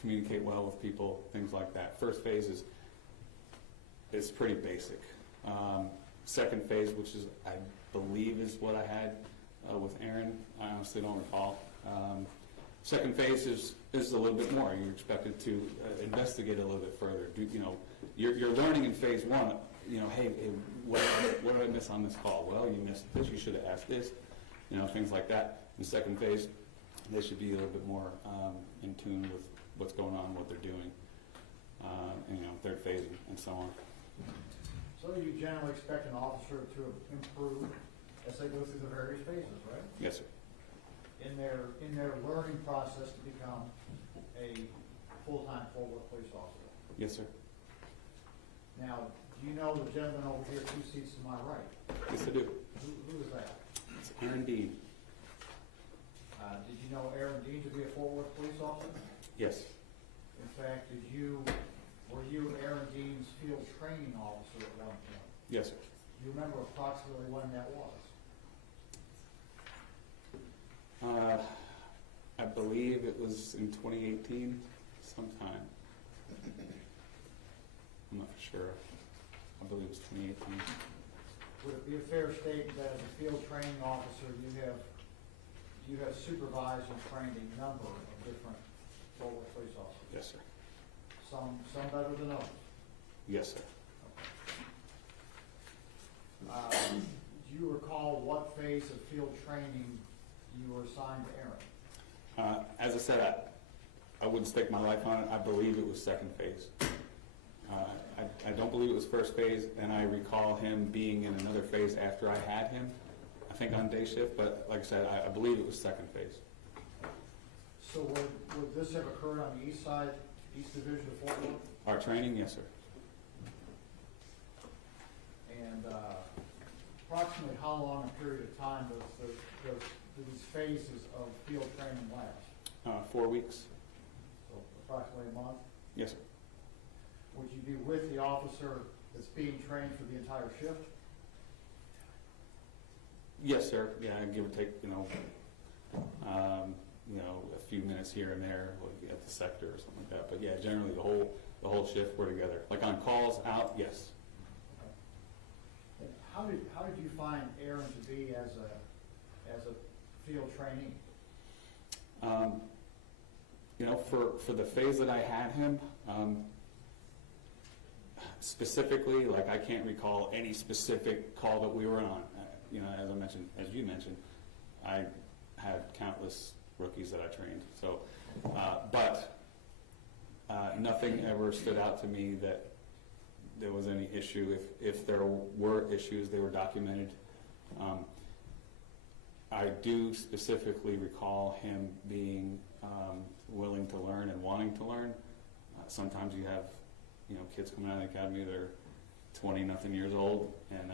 communicate well with people, things like that. First phase is pretty basic. Second phase, which is, I believe, is what I had with Aaron. I honestly don't recall. Second phase is a little bit more. You're expected to investigate a little bit further. You're learning in phase one, hey, what did I miss on this call? Well, you missed this, you should have asked this, things like that. In the second phase, they should be a little bit more in tune with what's going on, what they're doing, and third phase and so on. So you generally expect an officer to improve as they go through the various phases, right? Yes, sir. In their learning process to become a full-time forward police officer. Yes, sir. Now, do you know the gentleman over here 2 seats to my right? Yes, I do. Who is that? It's Aaron Dean. Did you know Aaron Dean to be a forward police officer? Yes. In fact, were you Aaron Dean's field training officer at one point? Yes, sir. Do you remember approximately when that was? I believe it was in 2018 sometime. I'm not for sure. I believe it was 2018. Would it be a fair statement that as a field training officer, you have supervised and trained a number of different forward police officers? Yes, sir. Some better than others? Yes, sir. Do you recall what phase of field training you were assigned to Aaron? As I said, I wouldn't stake my life on it. I believe it was second phase. I don't believe it was first phase, and I recall him being in another phase after I had him, I think on day shift, but like I said, I believe it was second phase. So would this have occurred on the east side, East Division of Fort Worth? Our training, yes, sir. And approximately how long a period of time does these phases of field training last? 4 weeks. So approximately a month? Yes, sir. Would you be with the officer that's being trained for the entire shift? Yes, sir. Yeah, give or take, a few minutes here and there, like at the sector or something like that. But yeah, generally the whole shift we're together. Like on calls out, yes. Okay. And how did you find Aaron to be as a field trainee? For the phase that I had him, specifically, like I can't recall any specific call that we were on. As you mentioned, I had countless rookies that I trained. So, but nothing ever stood out to me that there was any issue. If there were issues, they were documented. I do specifically recall him being willing to learn and wanting to learn. Sometimes you have, kids coming out of the academy that are 20-nothing years old and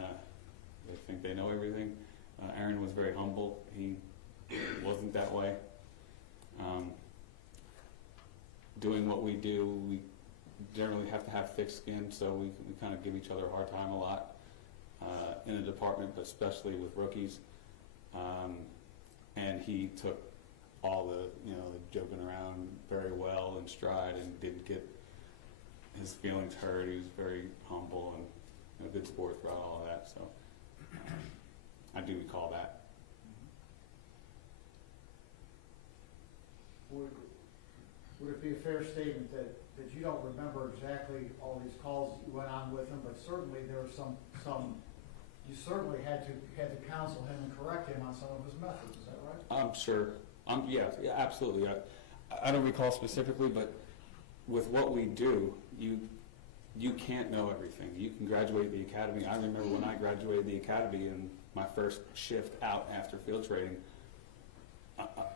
they think they know everything. Aaron was very humble. He wasn't that way. Doing what we do, we generally have to have thick skin, so we kind of give each other a hard time a lot in the department, but especially with rookies. And he took all the joking around very well in stride and didn't get his feelings hurt. He was very humble and a good sport throughout all of that. So I do recall that. Would it be a fair statement that you don't remember exactly all these calls that you went on with him, but certainly there were some you certainly had to counsel him and correct him on some of his methods, is that right? I'm sure. Yeah, absolutely. I don't recall specifically, but with what we do, you can't know everything. You can graduate the academy. I remember when I graduated the academy and my first shift out after field training,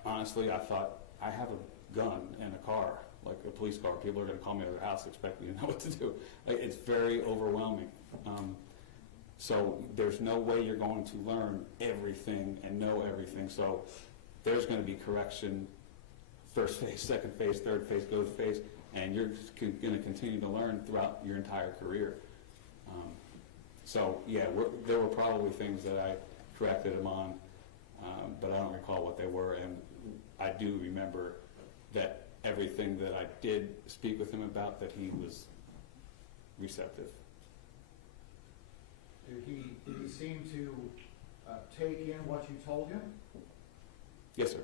honestly, I thought, I have a gun and a car, like a police car. People are going to call me to their house, expect me to know what to do. Like, it's very overwhelming. So there's no way you're going to learn everything and know everything. So there's going to be correction, first phase, second phase, third phase, go phase, and you're going to continue to learn throughout your entire career. So yeah, there were probably things that I corrected him on, but I don't recall what they were. And I do remember that everything that I did speak with him about, that he was receptive. Did he seem to take in what you told him? Yes, sir.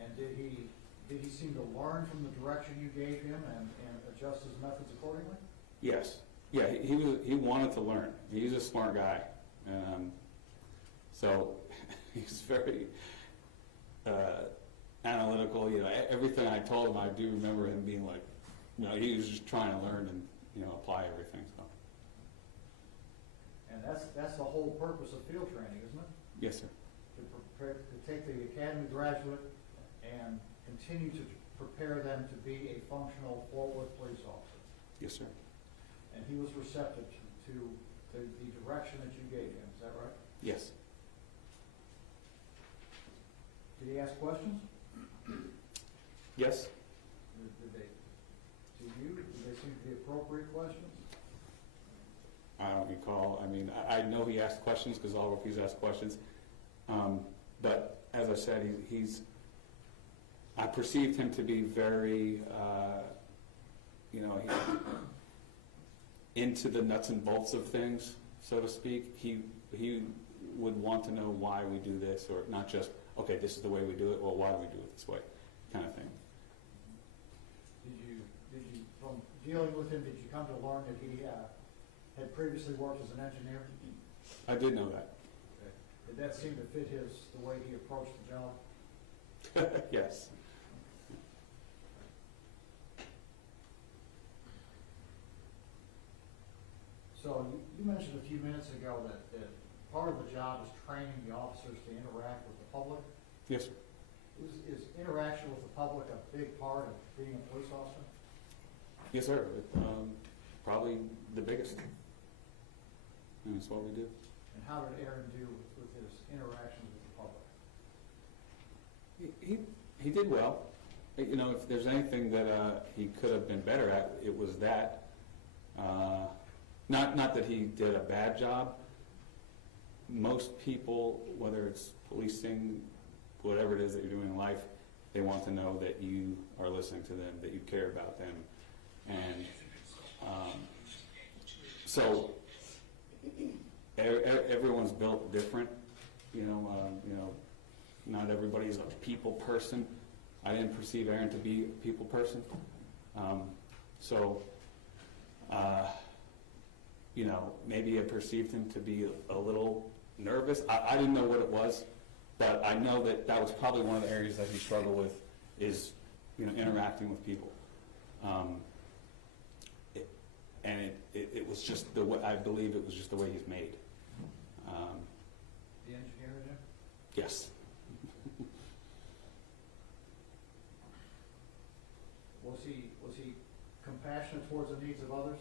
And did he seem to learn from the direction you gave him and adjust his methods accordingly? Yes. Yeah, he wanted to learn. He's a smart guy. So he's very analytical. You know, everything I told him, I do remember him being like, you know, he was just trying to learn and, you know, apply everything. So. And that's the whole purpose of field training, isn't it? Yes, sir. To take the academy graduate and continue to prepare them to be a functional Fort Worth police officer. Yes, sir. And he was receptive to the direction that you gave him, is that right? Yes. Did he ask questions? Yes. Did they seem to be appropriate questions? I don't recall. I mean, I know he asked questions because all rookies ask questions. But as I said, I perceived him to be very, you know, into the nuts and bolts of things, so to speak. He would want to know why we do this, or not just, okay, this is the way we do it, well, why do we do it this way, kind of thing. Did you, from dealing with him, did you come to learn that he had previously worked as an engineer? I did know that. Okay. Did that seem to fit the way he approached the job? Yes. So you mentioned a few minutes ago that part of the job is training the officers to interact with the public. Yes, sir. Is interaction with the public a big part of being a police officer? Yes, sir. Probably the biggest. And that's what we do. And how did Aaron do with his interactions with the public? He did well. You know, if there's anything that he could have been better at, it was that. Not that he did a bad job. Most people, whether it's policing, whatever it is that you're doing in life, they want to know that you are listening to them, that you care about them. And so everyone's built different. You know, not everybody's a people person. I didn't perceive Aaron to be a people person. You know, maybe I perceived him to be a little nervous. I didn't know what it was, but I know that was probably one of the areas that he struggled with is, you know, interacting with people. It was just the way, I believe it was just the way he's made. The engineer in there? Yes. Was he compassionate towards the needs of others?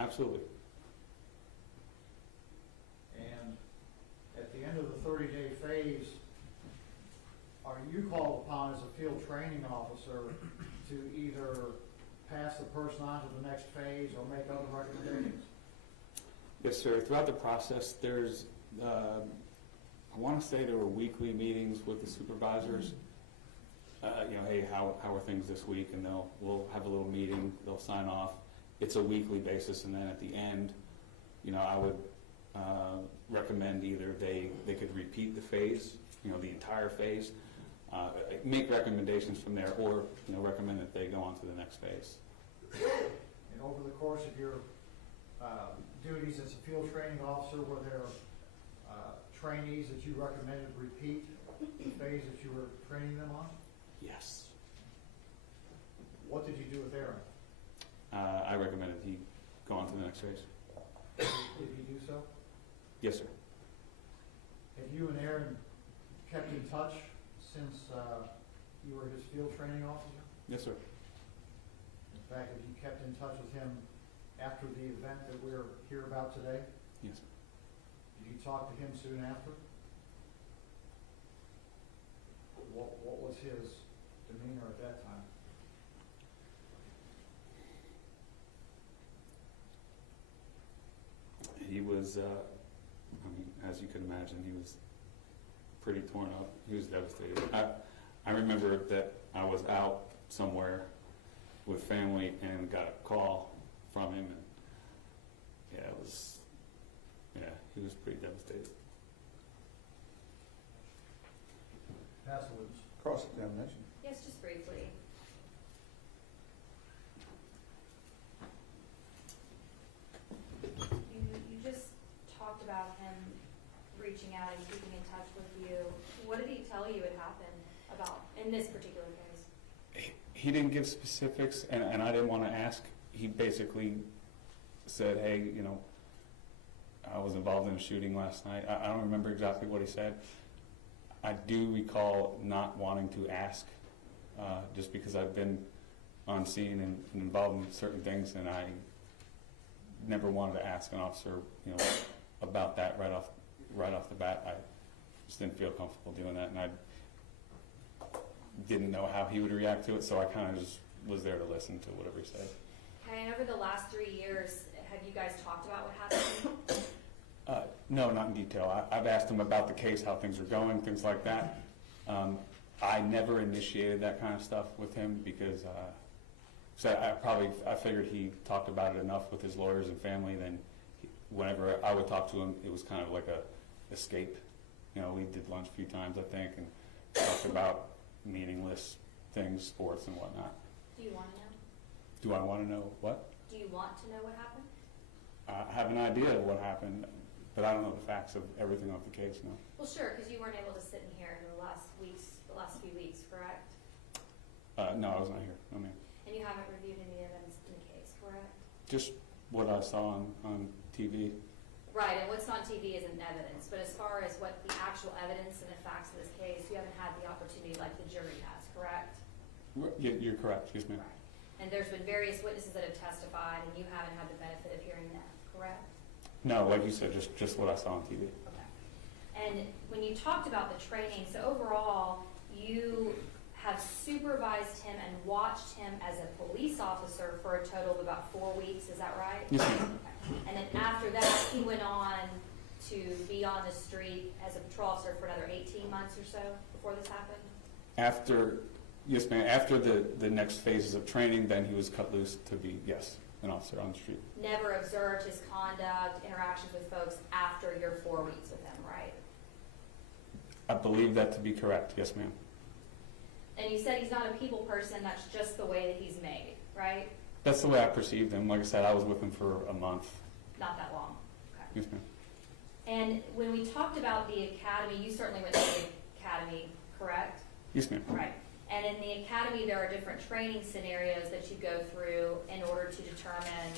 Absolutely. And at the end of the 30-day phase, are you called upon as a field training officer to either pass the person on to the next phase or make other recommendations? Yes, sir. Throughout the process, there's, I want to say there were weekly meetings with the supervisors. You know, hey, how are things this week? And we'll have a little meeting. They'll sign off. It's a weekly basis, and then at the end, you know, I would recommend either they could repeat the phase, you know, the entire phase, make recommendations from there, or, you know, recommend that they go on to the next phase. And over the course of your duties as a field training officer, were there trainees that you recommended repeat the phase that you were training them on? Yes. What did you do with Aaron? I recommended he go on to the next phase. Did he do so? Yes, sir. Have you and Aaron kept in touch since you were his field training officer? Yes, sir. In fact, have you kept in touch with him after the event that we're here about today? Yes, sir. Did you talk to him soon after? What was his demeanor at that time? He was, I mean, as you can imagine, he was pretty torn up. He was devastated. I remember that I was out somewhere with family and got a call from him, and he was pretty devastated. Pass the witness. Cross out and keeping in touch with you. What did he tell you had happened about, in this particular case? He didn't give specifics, and I didn't want to ask. He basically said, hey, you know, I was involved in a shooting last night. I don't remember exactly what he said. I do recall not wanting to ask, just because I've been on scene and involved in certain things, and I never wanted to ask an officer, you know, about that right off the bat. I just didn't feel comfortable doing that, and I didn't know how he would react to it, so I kind of just was there to listen to whatever he said. Okay, and over the last 3 years, have you guys talked about what happened? No, not in detail. I've asked him about the case, how things are going, things like that. I never initiated that kind of stuff with him because I figured he talked about it enough with his lawyers and family. Then whenever I would talk to him, it was kind of like a escape. You know, we did lunch a few times, I think, and talked about meaningless things, sports and whatnot. Do you want to know? Do I want to know what? Do you want to know what happened? I have an idea of what happened, but I don't know the facts of everything of the case, no. Well, sure, because you weren't able to sit in here in the last few weeks, correct? No, I was not here. No, ma'am. And you haven't reviewed any evidence in the case, correct? Just what I saw on TV. Right, and what's on TV isn't evidence, but as far as what the actual evidence and the facts of this case, you haven't had the opportunity like the jury has, correct? You're correct, yes, ma'am. Right. And there's been various witnesses that have testified, and you haven't had the benefit of hearing them, correct? No, like you said, just what I saw on TV. Okay. And when you talked about the training, so overall, you have supervised him and watched him as a police officer for a total of about 4 weeks, is that right? Yes, ma'am. Okay. And then after that, he went on to be on the street as a patrol officer for another 18 months or so before this happened? Yes, ma'am. After the next phases of training, then he was cut loose to be, yes, an officer on the street. Never observed his conduct, interactions with folks after your 4 weeks with him, right? I believe that to be correct, yes, ma'am. And you said he's not a people person, that's just the way that he's made, right? That's the way I perceived him. Like I said, I was with him for a month. Not that long. Okay. Yes, ma'am. And when we talked about the academy, you certainly went to the academy, correct? Yes, ma'am. Right. And in the academy, there are different training scenarios that you go through in order to determine,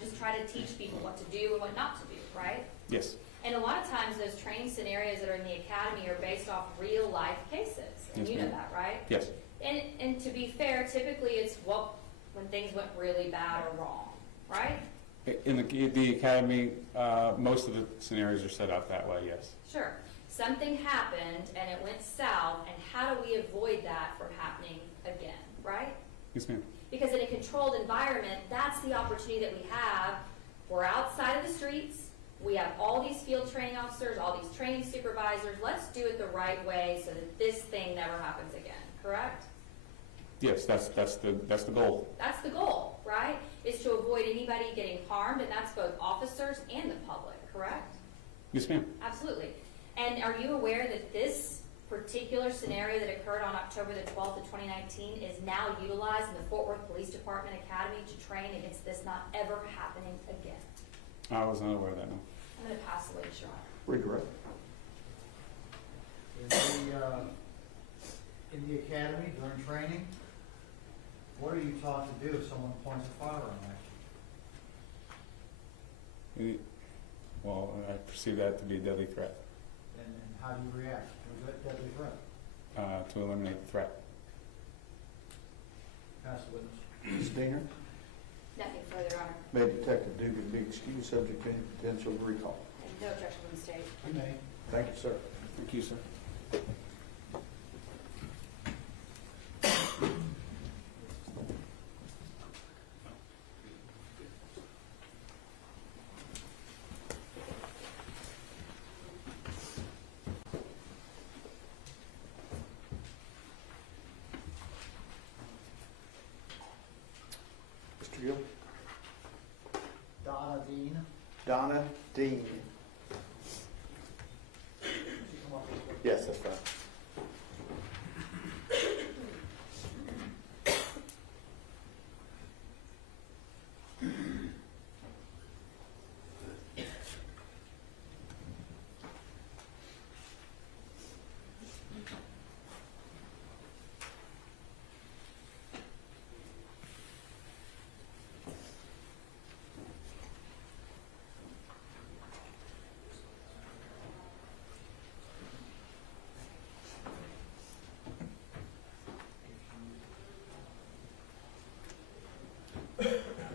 just try to teach people what to do and what not to do, right? Yes. And a lot of times those training scenarios that are in the academy are based off real life cases. And Yes, you know ma'am. that, right? Yes. And to be fair, typically it's when things went really bad or wrong, right? In the academy, most of the scenarios are set up that way, yes. Sure. Something happened and it went south, and how do we avoid that from happening again, right? Yes, ma'am. Because in a controlled environment, that's the opportunity that we have. We're outside of the streets. We have all these field training officers, all these training supervisors. Let's do it the right way so that this thing never happens again, correct? Yes, that's the goal. That's the goal, right? Is to avoid anybody getting harmed, and that's both officers and the public, correct? Yes, ma'am. Absolutely. And are you aware that this particular scenario that occurred on October the 12th of 2019 is now utilized in the Fort Worth Police Department Academy to train against this not ever happening again? I was not aware of that, no. I'm going to pass the way to Sharon. Redirect. In the academy during training, what are you taught to do if someone points a firearm at you? Well, I perceive that to be a deadly threat. And how do you react to a deadly threat? To eliminate the threat. Pass the witness. Ms. Diener, Nothing further, Your Honor. may Detective Dugan be excused subject to any potential recall? No objection from the state. You may. Thank you, sir. Thank you, sir. Mr. Gill? Donna Dean. Donna Dean. Yes, that's right.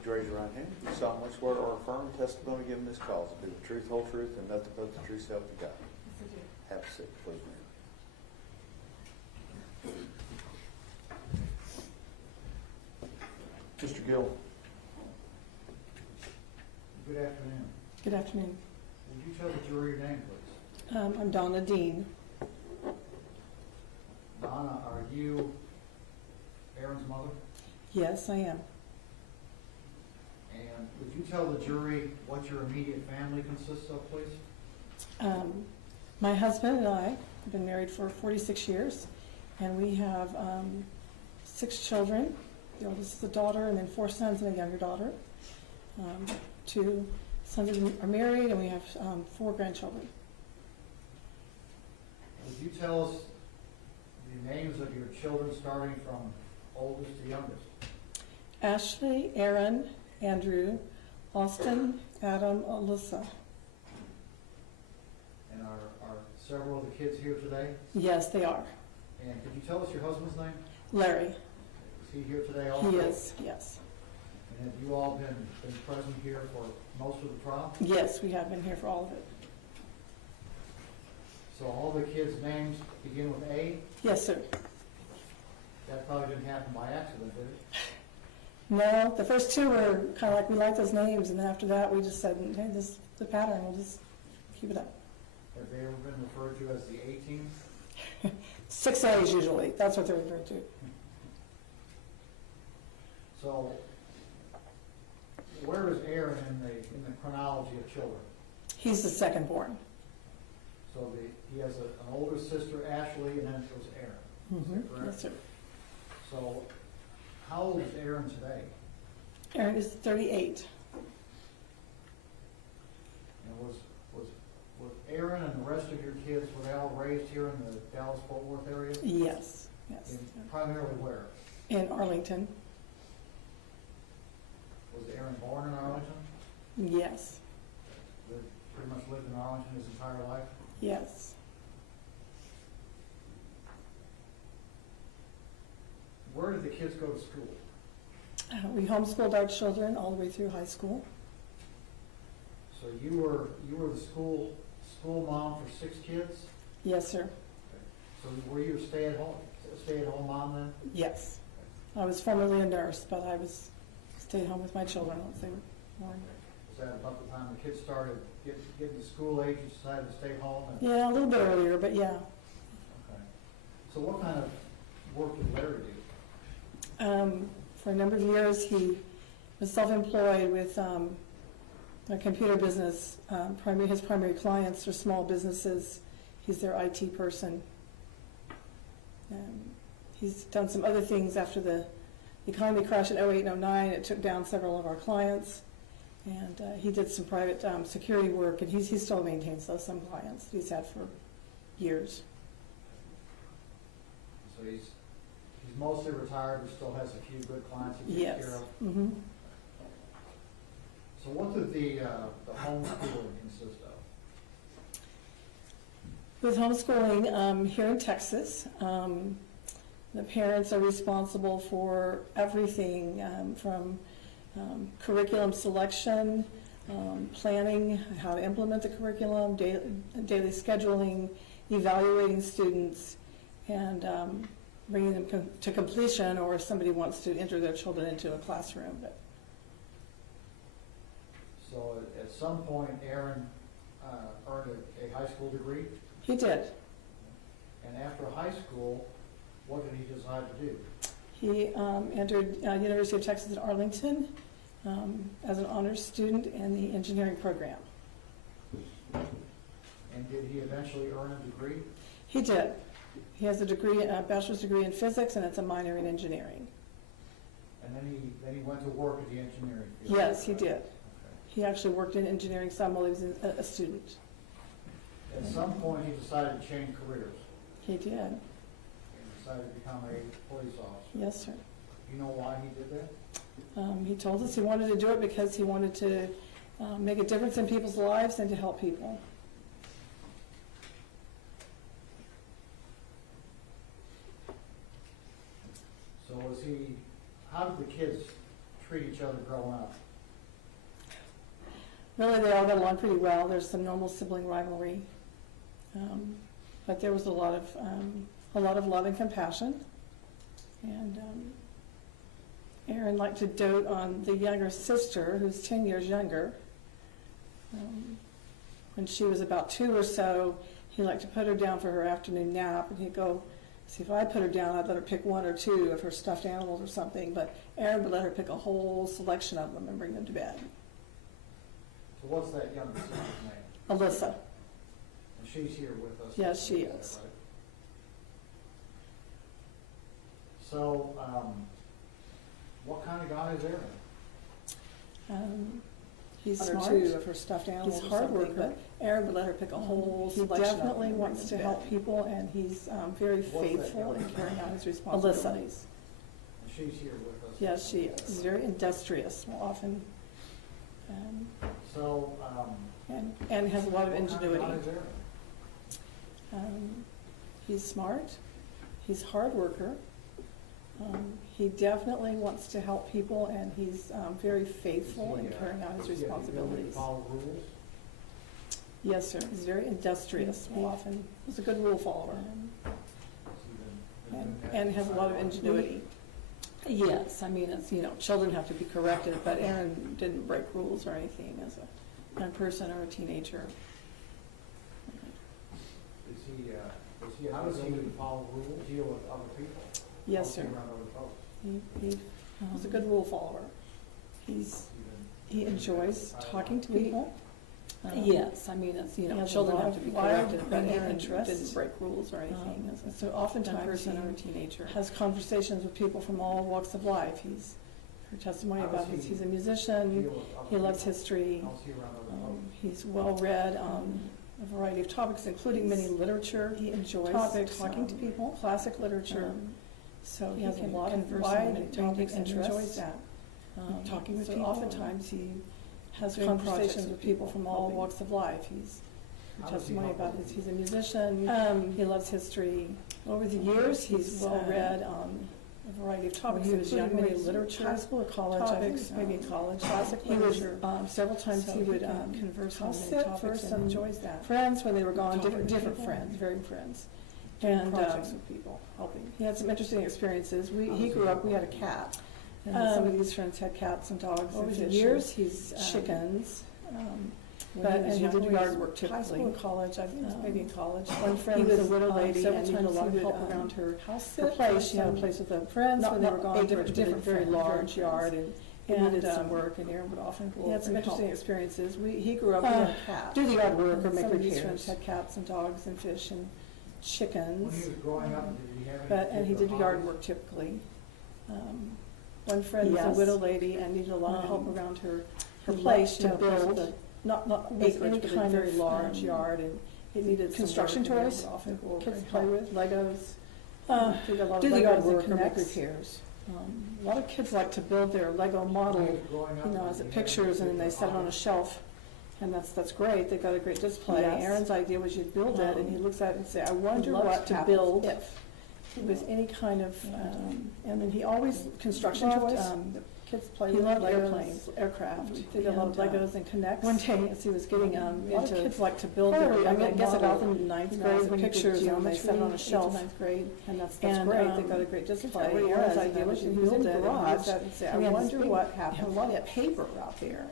you raise your right hand? You solemnly swear or affirm testimony given this cause to be the truth, whole truth, and nothing but the truth, self you got. Have a seat, please, ma'am. Mr. Gill. Good afternoon. Good afternoon. Would you tell the jury your name, please? I'm Donna Dean. Donna, are you Aaron's mother? Yes, I am. And would you tell the jury what your immediate family consists of, please? My husband and I have been married for 46 years, and we have 6 children. The oldest is a daughter, and then 4 sons and a younger daughter. 2 sons are married, and we have 4 grandchildren. Would you tell us the names of your children starting from oldest to youngest? Ashley, Aaron, Andrew, Austin, Adam, Alyssa. And are several of the kids here today? Yes, they are. And could you tell us your husband's name? Larry. Is he here today also? He is, yes. And have you all been present here for most of the trial? Yes, we have been here for all of it. So all the kids' names begin with A? Yes, sir. That probably didn't happen by accident, did it? No, the first 2 were kind of like, we like those names, and then after that, we just said, hey, this is the pattern, we'll just keep it up. Have they ever been referred to as the A team? 6 A's usually, that's what they're referred to. So where is Aaron in the chronology of children? He's the second born. So he has an older sister, Ashley, and then it was Aaron. Is that correct? Yes, sir. So how old is Aaron today? Aaron is 38. And was Aaron and the rest of your kids, were they all raised here in the Dallas-Fort Worth area? Yes, yes. Primarily where? In Arlington. Was Aaron born in Arlington? Yes, Pretty much lived in Arlington his entire life? yes. Where did the kids go to school? We homeschooled our children all the way through high school. So you were the school mom for 6 kids? Yes, sir. So were you a stay-at-home mom then? Yes. I was formerly a nurse, but I stayed home with my children once they were born. Was that about the time the kids started getting to school age, you decided to stay home? Yeah, a little bit earlier, but yeah. Okay. So what kind of work did Larry do? For a number of years, he was self-employed with a computer business. His primary clients are small businesses. He's their IT person. He's done some other things after the economy crashed in 08 and 09. It took down several of our clients. And he did some private security work, and he still maintains some clients that he's had for years. So he's mostly retired, but still has a few good clients he takes Yes. care of? Mm-hmm. So what did the homeschooling consist of? With homeschooling here in Texas, the parents are responsible for everything from curriculum selection, planning, how to implement the curriculum, daily scheduling, evaluating students, and bringing them to completion, or if somebody wants to enter their children into a classroom. So at some point, Aaron earned a high school degree? He did. And after high school, what did he decide to do? He entered University of Texas at Arlington as an honors student in the engineering program. And did he eventually earn a degree? He did. He has a degree, a bachelor's degree in physics, and it's a minor in engineering. And then he went to work at the engineering field? Yes, he did. Okay. He actually worked in engineering some while he was a student. At some point, he decided to change careers. He did. He decided to become a police officer. Yes, sir. Do you know why he did that? He told us he wanted to do it because he wanted to make a difference in people's lives and to help people. So how did the kids treat each other growing up? Really, they all got along pretty well. There's some normal sibling rivalry, but there was a lot of love and compassion. And Aaron liked to dote on the younger sister, who's 10 years younger. When she was about 2 or so, he liked to put her down for her afternoon nap, and he'd go, see, if I put her down, I'd let her pick 1 or 2 of her stuffed animals or something, but Aaron would let her pick a whole selection of them and bring them to bed. So what's that younger sister's name? Alyssa. And she's here with us? Yes, she is. Right? So, what kind of guy is Aaron? He's smart. 1 or 2 of her stuffed animals. He's hard worker, but Aaron would let her pick a whole selection. He definitely wants to help people, and he's very faithful in carrying out his responsibilities. Alyssa. And she's here with us? Yes, she is. She's very industrious, often. And has a lot of ingenuity. What kind of guy is Aaron? He's smart. He's a hard worker. He definitely wants to help people, and he's very faithful in carrying out his responsibilities. Follow rules? Yes, sir. He's very industrious. Often was a good rule follower, and has a lot of ingenuity. Yes, I mean, it's, children have to be corrected, but Aaron didn't break rules or anything as a young person or a teenager. How does he follow rules, deal with other people? Yes, sir. He was a good rule follower. He enjoys talking to people. Yes, I mean, it's, children have to be corrected, but Aaron didn't break rules or anything. So oftentimes he or a teenager has conversations with people from all walks of life. Her testimony about he's a musician, he loves history, he's well-read on a variety of topics, including many literature. He enjoys talking to people, classic literature. So he has a lot of wide topics and enjoys that. Talking with people. Oftentimes he has conversations with people from all walks of life. Her testimony about he's a musician, he loves history. Over the years, he's well-read on a variety of topics. He was young, many literature, high school or college topics, maybe in college. Classic literature. Several times he would converse on many topics and enjoys that. Friends when they were gone, different friends, very friends. And projects with people, helping. He had some interesting experiences. He grew up, we had a cat. And some of these friends had cats and dogs. Over the years, he's chickens. And he did yard work typically. High school, college, I think maybe in college. One friend was a widow lady, and needed a lot of help around her place. She had a place with friends when they were gone, different very large yard, and needed some work, and Aaron would often go over. He had some interesting experiences. He grew up, we had a cat. Do the yard work or make repairs. Some of these friends had cats and dogs and fish and chickens. When he was growing up, did he have any and he did yard work typically. One friend was a widow lady and needed a lot of help around her place to build, not acreage, but a very large yard, and it needed construction toys, kids play with, Legos, do the yard work or make repairs. A lot of kids like to build their Lego model, as it pictures, and then they set it on a shelf. And that's great. They've got a great display. Yes. Aaron's idea was you'd build it, and he looks at it and say, I wonder what to build if it was any kind of, and then he always, construction toys, kids play with airplanes, aircraft. They did a lot of Legos and Connects. One day, as he was getting into, a lot of kids like to build their, I guess about in ninth grade, when pictures, and they set it on a shelf. Ninth grade, and that's great. They've got a great display. Aaron's idea was you build it, and say, I wonder what happened. A lot of paper out there.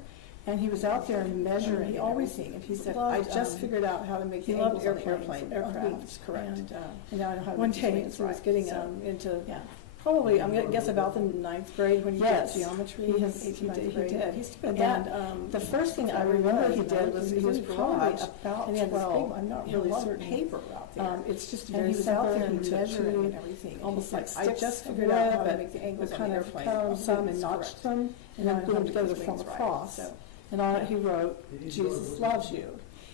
And he was out there measuring, he always, and he said, I just figured out how to make the angles on aircraft. Correct. And now I know how to make the planes. He was getting into, probably, I'm going to guess about the ninth grade when he did geometry. He did. And the first thing I remember he did was he was probably about 12. I'm not really certain. Paper out there. It's just very simple and measuring and everything. Almost like sticks. I just figured out how to make the angles on the airplane. Cut on some and notched them, and then put them together to form a cross. And on it he wrote, Jesus loves you.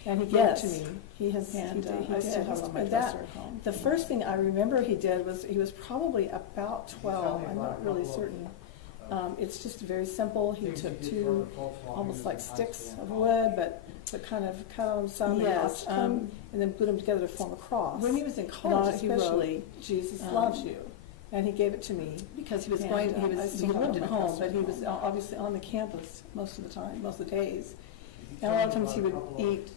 And he gave it to me. He still has it on my dresser at home. The first thing I remember he did was, he was probably about 12, I'm not really certain. It's just very simple. He took 2 almost like sticks of wood, but kind of cut on some and notched them, and then put them together to form a cross. When he was in college, he wrote, Jesus loves you. and he gave it to me because he was going, he lived at home, but he was obviously on the campus most of the time, most of the days. And a lot of times he would eat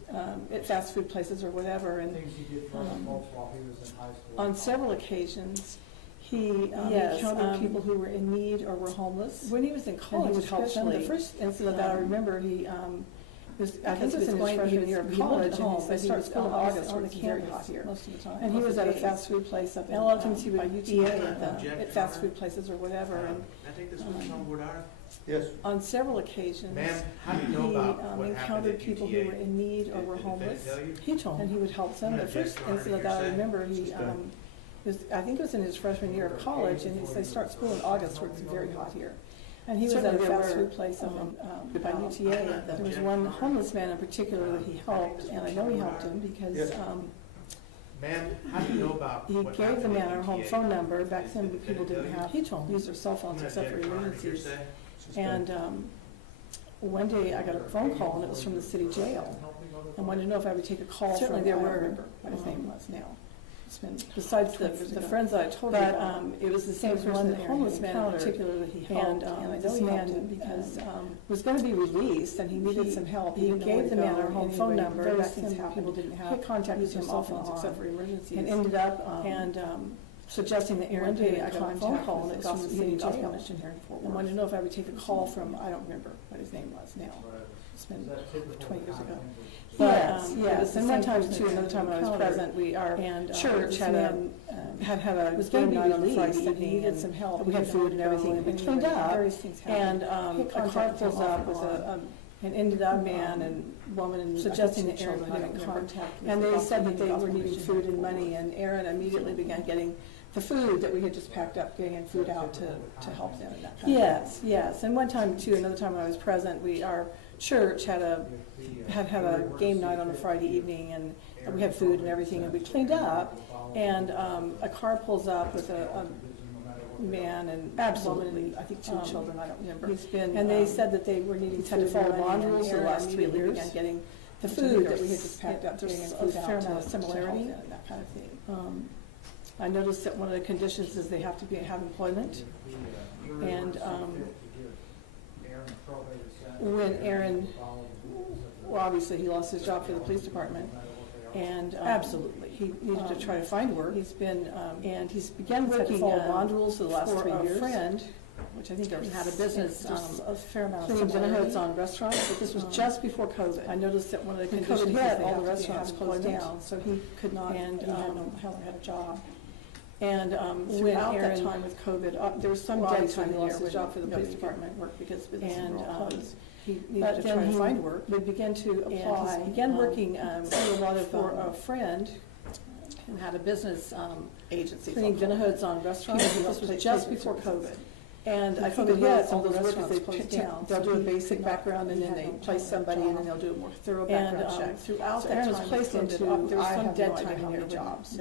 at fast food places or whatever, and Things he did for other folks while he was in high school. on several occasions, he encountered people who were in need or were homeless. When he was in college, he would help them. The first incident that I remember, he I think it was in his freshman year of college, and they started school in August on the campus here most of the time. And he was at a fast food place up in, and a lot of times he would eat at fast food places or whatever. And Can I take this with on board, Ira? Yes. on several occasions, Ma'am, how do you know about what happened encountered at people who UTA? were in need or Did were the defendant homeless. tell you? He told me, and he would help them. I'm The gonna first object, Your Honor, incident to that I your remember, he Sustained. was, I think it was in his freshman year of college, and they start school in August, where it's very hot here. And he was at a fast food place up in, by UTA. There was one homeless man in particular that he helped, and I know he helped him because Yes. Ma'am, how do you know about he what gave the happened man at our home UTA? phone number. Back Did then, the people defendant didn't tell have, you? he told me, use their cell phones I'm gonna except for object, Your Honor, to your emergencies. say. And one day I got a phone call, and it was from the city jail, and wanted to know if I would take a call from, I don't remember what his name was now. It's been, besides the friends that I told you about, it was the same person, the homeless man in particular that he helped, and this man, because was going to be released, and he needed some help. He gave the man our home phone number. Back then, people didn't have contact with him often except for emergencies, and ended up suggesting that Aaron did. I got a phone call, and it was from the city jail, and wanted to know if I would take a call from, I don't remember what his name was now. It's been 20 years ago. But, yes, and one time too, another time when I was present, our church had a game night on Friday evening, he needed some help. We had food and everything, and we cleaned up, and a car pulls up with and ended up man and woman and suggesting that Aaron put him in contact. And they said that they were needing food and money, and Aaron immediately began getting the food that we had just packed up, getting food out to help them and that kind of thing. Yes, and one time too, another time when I was present, our church had a game night on a Friday evening, and we had food and everything, and we cleaned up, and a car pulls up with a man and woman and I think 2 children, I don't remember. And they said that they were needing had to follow bond rules for the last 3 years. Began getting the food that we had just packed up, there's a fair amount of similarity and that kind of thing. I noticed that one of the conditions is they have to have employment, and when Aaron, well, obviously he lost his job for the police department, and absolutely he needed to try to find work. He's been and he's began working bond rules for the last 3 years. Friend, which I think had a business, a fair amount of neighborhoods on restaurants, but this was just before COVID. I noticed that one of the conditions hit, all the restaurants closed down, so he could not, and he had a job. And throughout that time with COVID, there was some downtime he lost his job for the police department work because businesses were all closed. He needed to try to find work. We began to apply. He began working for a friend who had a business agency, putting dinner hoods on restaurants. This was just before COVID. And I think all those restaurants closed down. They'll do a basic background, and then they place somebody, and then they'll do a more thorough background check. Throughout that time, was placed into there was some dead time in their jobs.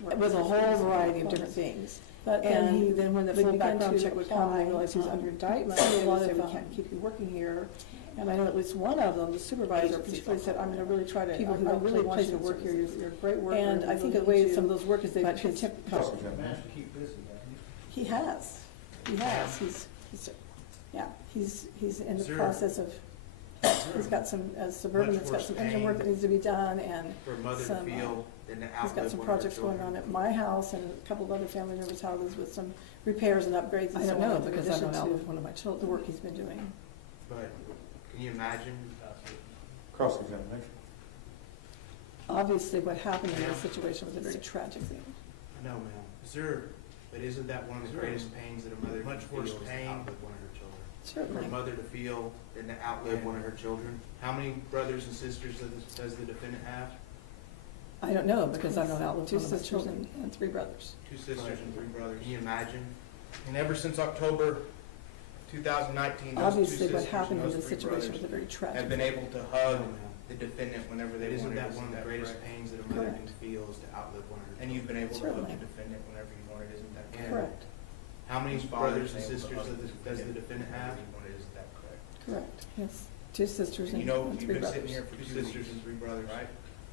With a whole variety of different things. But then when the full background check would come, they realized he was under indictment. A lot of them can't keep you working here. And I know at least one of them, the supervisor, particularly said, I'm going to really try to, I really want you to work here, you're a great worker. And I think the way some of those workers, they've been Managed to keep busy, hasn't he has. He's in the process of, he's got some, as Suburban, it's got some engine work that needs to be done, and For a mother to some, feel and to he's got outlive some one of her projects going children. on at my house and a couple of other family members' houses with some repairs and upgrades and so on. I don't know, because I don't know one of my children, the work he's been doing. But can you imagine? Cross-examination. Obviously, what happened in this situation was a very tragic thing. No, ma'am. But isn't that one of the greatest pains that a mother much worse pain with one of her children? Certainly. For a mother to feel and to outlive one of her children. How many brothers and sisters does the defendant have? I don't know, because I don't outlive 2 sisters and 3 brothers. 2 sisters and 3 brothers. Can you imagine? And ever since October 2019, those 2 Obviously, what sisters happened and in those this 3 situation brothers was a very tragic have been thing. able to hug the defendant whenever they Isn't wanted. that Isn't one of the greatest pains that a mother Correct. can feel is to outlive one of her? And you've been able to hug Certainly. the defendant whenever you wanted, isn't that correct? Correct. How many brothers and sisters does the defendant have? Is that correct? Correct. Yes. 2 sisters And and you know, 3 you've been brothers. sitting here for 2 sisters and 3 brothers, right?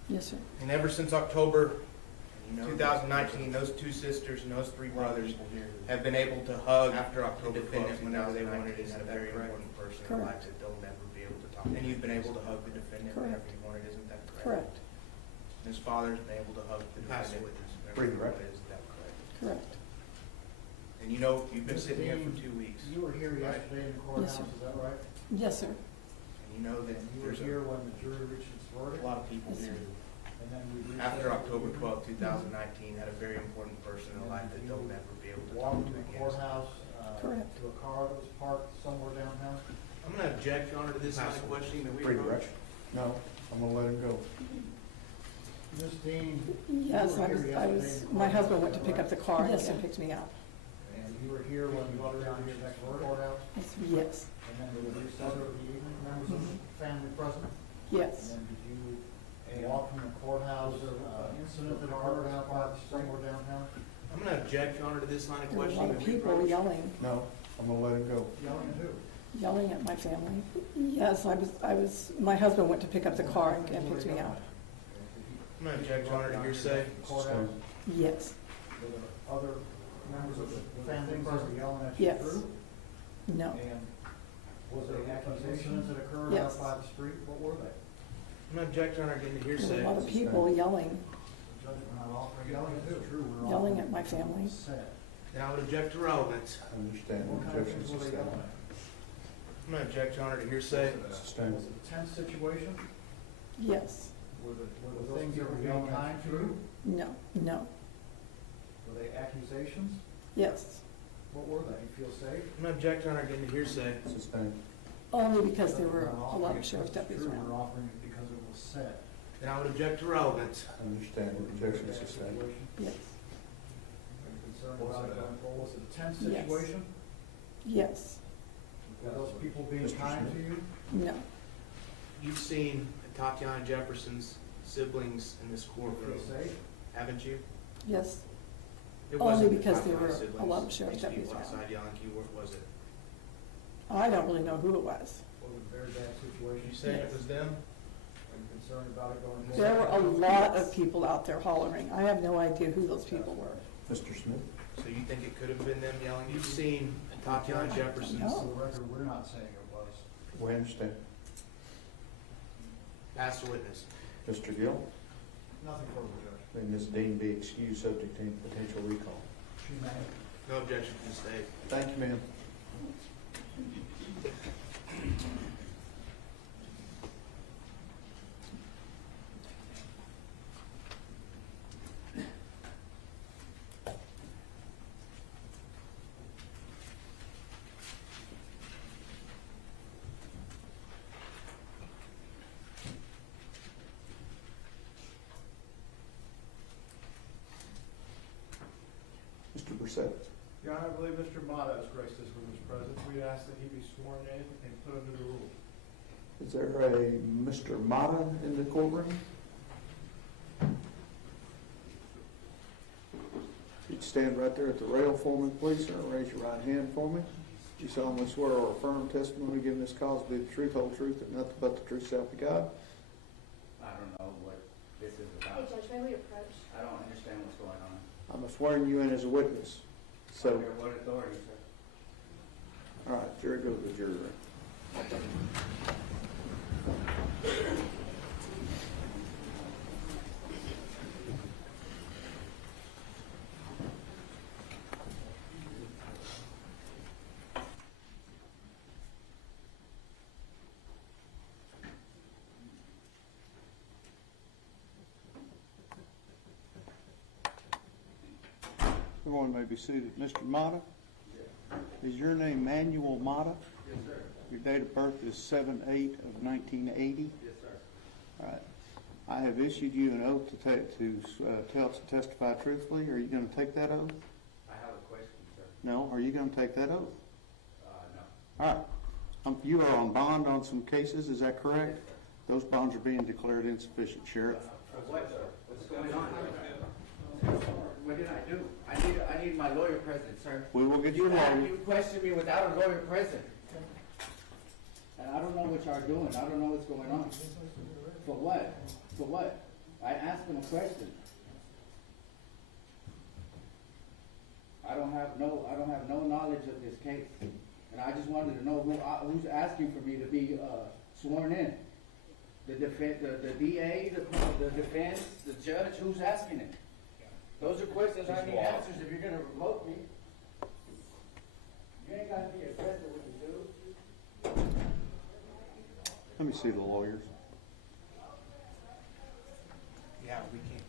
Yes, sir. And ever since October, 2019, those two sisters and those three brothers have been able to hug after October 12th whenever they wanted. Isn't that a very important person in their life that they'll never be able to talk to? And you've been able to hug the defendant whenever you wanted, isn't that correct? Correct. His father's been able to hug the defendant whenever he wanted, isn't that correct? Correct. And you know, you've been sitting here for 2 weeks. You were here right? yesterday in the Yes, courthouse, sir. is that right? Yes, sir. And you know that And you were there's here when the jury reached its a verdict? lot of people Yes, here sir. who, And then we reached after out- October 12th, 2019, had a very important person in their life that they'll never be able to talk Walked to to the again. courthouse, Correct. to a car that was parked somewhere downtown? I'm going to object, Your Honor, to this line of questioning that we approach. No, I'm gonna let him go. Ms. Dean? Yes, you were I was, here I yesterday was, in the my courthouse, husband went is to that pick right? up the car and Yes, he sir. picked me up. And you were here when the jury reached its courthouse? Yes, And then there were other members of the family present? yes, And then did you walk from the courthouse, incident that occurred out by somewhere downtown? I'm going to object, Your Honor, to this line of there were a lot questioning of that we people approach. yelling, No, I'm gonna let him go. Yelling at who? yelling at my family. Yes, I was, my husband went to pick up the car and picked me up. I'm going to object, Your Honor, to hearsay. Courthouse, Yes, were there other members of the family present yelling at you yes, through? no, And was there accusations that occurred Yes. out by the street? What were they? I'm going to object, Your Honor, again to there were hearsay. a lot of people yelling, Judge, we're not offering yelling at who? yelling at my family. Said. And I would object to relevance. Understand, What kind of objection things were they sustained. yelling at? I'm going to object, Your Honor, to hearsay. Sustained. Was it a tense situation? Yes, Were the things that were being kind to you? no, no, Were they accusations? yes, What were they? You feel safe? I'm going to object, Your Honor, again to hearsay. Sustained. only because there were We're not a lot offering of it sheriff's because it's deputies true, around. We're offering it because it was said. And I would object to relevance. Understand, objection sustained. Situation? Yes, Are you concerned about it going forward? Was it a tense Yes. situation? yes, Were those people being Mr. kind Smith? to you? no, You've seen Atatiana Jefferson's siblings in this Feel courtroom, safe? haven't you? yes, It Only wasn't because there Atatiana's were a siblings, lot of sheriff's these people deputies around. outside yelling at you, was it? I don't really know who it was. Was it a very bad situation? You saying it Yes. was them? Are you concerned about it going forward? There were a lot of people out there hollering. I have no idea who those people were. Mr. Smith? So you think it could have been them yelling? You've seen Atatiana Jefferson's, No. For the record, we're not saying it was. We understand. ask the witness. Mr. Gill? Nothing further, Judge. May Ms. Dean be excused subject to any potential recall. She may. No objection from the state. Thank you, ma'am. Mr. Brissette? Your Honor, I believe Mr. Mata has graced us with his presence. We ask that he be sworn in and put under the rules. Is there a Mr. Mata in the courtroom? You'd stand right there at the rail for me, please, sir. Raise your right hand for me. Do you solemnly swear or affirm testimony given this cause to be the truth, whole truth, and nothing but the truth, so help you God? I don't know what this is Hey, about. Judge, may we approach? I don't understand what's going on. I'm swearing you in as a witness. So, Under what authority, sir? all right, jury, go to the jury room. Everyone may be seated. Mr. Mata? Is your name Manuel Mata? Yes, sir. Your date of birth is 7/8 of 1980. Yes, sir. All right. I have issued you an oath to testify truthfully. Are you going to take that oath? I have a question, sir. No. Are you going to take that oath? No. All right. You are on bond on some cases, is that correct? Those bonds are being declared insufficient, Sheriff. For what, sir? What's going on? What did I do? I need my lawyer present, sir. We will get your lawyer. You questioned me without a lawyer present. And I don't know what y'all are doing. I don't know what's going on. For what? For what? I asked him a question. I don't have no knowledge of this case. And I just wanted to know who's asking for me to be, sworn in. The DA, the defense, the judge, who's asking it? Those are questions I need answers if you're gonna revoke me. You ain't gotta be aggressive when you do. Let me see the lawyers. Yeah, we can't.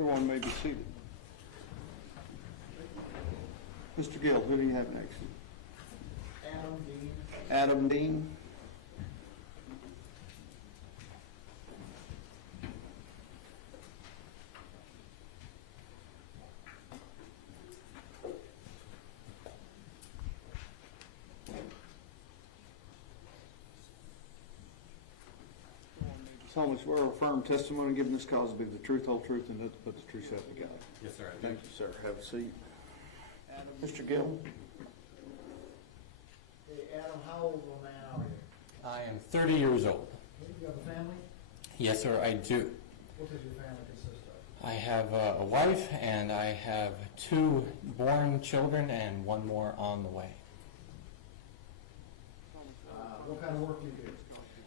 Everyone may be seated. Mr. Gill, who do you have next? Adam Dean. Adam Dean. Solemnly swear or affirm testimony given this cause to be the truth, whole truth, and nothing but the truth, so help you God. Yes, sir. Thank you, sir. Have a seat. Mr. Gill. Hey, Adam, how old of a man are you? I am 30 years old. You have a family? Yes, sir, I do. What does your family consist of? I have a wife, and I have 2 born children and 1 more on the way. What kind of work do you do?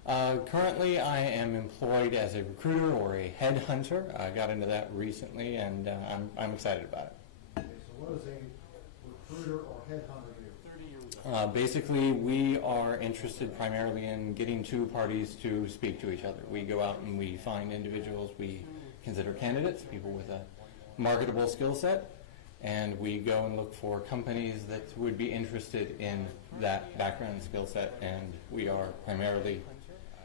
Currently, I am employed as a recruiter or a headhunter. I got into that recently, and I'm excited about it. Okay, so what does a recruiter or headhunter do? Basically, we are interested primarily in getting 2 parties to speak to each other. We go out and we find individuals we consider candidates, people with a marketable skill set, and we go and look for companies that would be interested in that background and skill set, and we are primarily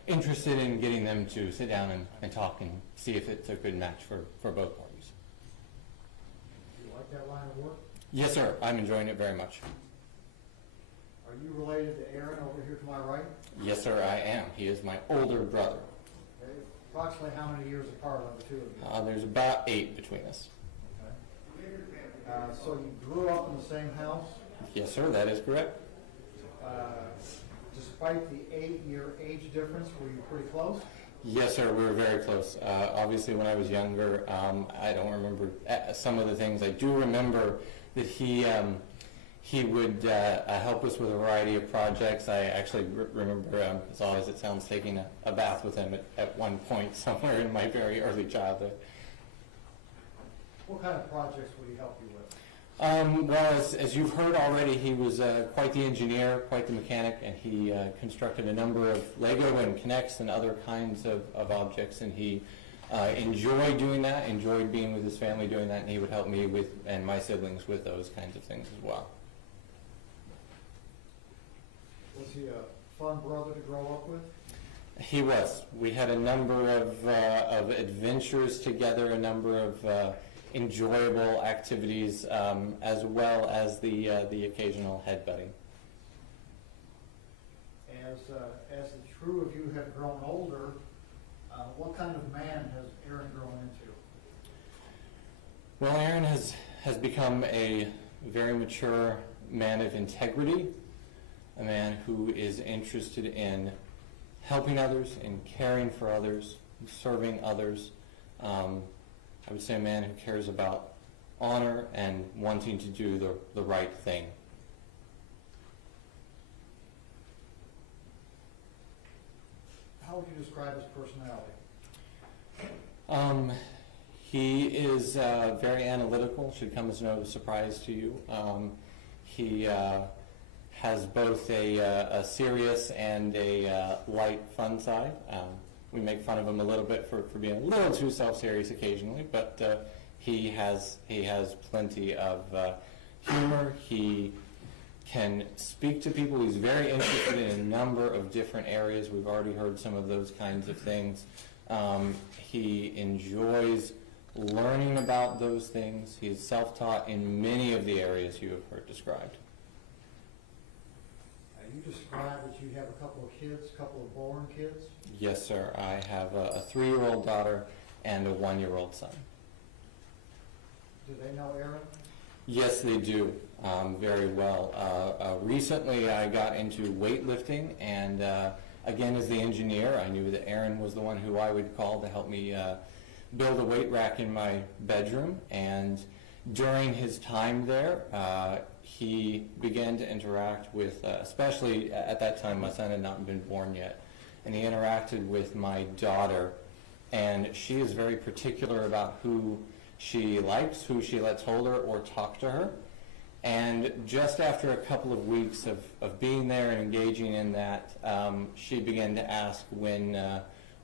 interested in getting them to sit down and talk and see if it's a good match for both parties. Do you like that line of work? Yes, sir. I'm enjoying it very much. Are you related to Aaron over here to my right? Yes, sir, I am. He is my older brother. Okay. Approximately how many years apart are the 2 of you? There's about 8 between us. Okay. So you grew up in the same house? Yes, sir, that is correct. Despite the 8-year age difference, were you pretty close? Yes, sir, we were very close. Obviously, when I was younger, I don't remember some of the things. I do remember that he would help us with a variety of projects. I actually remember, as odd as it sounds, taking a bath with him at one point somewhere in my very early childhood. What kind of projects would he help you with? Well, as you've heard already, he was quite the engineer, quite the mechanic, and he constructed a number of Lego and Connects and other kinds of objects, and he enjoyed doing that, enjoyed being with his family doing that, and he would help me with, and my siblings with those kinds of things as well. Was he a fun brother to grow up with? He was. We had a number of adventures together, a number of enjoyable activities, as well as the occasional headbutting. As the true of you have grown older, what kind of man has Aaron grown into? Well, Aaron has become a very mature man of integrity, a man who is interested in helping others, in caring for others, serving others. I would say a man who cares about honor and wanting to do the right thing. How would you describe his personality? He is very analytical, should come as no surprise to you. He has both a serious and a light, fun side. We make fun of him a little bit for being a little too self-serious occasionally, but he has plenty of humor. He can speak to people. He's very interested in a number of different areas. We've already heard some of those kinds of things. He enjoys learning about those things. He's self-taught in many of the areas you have heard described. You described that you have a couple of kids, a couple of born kids. Yes, sir. I have a 3-year-old daughter and a 1-year-old son. Do they know Aaron? Yes, they do, very well. Recently, I got into weightlifting, and again, as the engineer, I knew that Aaron was the one who I would call to help me build a weight rack in my bedroom. And during his time there, he began to interact with, especially at that time, my son had not been born yet, and he interacted with my daughter, and she is very particular about who she likes, who she lets hold her or talk to her. And just after a couple of weeks of being there and engaging in that, she began to ask when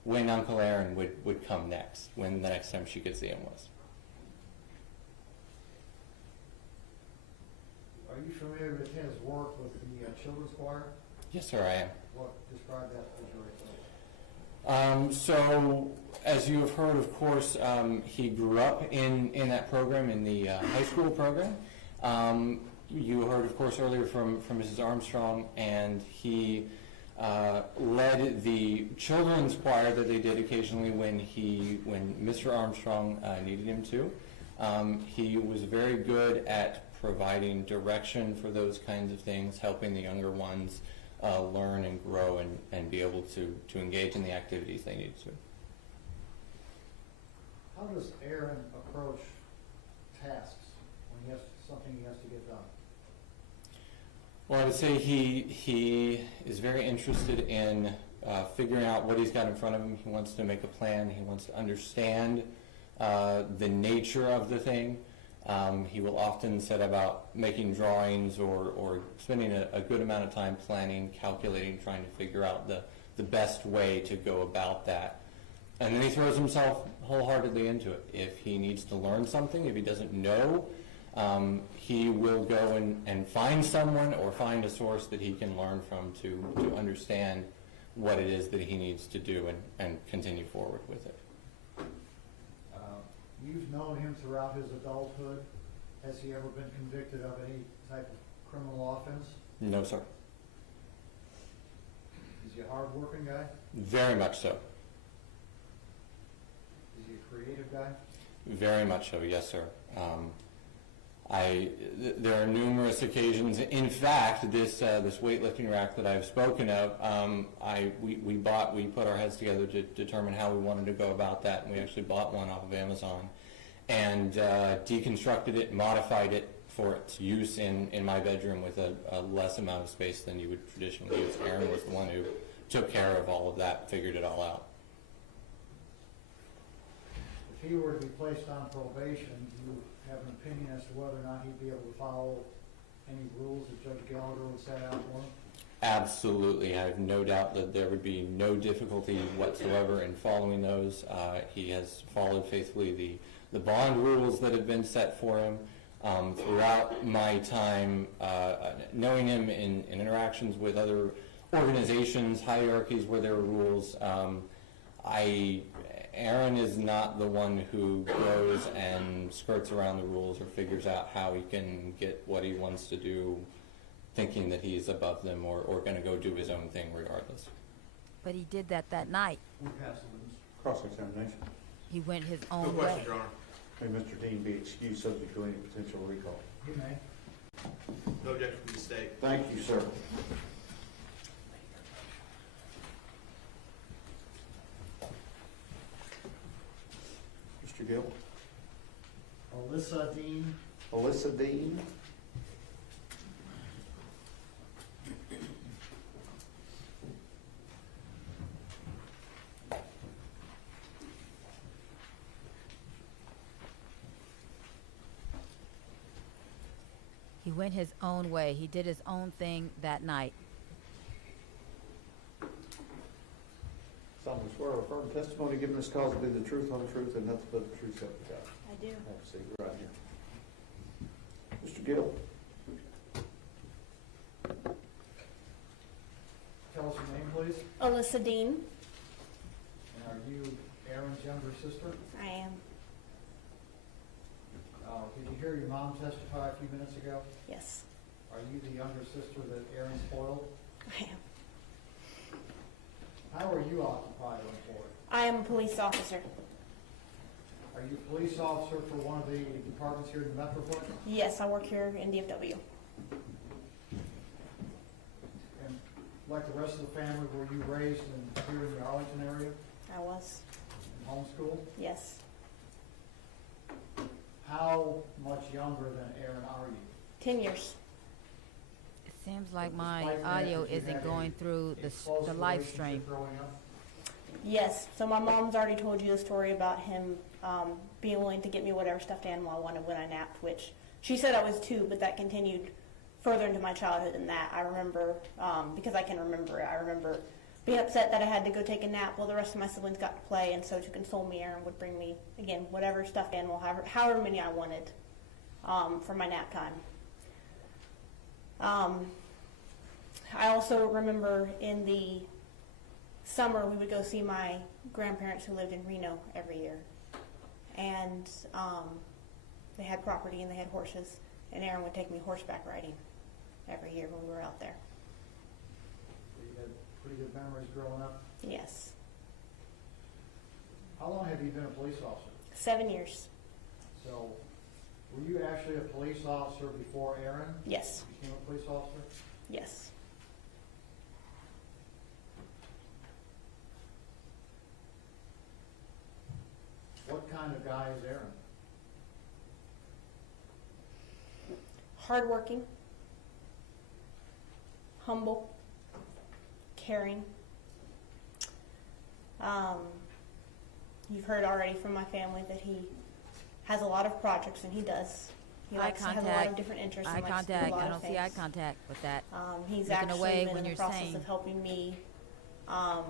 Uncle Aaron would come next, when the next time she could see him was. Are you familiar with his work with the children's choir? Yes, sir, I am. Describe that visually. So, as you have heard, of course, he grew up in that program, in the high school program. You heard, of course, earlier from Mrs. Armstrong, and he led the children's choir that they did occasionally when Mr. Armstrong needed him to. He was very good at providing direction for those kinds of things, helping the younger ones learn and grow and be able to engage in the activities they needed to. How does Aaron approach tasks when he has something he has to get done? Well, I would say he is very interested in figuring out what he's got in front of him. He wants to make a plan. He wants to understand the nature of the thing. He will often set about making drawings or spending a good amount of time planning, calculating, trying to figure out the best way to go about that. And then he throws himself wholeheartedly into it. If he needs to learn something, if he doesn't know, he will go and find someone or find a source that he can learn from to understand what it is that he needs to do and continue forward with it. You've known him throughout his adulthood. Has he ever been convicted of any type of criminal offense? No, sir. Is he a hard-working guy? Very much so. Is he a creative guy? Very much so, yes, sir. There are numerous occasions. In fact, this weightlifting rack that I've spoken of, we put our heads together to determine how we wanted to go about that, and we actually bought one off of Amazon and deconstructed it, modified it for its use in my bedroom with a less amount of space than you would traditionally use. Aaron was the one who took care of all of that, figured it all out. If he were to be placed on probation, do you have an opinion as to whether or not he'd be able to follow any rules that Judge Gallagher would set out for him? Absolutely. I have no doubt that there would be no difficulty whatsoever in following those. He has followed faithfully the bond rules that have been set for him. Throughout my time knowing him in interactions with other organizations, hierarchies where there are rules, Aaron is not the one who goes and skirts around the rules or figures out how he can get what he wants to do, thinking that he's above them or going to go do his own thing regardless. But he did that night. We pass the witness. Cross-examination. He went his No own question, way. Your Honor. May Mr. Dean be excused subject to any potential recall. You may. No objection from the state. Thank you, sir. Mr. Gill. Alyssa Dean. Alyssa Dean. He went his own way. He did his own thing that night. Solemnly swear or affirm testimony given this cause to be the truth, whole truth, and nothing but the truth, so help you God. I do. Have a seat right here. Mr. Gill. Tell us your name, please. Alyssa Dean. And are you Aaron's younger sister? I am. Did you hear your mom testify a few minutes ago? Yes, Are you the younger sister that Aaron spoiled? I am. How are you occupied or employed? I am a police officer. Are you a police officer for one of the departments here in the Metroplex? Yes, I work here in DFW. And like the rest of the family, were you raised here in the Arlington area, I was. in homeschool? Yes. How much younger than Aaron are you? 10 years. It seems like my Despite that, audio did you isn't have going through a close the live relationship stream. growing up? Yes. So my mom's already told you the story about him being willing to get me whatever stuffed animal I wanted when I napped, which she said I was 2, but that continued further into my childhood than that. I remember, because I can remember it, I remember being upset that I had to go take a nap while the rest of my siblings got to play, and so to console me, Aaron would bring me, again, whatever stuffed animal, however many I wanted for my nap time. I also remember in the summer we would go see my grandparents who lived in Reno every year. And they had property and they had horses. And Aaron would take me horseback riding every year when we were out there. You had pretty good memories growing up. Yes. How long have you been a police officer? 7 years. So, were you actually a police officer before Aaron Yes. became a police officer? Yes. What kind of guy is Aaron? Hardworking, humble, caring. You've heard already from my family that he has a lot of projects, and he does. He Eye likes to have a lot of contact. different interests. Eye and likes to do a contact. lot I of don't see eye things. contact with that. He's Looking actually away been when in the you're process saying of helping me how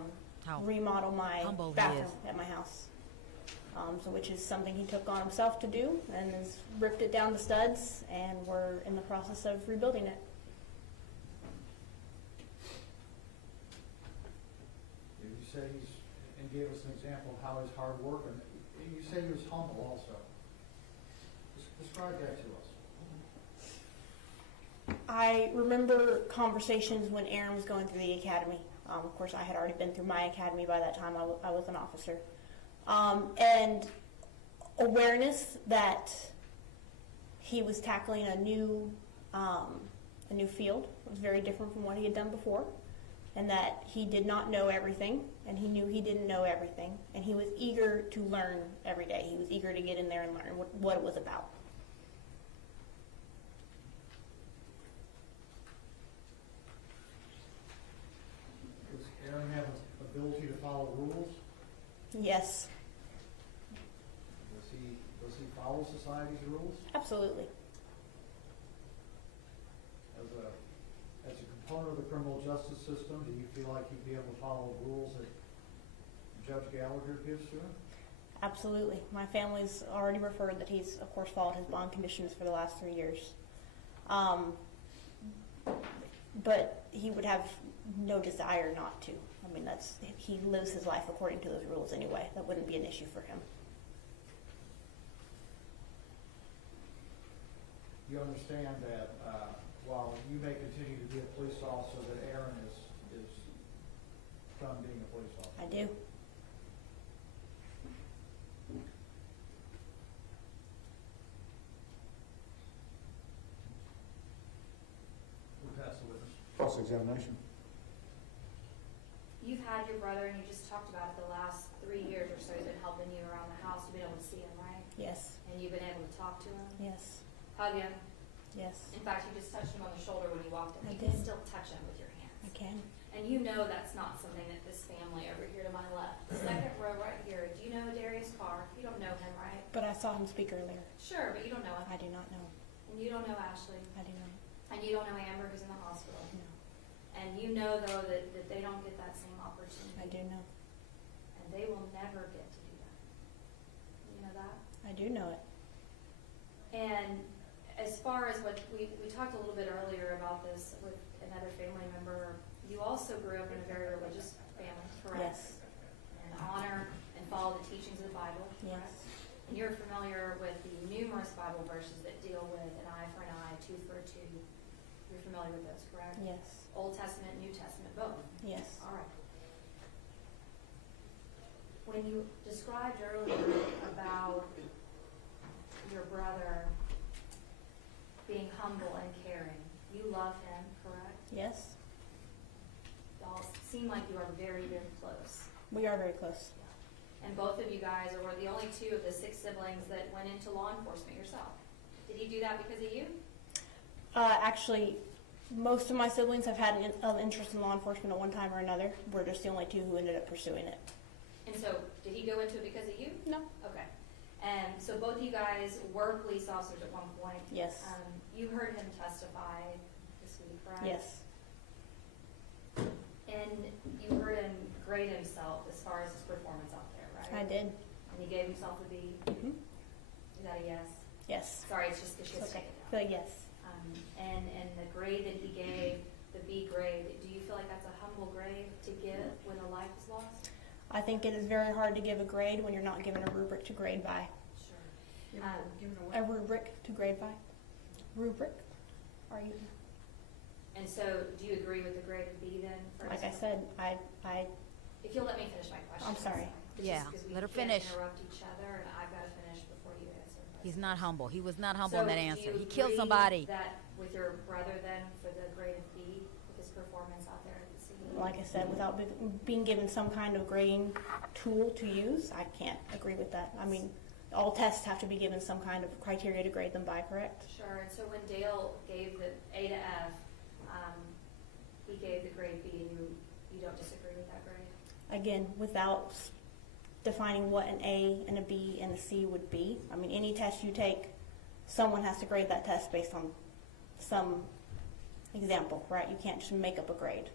remodel my humble he bathroom is. at my house. So which is something he took on himself to do, and has ripped it down to studs, and we're in the process of rebuilding it. You said and gave us an example of how he's hard working. You say he was humble also. Describe that to us. I remember conversations when Aaron was going through the academy. Of course, I had already been through my academy by that time. I was an officer. And awareness that he was tackling a new field. It was very different from what he had done before. And that he did not know everything, and he knew he didn't know everything. And he was eager to learn every day. He was eager to get in there and learn what it was about. Does Aaron have an ability to follow rules? Yes, Does he follow society's rules? absolutely. As a component of the criminal justice system, do you feel like he'd be able to follow the rules that Judge Gallagher gives to him? Absolutely. My family's already referred that he's, of course, followed his bond conditions for the last 3 years. But he would have no desire not to. I mean, he lives his life according to those rules anyway. That wouldn't be an issue for him. You understand that while you may continue to be a police officer, that Aaron is done being a police officer? I do. We'll pass the witness. Cross-examination. You've had your brother, and you just talked about it, the last 3 years or so, he's been helping you around the house. You've been able to see him, right? Yes. And you've been able to talk to him? Yes. Hug him? Yes. In fact, you just touched him on the shoulder when you walked in. I You can did. still touch him with your hands. I can. And you know that's not something that this family over here to my left, the second row right here, do you know Darius Carr? You don't know him, right? But I saw him speak earlier. Sure, but you don't know him. I do not know. And you don't know Ashley. I do not. And you don't know Amber, who's in the hospital. No. And you know, though, that they don't get that same opportunity. I do know. And they will never get to do that. You know that? I do know it. And as far as what we talked a little bit earlier about this with another family member, you also grew up in a very religious family, correct? Yes. And honor and follow the teachings of the Bible, correct? Yes. And you're familiar with the numerous Bible verses that deal with an eye for an eye, tooth for a tooth. You're familiar with those, correct? Yes. Old Testament, New Testament, both? Yes. All right. When you described earlier about your brother being humble and caring, you love him, correct? Yes. Y'all seem like you are very, very close. We are very close. And both of you guys are the only 2 of the 6 siblings that went into law enforcement yourself. Did he do that because of you? Actually, most of my siblings have had an interest in law enforcement at one time or another. We're just the only 2 who ended up pursuing it. And so, did he go into it because of you? No. Okay. And so both of you guys were police officers at one point. Yes. You heard him testify this week, right? Yes. And you heard him grade himself as far as his performance out there, right? I did. And he gave himself a B? Mm-hmm. Is that a yes? Yes. Sorry, it's just because she has to Okay. take it down. Yes. And the grade that he gave, the B grade, do you feel like that's a humble grade to give when a life is lost? I think it is very hard to give a grade when you're not given a rubric to grade by. Sure. A rubric to grade by. Rubric? Are you? And so, do you agree with the grade of B then? Like I said, I. If you'll let me finish my question. I'm sorry. Yeah, let her We finish. can't interrupt each other, and I've got to finish before you answer. He's not humble. He was not humble in that answer. So, do He you killed agree somebody. that with your brother then for the grade of B, with his performance out there at the scene? Like I said, without being given some kind of grading tool to use, I can't agree with that. I mean, all tests have to be given some kind of criteria to grade them by, correct? Sure, and so when Dale gave the A to F, he gave the grade B, and you don't disagree with that grade? Again, without defining what an A and a B and a C would be. I mean, any test you take, someone has to grade that test based on some example, right? You can't just make up a grade.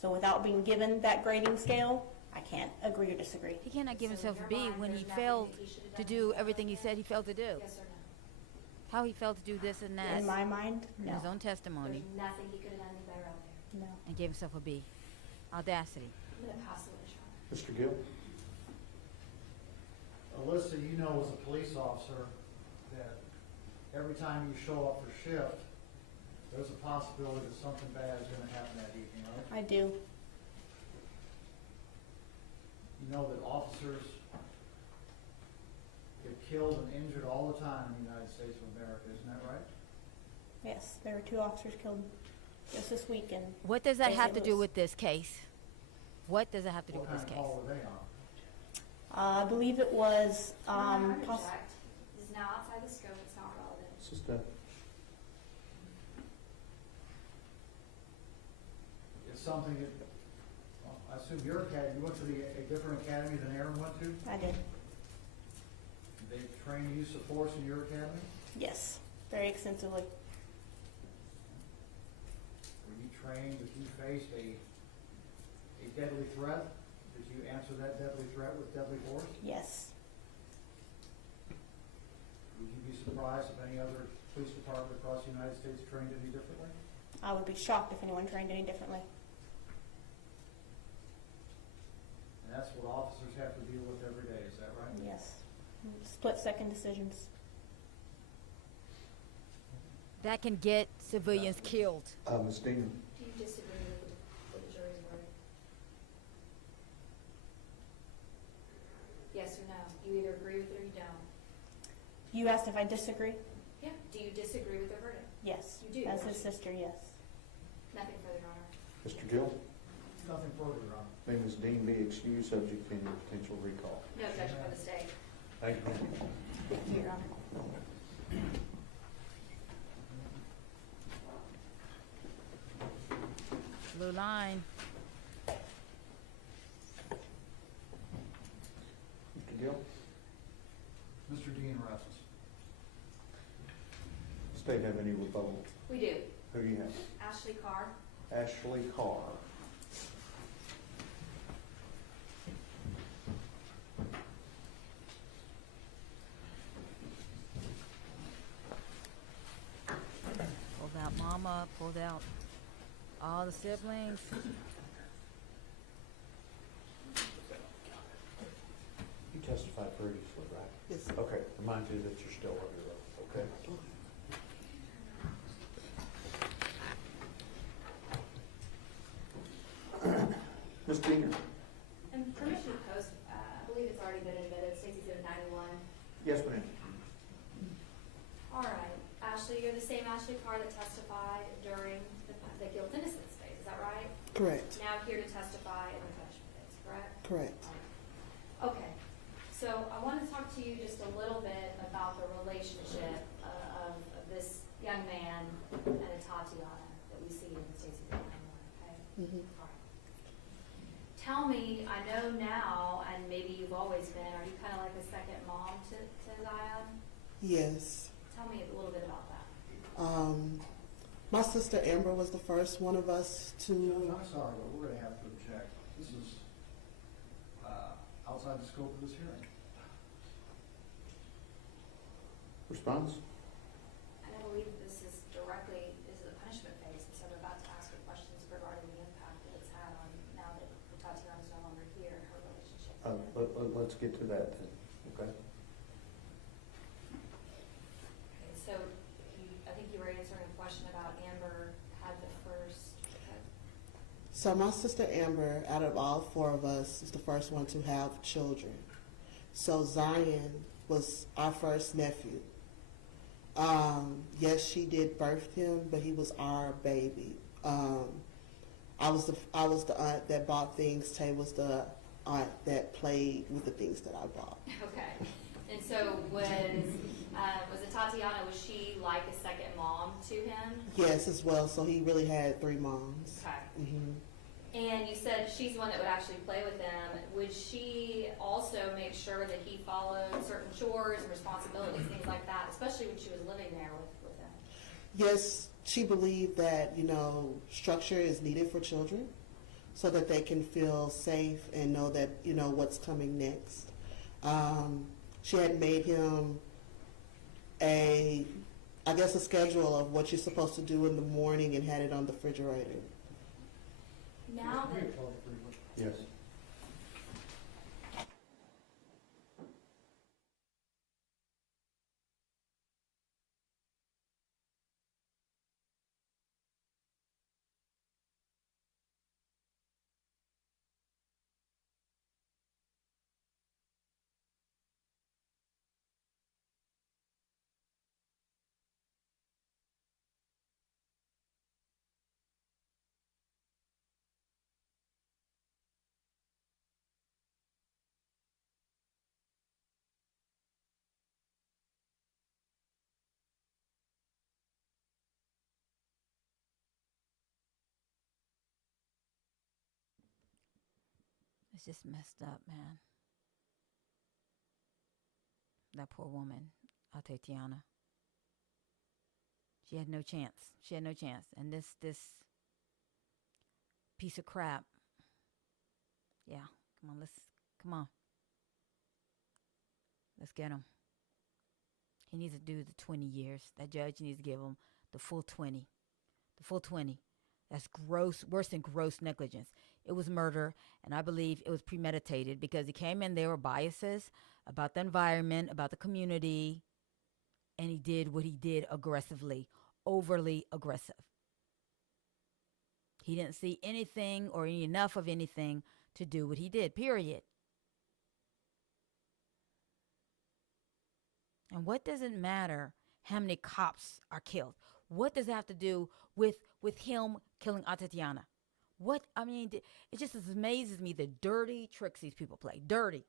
So without being given that grading scale, I can't agree or disagree. He cannot give So himself in a your B mind, when there's he nothing failed that he should have to done do himself everything he like said he failed to do. Yes or no? How he failed to do this and that. In my mind, In no. his own testimony. There's nothing he could have done any better out there. No. And gave himself a B. Audacity. I'm going to pass the witch on. Mr. Gill? Alyssa, you know as a police officer that every time you show up for shift, there's a possibility that something bad is going to happen that evening, right? I do. You know that officers get killed and injured all the time in the United States of America, isn't that right? Yes, there were 2 officers killed just this week in What does that St. have to do Louis. with this case? What does it have to do What with kind this of case? call were they on? I believe it was No, I poss- reject. This is now outside the scope, it's not relevant. It's just a, It's something that, well, I assume your academy, you went to a different academy than Aaron went to? I did. They trained use of force in your academy? Yes, very extensively. Were you trained if you faced a deadly threat? Did you answer that deadly threat with deadly force? Yes. Would you be surprised if any other police department across the United States trained any differently? I would be shocked if anyone trained any differently. And that's what officers have to deal with every day, is that right? Yes. Split-second decisions. That can get civilians killed. Ms. Dean? Do you disagree with the jury's verdict? Yes or no? You either agree with it or you don't. You asked if I disagree? Yeah. Do you disagree with the verdict? Yes. You do, As don't his you? sister, yes. Nothing further, Your Honor. Mr. Gill? Nothing further, Your Honor. May Ms. Dean be excused subject to any potential recall. No objection for the state. Thank you. Thank you, Your Honor. Blue line. Mr. Gill? Mr. Dean rests. State have any rebuttal? We do. Who do you have? Ashley Carr. Ashley Carr. Pulled out mama, pulled out all the siblings. You testified previously, right? Yes. Okay, remind you that you're still under oath, okay? Ms. Diener? And permission to post, I believe it's already been admitted, Stacy's at 91. Yes, ma'am. All right. Ashley, you're the same Ashley Carr that testified during the guilt innocence phase, is that right? Correct. Now here to testify in the punishment phase, correct? Correct. Okay. So I want to talk to you just a little bit about the relationship of this young man and Atatiana that we see in Stacy's at 91, okay? Mm-hmm. All right. Tell me, I know now, and maybe you've always been, are you kind of like a second mom to Zion? Yes. Tell me a little bit about that. My sister Amber was the first one of us to. I'm sorry, but we're going to have to object. This is outside the scope of this hearing. Response? And I believe this is directly Let's get to that then, okay? Okay, so I think you were answering a question about Amber had the first. So my sister Amber, out of all four of us, is the first one to have children. So Zion was our first nephew. Yes, she did birth him, but he was our baby. I was the aunt that bought things. Tay was the aunt that played with the things that I bought. Okay, and so was Atatiana? Was she like a second mom to him? Yes, as well. So he really had three moms. Okay. Mm-hmm. And you said she's the one that would actually play with them. Would she also make sure that he followed certain chores and responsibilities, things like that, especially when she was living there with them? Yes, she believed that, structure is needed for children so that they can feel safe and know that, what's coming next. She had made him a schedule of what you're supposed to do in the morning and had it on the refrigerator. Now that Yes. It's just messed up, man. That poor woman, Atatiana. She had no chance. She had no chance. And this piece of crap. Yeah, come on. Let's get him. He needs to do the 20 years. That judge needs to give him the full 20. The full 20. That's gross, worse than gross negligence. It was murder, and I believe it was premeditated because he came in, there were biases about the environment, about the community, and he did what he did aggressively, overly aggressive. He didn't see anything or enough of anything to do what he did, period. And what does it matter how many cops are killed? What does it have to do with him killing Atatiana? It just amazes me the dirty tricks these people play. Dirty.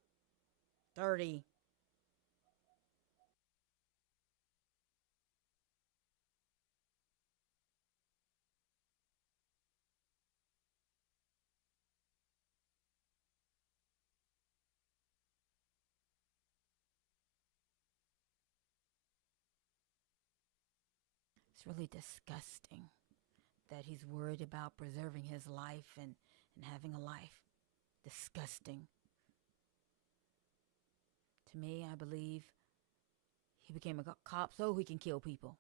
It's really disgusting that he's worried about preserving his life and having a life. Disgusting. To me, I believe he became a cop so he can kill people.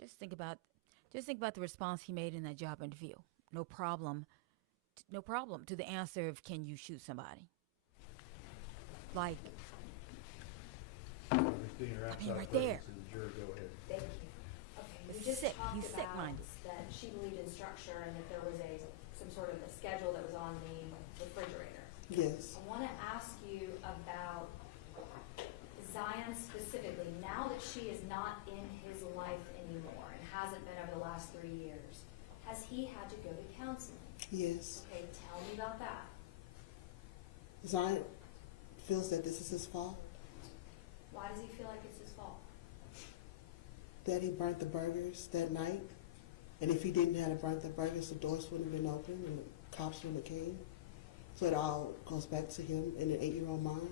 Just think about the response he made in that job interview. No problem to the answer of can you shoot somebody? Like, right there. Thank you. Okay, you He's just sick. talked He's about sick-minded. that she believed in structure and that there was some sort of a schedule that was on the refrigerator. Yes. I want to ask you about Zion specifically. Now that she is not in his life anymore and hasn't been over the last 3 years, has he had to go to counseling? Yes. Okay, tell me about that. Zion feels that this is his fault, Why does he feel like it's his fault? that he burnt the burgers that night. And if he didn't have burnt the burgers, the doors wouldn't have been open and the cops wouldn't have came. So it all goes back to him in an 8-year-old mind.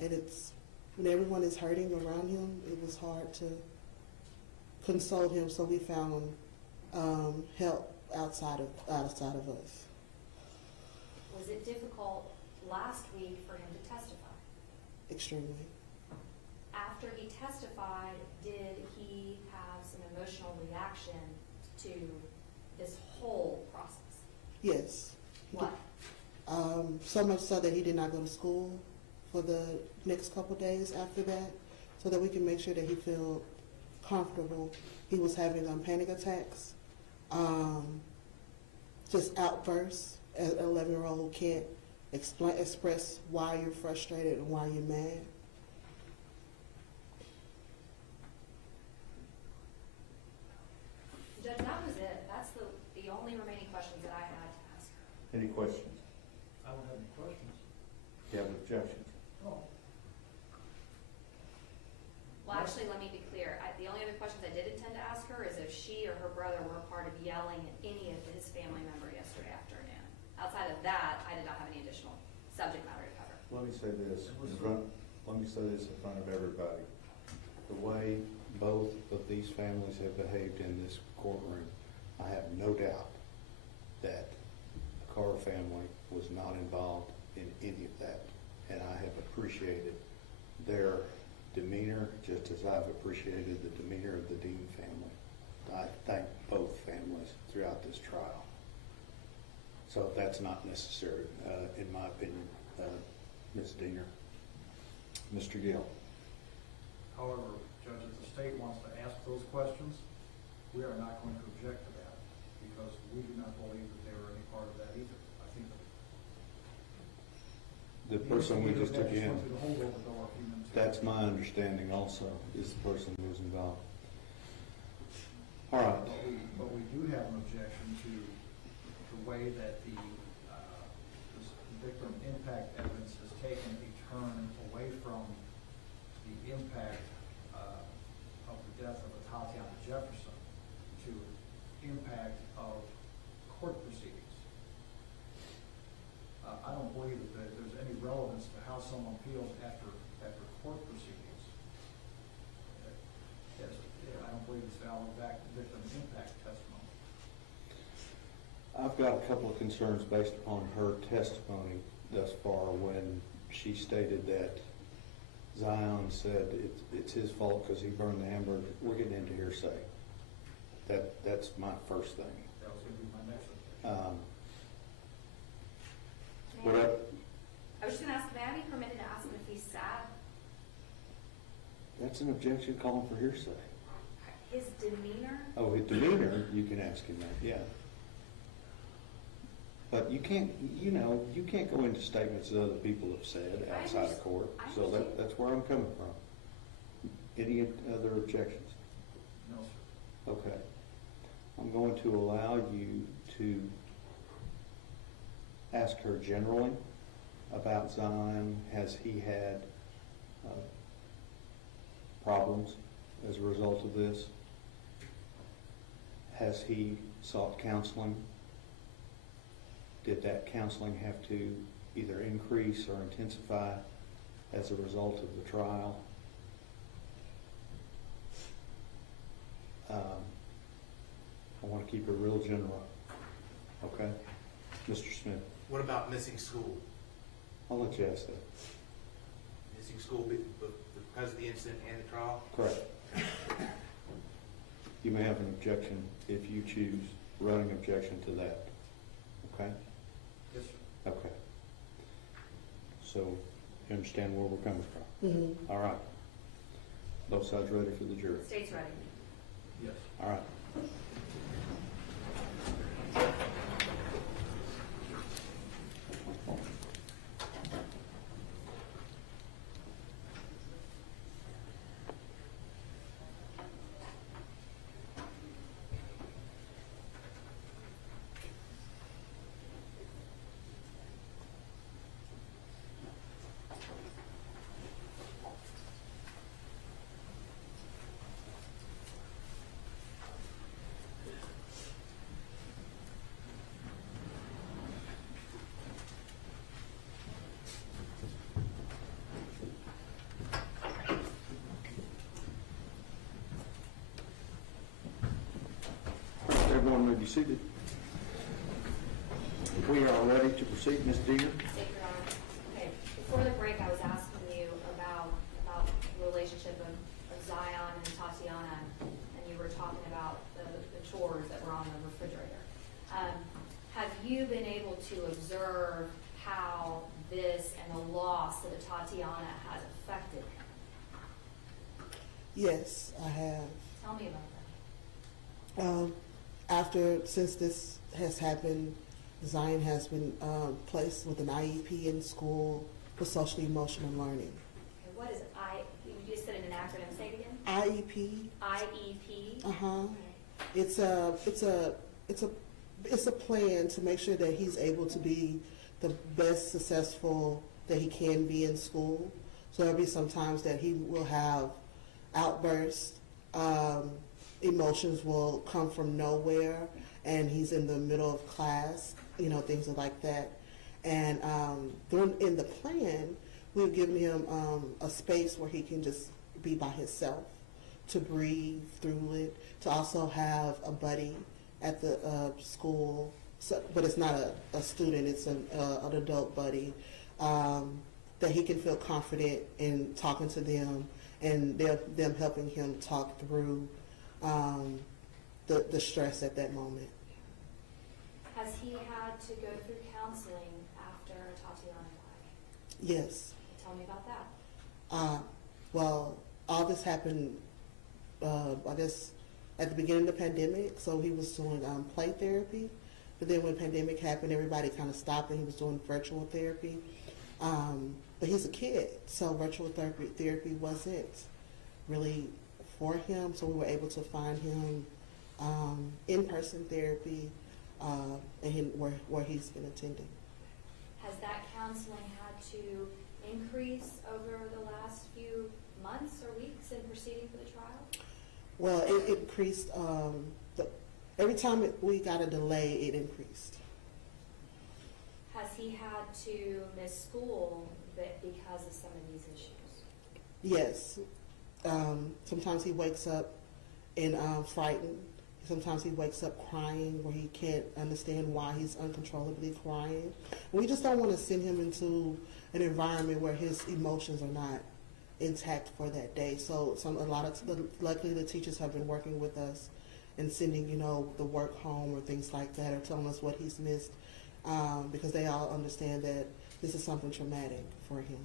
And it's, when everyone is hurting around him, it was hard to console him. So we found help outside of us. Was it difficult last week for him to testify? Extremely. after he testified, did he have some emotional reaction to this whole process? Yes. What? So much so that he did not go to school for the next couple days after that, so that we can make sure that he felt comfortable. He was having panic attacks, just outbursts. An 11-year-old can't express why you're frustrated and why you're mad. Judge, that was it. That's the only remaining questions that I had to ask. Any questions? I don't have any questions. Do you have objections? No. Well, actually, let me be clear. The only other questions I did intend to ask her is if she or her brother were a part of yelling at any of his family member yesterday afternoon. Outside of that, I did not have any additional subject matter to cover. Let me say this in front of everybody. The way both of these families have behaved in this courtroom, I have no doubt that the Carr family was not involved in any of that. And I have appreciated their demeanor just as I've appreciated the demeanor of the Dean family. I thank both families throughout this trial. So that's not necessary, in my opinion, Ms. Diener. Mr. Gill. However, Judge, if the state wants to ask those questions, we are not going to object to that because we do not believe that they were any part of that either. I think The person we just took in, went through the holdover door a few minutes ago. that's my understanding also, is the person who was involved. All right. But we do have an objection to the way that the victim impact evidence has taken a turn away from the impact of the death of Atatiana Jefferson to impact of court proceedings. I don't believe that there's any relevance to how someone feels after court proceedings. I don't believe it's valid victim impact testimony. I've got a couple of concerns based upon her testimony thus far when she stated that Zion said it's his fault because he burned the hamburger. We're getting into hearsay. That's my first thing. That was going to be my next What I was just going to ask, may I be permitted to ask him if he's sad? That's an objection calling for hearsay. His demeanor? Oh, his demeanor, you can ask him that, yeah. But you can't go into statements that other people have said outside of court. So that's where I'm coming from. Any other objections? No, sir. Okay. I'm going to allow you to ask her generally about Zion. Has he had problems as a result of this? Has he sought counseling? Did that counseling have to either increase or intensify as a result of the trial? I want to keep it real general. Okay? Mr. Smith. What about missing school? I'll let you ask that. Missing school because of the incident and the trial? Correct. You may have an objection if you choose running objection to that. Okay? Yes, sir. Okay. So you understand where we're coming from? Mm-hmm. All right. Both sides ready for the jury? State's ready. Yes. All right. Everyone may be seated. We are ready to proceed, Ms. Diener. Okay, before the break, I was asking you about the relationship you been able to observe how this and the loss of Atatiana has affected him? Yes, I have. Tell me about that. Since this has happened, Zion has been placed with an IEP in school for social emotional learning. Okay, what is you just said in an acronym, say it again? IEP. IEP? Uh-huh. It's a plan to make sure that he's able to be the best successful that he can be in school. So there'll be some times that he will have outbursts. Emotions will come from nowhere, and he's in the middle of class, things like that. And in the plan, we've given him a space where he can just be by himself, to breathe through it, to also have a buddy at the school, but it's not a student, it's an adult buddy, that he can feel confident in talking to them, and them helping him talk through the stress at that moment. Has he had to go through counseling after Tatiana died? Yes. Tell me about that. Well, all this happened, I guess, at the beginning of the pandemic. So he was doing play therapy, but then when the pandemic happened, everybody kind of stopped, and he was doing virtual therapy. But he's a kid, so virtual therapy wasn't really for him. So we were able to find him in-person therapy, and where he's been attending. Has that counseling had to increase over the last few months or weeks in proceeding for the trial? Well, it increased. Every time we got a delay, it increased. Has he had to miss school because of some of these issues? Yes. Sometimes he wakes up and frightened. Sometimes he wakes up crying, where he can't understand why he's uncontrollably crying. We just don't want to send him into an environment where his emotions are not intact for that day. So luckily the teachers have been working with us and sending, the work home or things like that, or telling us what he's missed, because they all understand that this is something traumatic for him.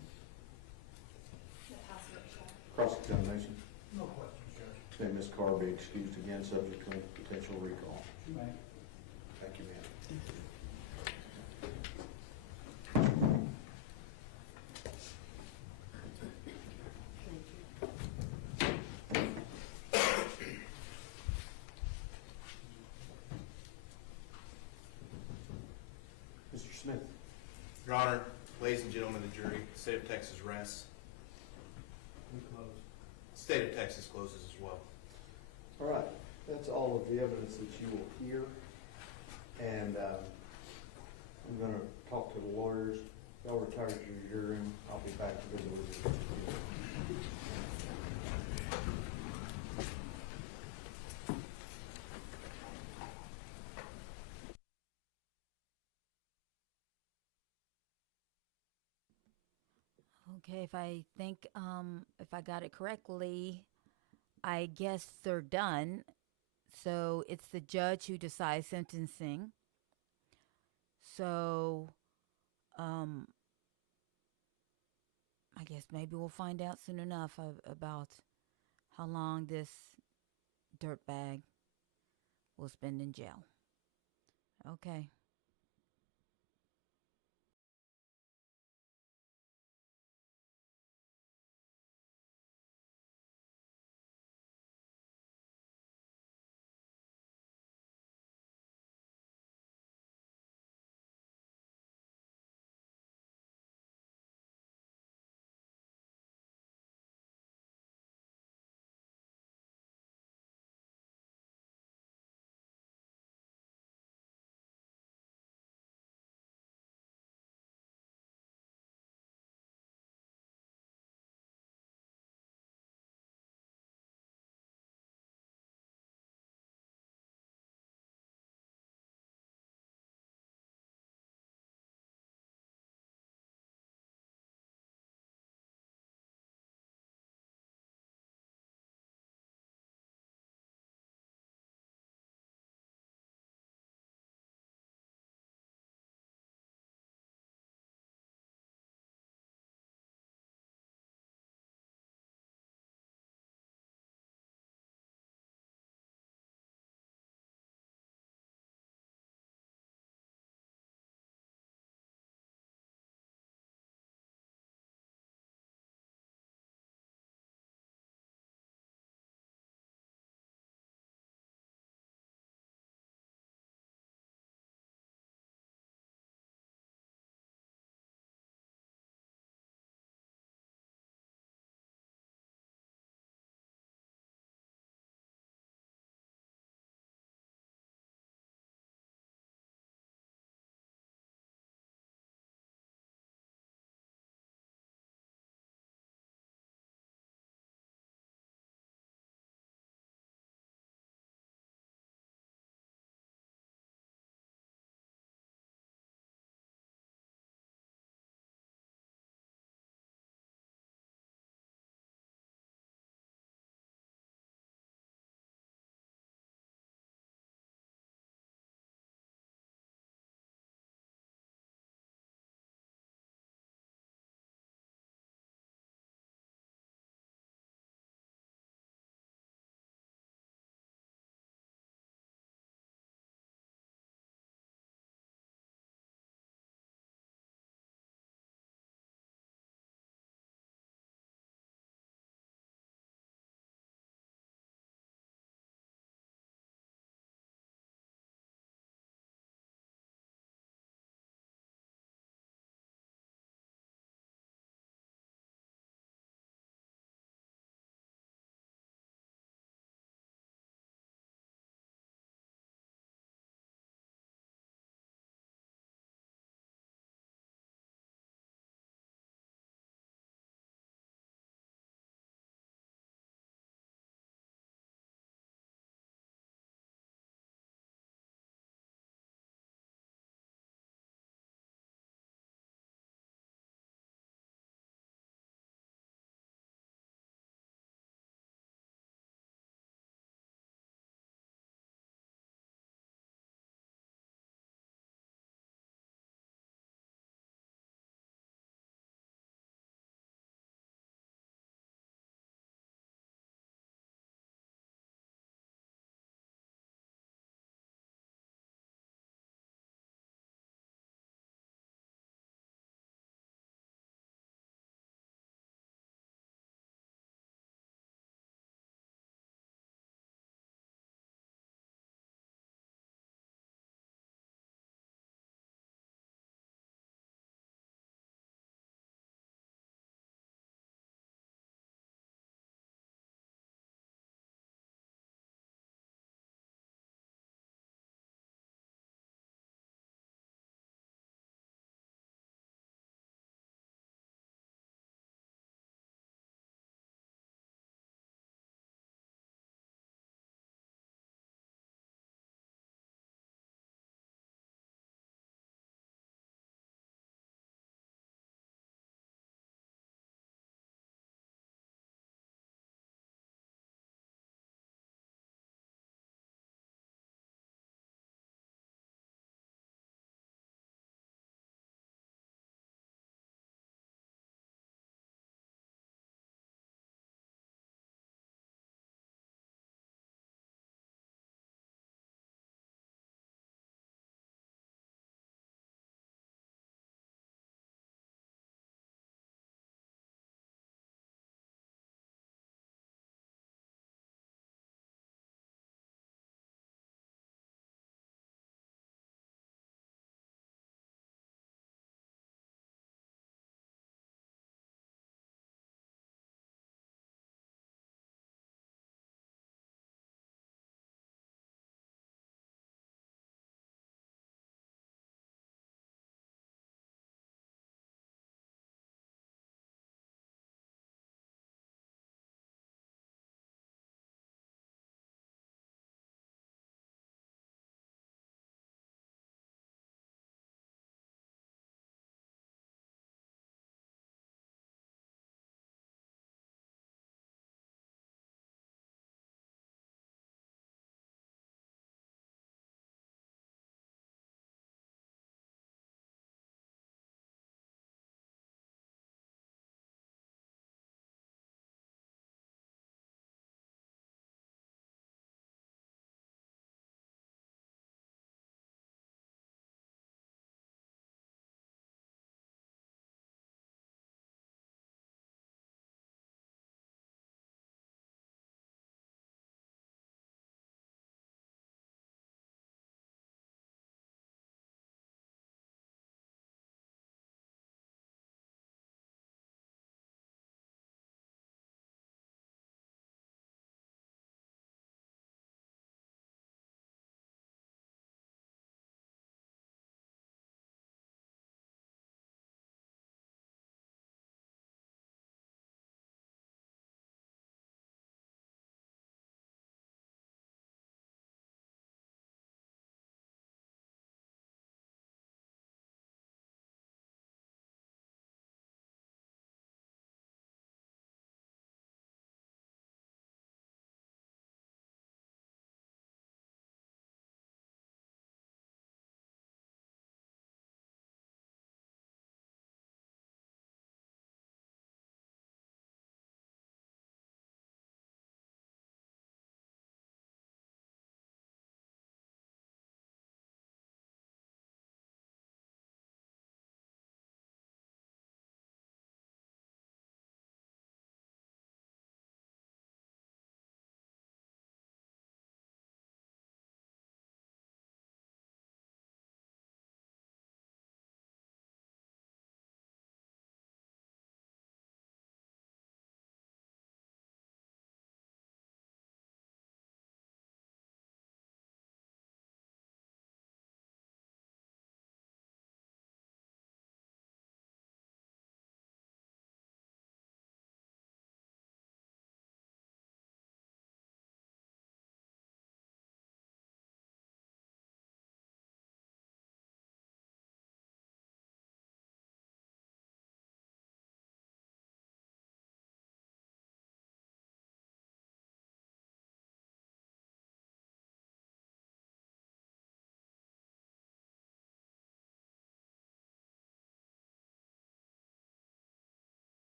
Cross-examination. No questions, Judge. May Ms. Carr be excused again, subject to potential recall. You may. Thank you, ma'am. Mr. Smith. Your Honor, ladies and gentlemen of the jury, the state of Texas rests. We close. The state of Texas closes as well. All right, that's all of the evidence that you will hear. And I'm going to talk to the lawyers. Y'all retire to your room. I'll be back to visit with you. Okay, if I got it correctly, I guess they're done. So it's the judge who decides sentencing. So, I guess maybe we'll find out soon enough about how long this dirtbag will spend in jail. Okay.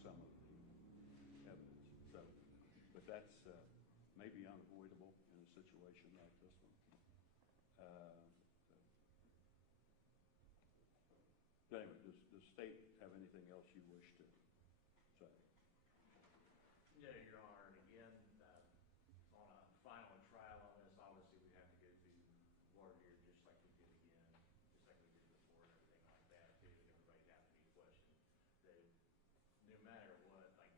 some of the evidence. So, but that's maybe unavoidable in a situation like this one. But anyway, does the state have anything else you wish to say? Yeah, Your Honor, and again, on a final trial on this, obviously we have to go through voir dire just like we did again, just like we did before and everything like that, too, and everybody has to be questioned. That no matter what, like,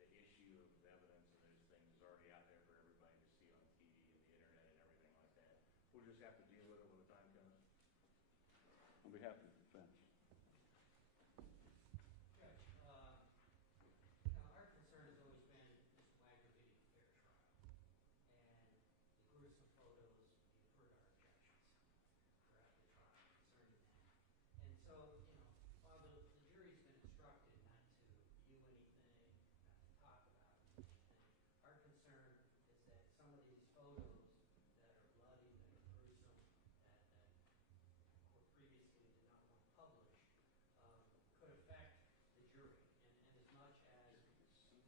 the issue of evidence and those things is already out there for everybody to see on TV and the internet and everything like that. We'll just have to deal with it when the time comes. On behalf of the defense. Judge, our concern has always been Mr. Wagner getting a fair trial. And the gruesome photos, you've heard our objections throughout the trial concerning that. And so, while the jury's been instructed not to view anything, not to talk about anything, our concern is that some of these photos that are bloody, that are gruesome, that the court previously did not want published, could affect the jury. And as much as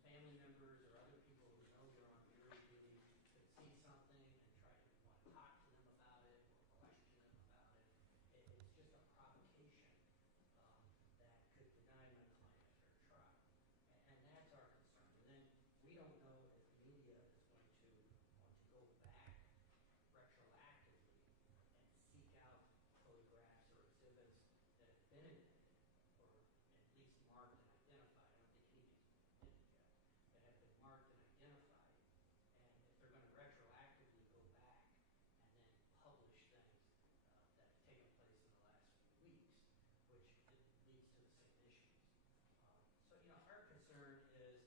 family members or other people who know they're on jury duty could see something and try to want to talk to them about it or question them about it, it's just a provocation that could deny my client a fair trial. And that's our concern. And then we don't know if the media is going to want to go back retroactively and seek out photographs or exhibits that have been admitted or at least marked and identified. I don't think anybody's did it yet, that have been marked and identified. And if they're going to retroactively go back and then publish things that have taken place in the last few weeks, which leads to the same issues. So, our concern is,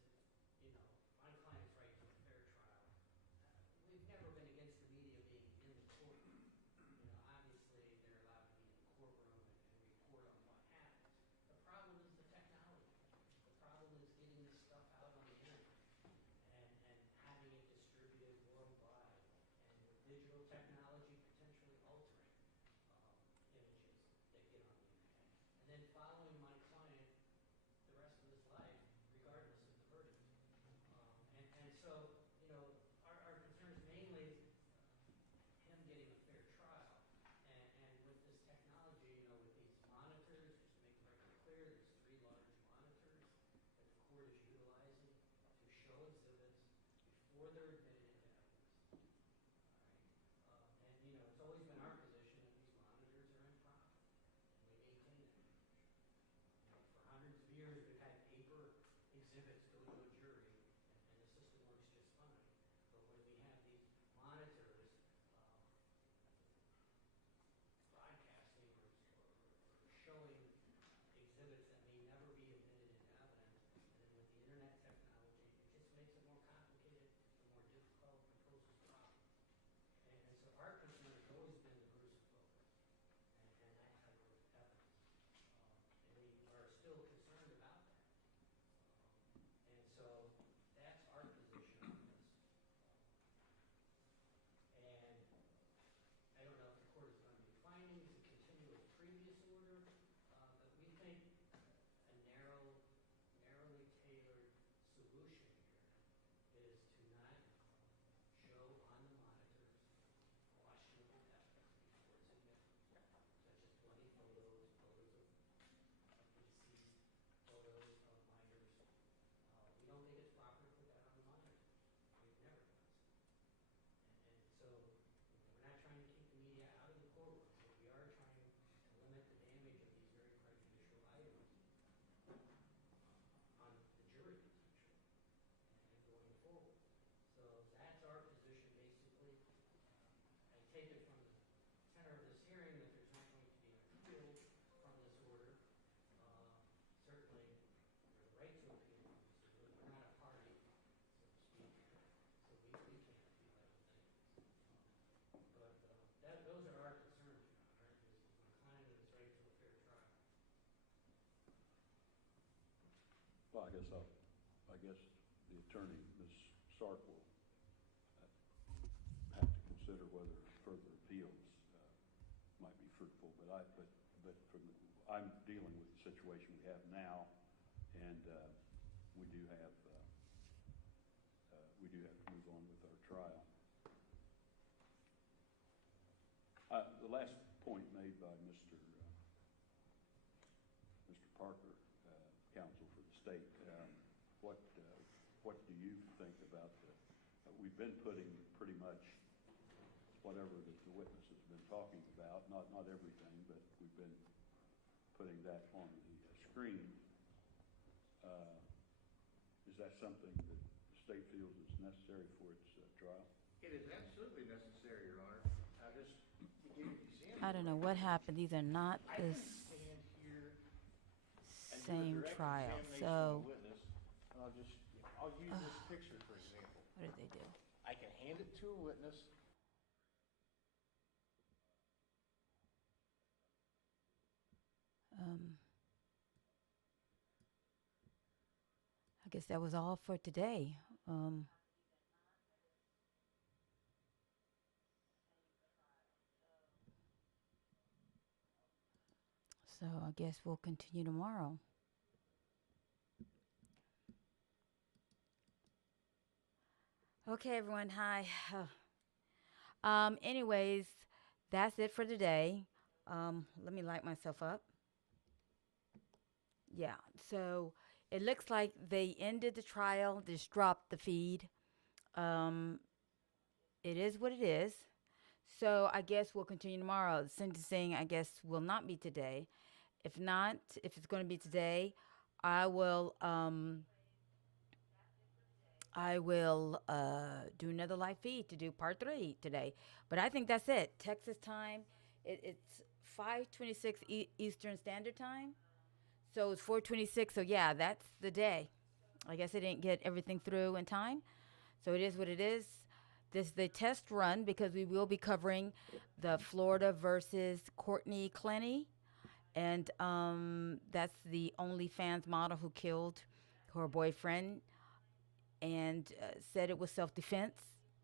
my client's right to a fair trial. We've never been against the media being in the courtroom. Obviously they're allowed to be in the courtroom and report on what happens. The problem is the technology. The problem is getting this stuff out on the internet and having it distributed worldwide, and with digital technology potentially altering images that get on the internet. And then following my client the rest of his life, regardless of the verdict. And so, our concern is mainly him getting a fair trial. And with this technology, with these monitors, just to make it very clear, there's 3 large monitors that the court is utilizing to show exhibits before they're admitted into evidence. All right. And, it's always been our position that these monitors are improper, and we maintain that position. For hundreds of years, we've had paper exhibits go to a jury, and the system works just fine. But when we have these monitors broadcasting or showing exhibits that may never be admitted into evidence, and then with the internet technology, it just makes it more complicated and more difficult and poses problems. And so our concern has always been the gruesome photos and that type of evidence. And we are still concerned about that. And so that's our position on this. And I don't know if the court is going to be finding to continue with previous order, but we think a narrowly tailored solution here is to not show on the monitors questionable evidence before it's admitted, such as bloody photos, photos of the deceased, photos of minors. We don't think it's proper to put that on the monitor. We've never done so. And so we're not trying to keep the media out of the courtroom, but we are trying to limit the damage of these very prejudicial items on the jury potentially and going forward. So that's our position basically. I take it from the center of this hearing that there's not going to be an appeal from this order. Certainly, there's a right to appeal from this order. We're not a party, so to speak, so we can't appeal anything. But those are our concerns, Your Honor, is my client and his right to a fair trial. Well, I guess the attorney, Ms. Sark, will have to consider whether further appeals might be fruitful. But I'm dealing with the situation we have now, and we do have to move on with our trial. The last point made by Mr. Parker, counsel for the state, what do you think about we've been putting pretty much whatever the witness has been talking about, not everything, but we've been putting that on the screen. Is that something that the state feels is necessary for its trial? It is absolutely necessary, Your Honor. I don't know what happened. These are not the same trial. So, I'll use this picture for example. what did they do? I can hand it to a witness. I guess that was all for today. So I guess we'll continue tomorrow. Okay, everyone. Hi. Anyways, that's it for today. Let me light myself up. Yeah. So it looks like they ended the trial. Just dropped the feed. It is what it is. So I guess we'll continue tomorrow. The sentencing, I guess, will not be today. If not, if it's going to be today, I will do another live feed to do part 3 today. But I think that's it. Texas time, it's 5:26 Eastern Standard Time. So it's 4:26. So yeah, that's the day. I guess I didn't get everything through in time. So it is what it is. This is the test run because we will be covering the Florida versus Courtney Clenny. And that's the OnlyFans model who killed her boyfriend and said it was self-defense.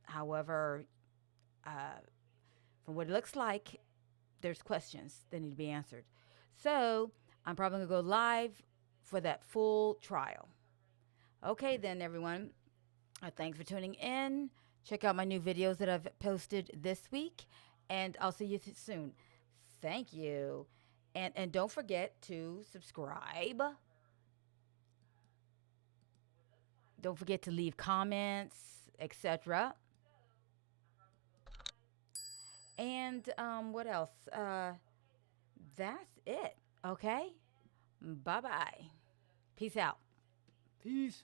However, from what it looks like, there's questions that need to be answered. So I'm probably going to go live for that full trial. Okay, then, everyone. Thanks for tuning in. Check out my new videos that I've posted this week, and I'll see you soon. Thank you. And don't forget to subscribe. Don't forget to leave comments, etc. And what else? That's it. Okay? Bye-bye. Peace out. Peace.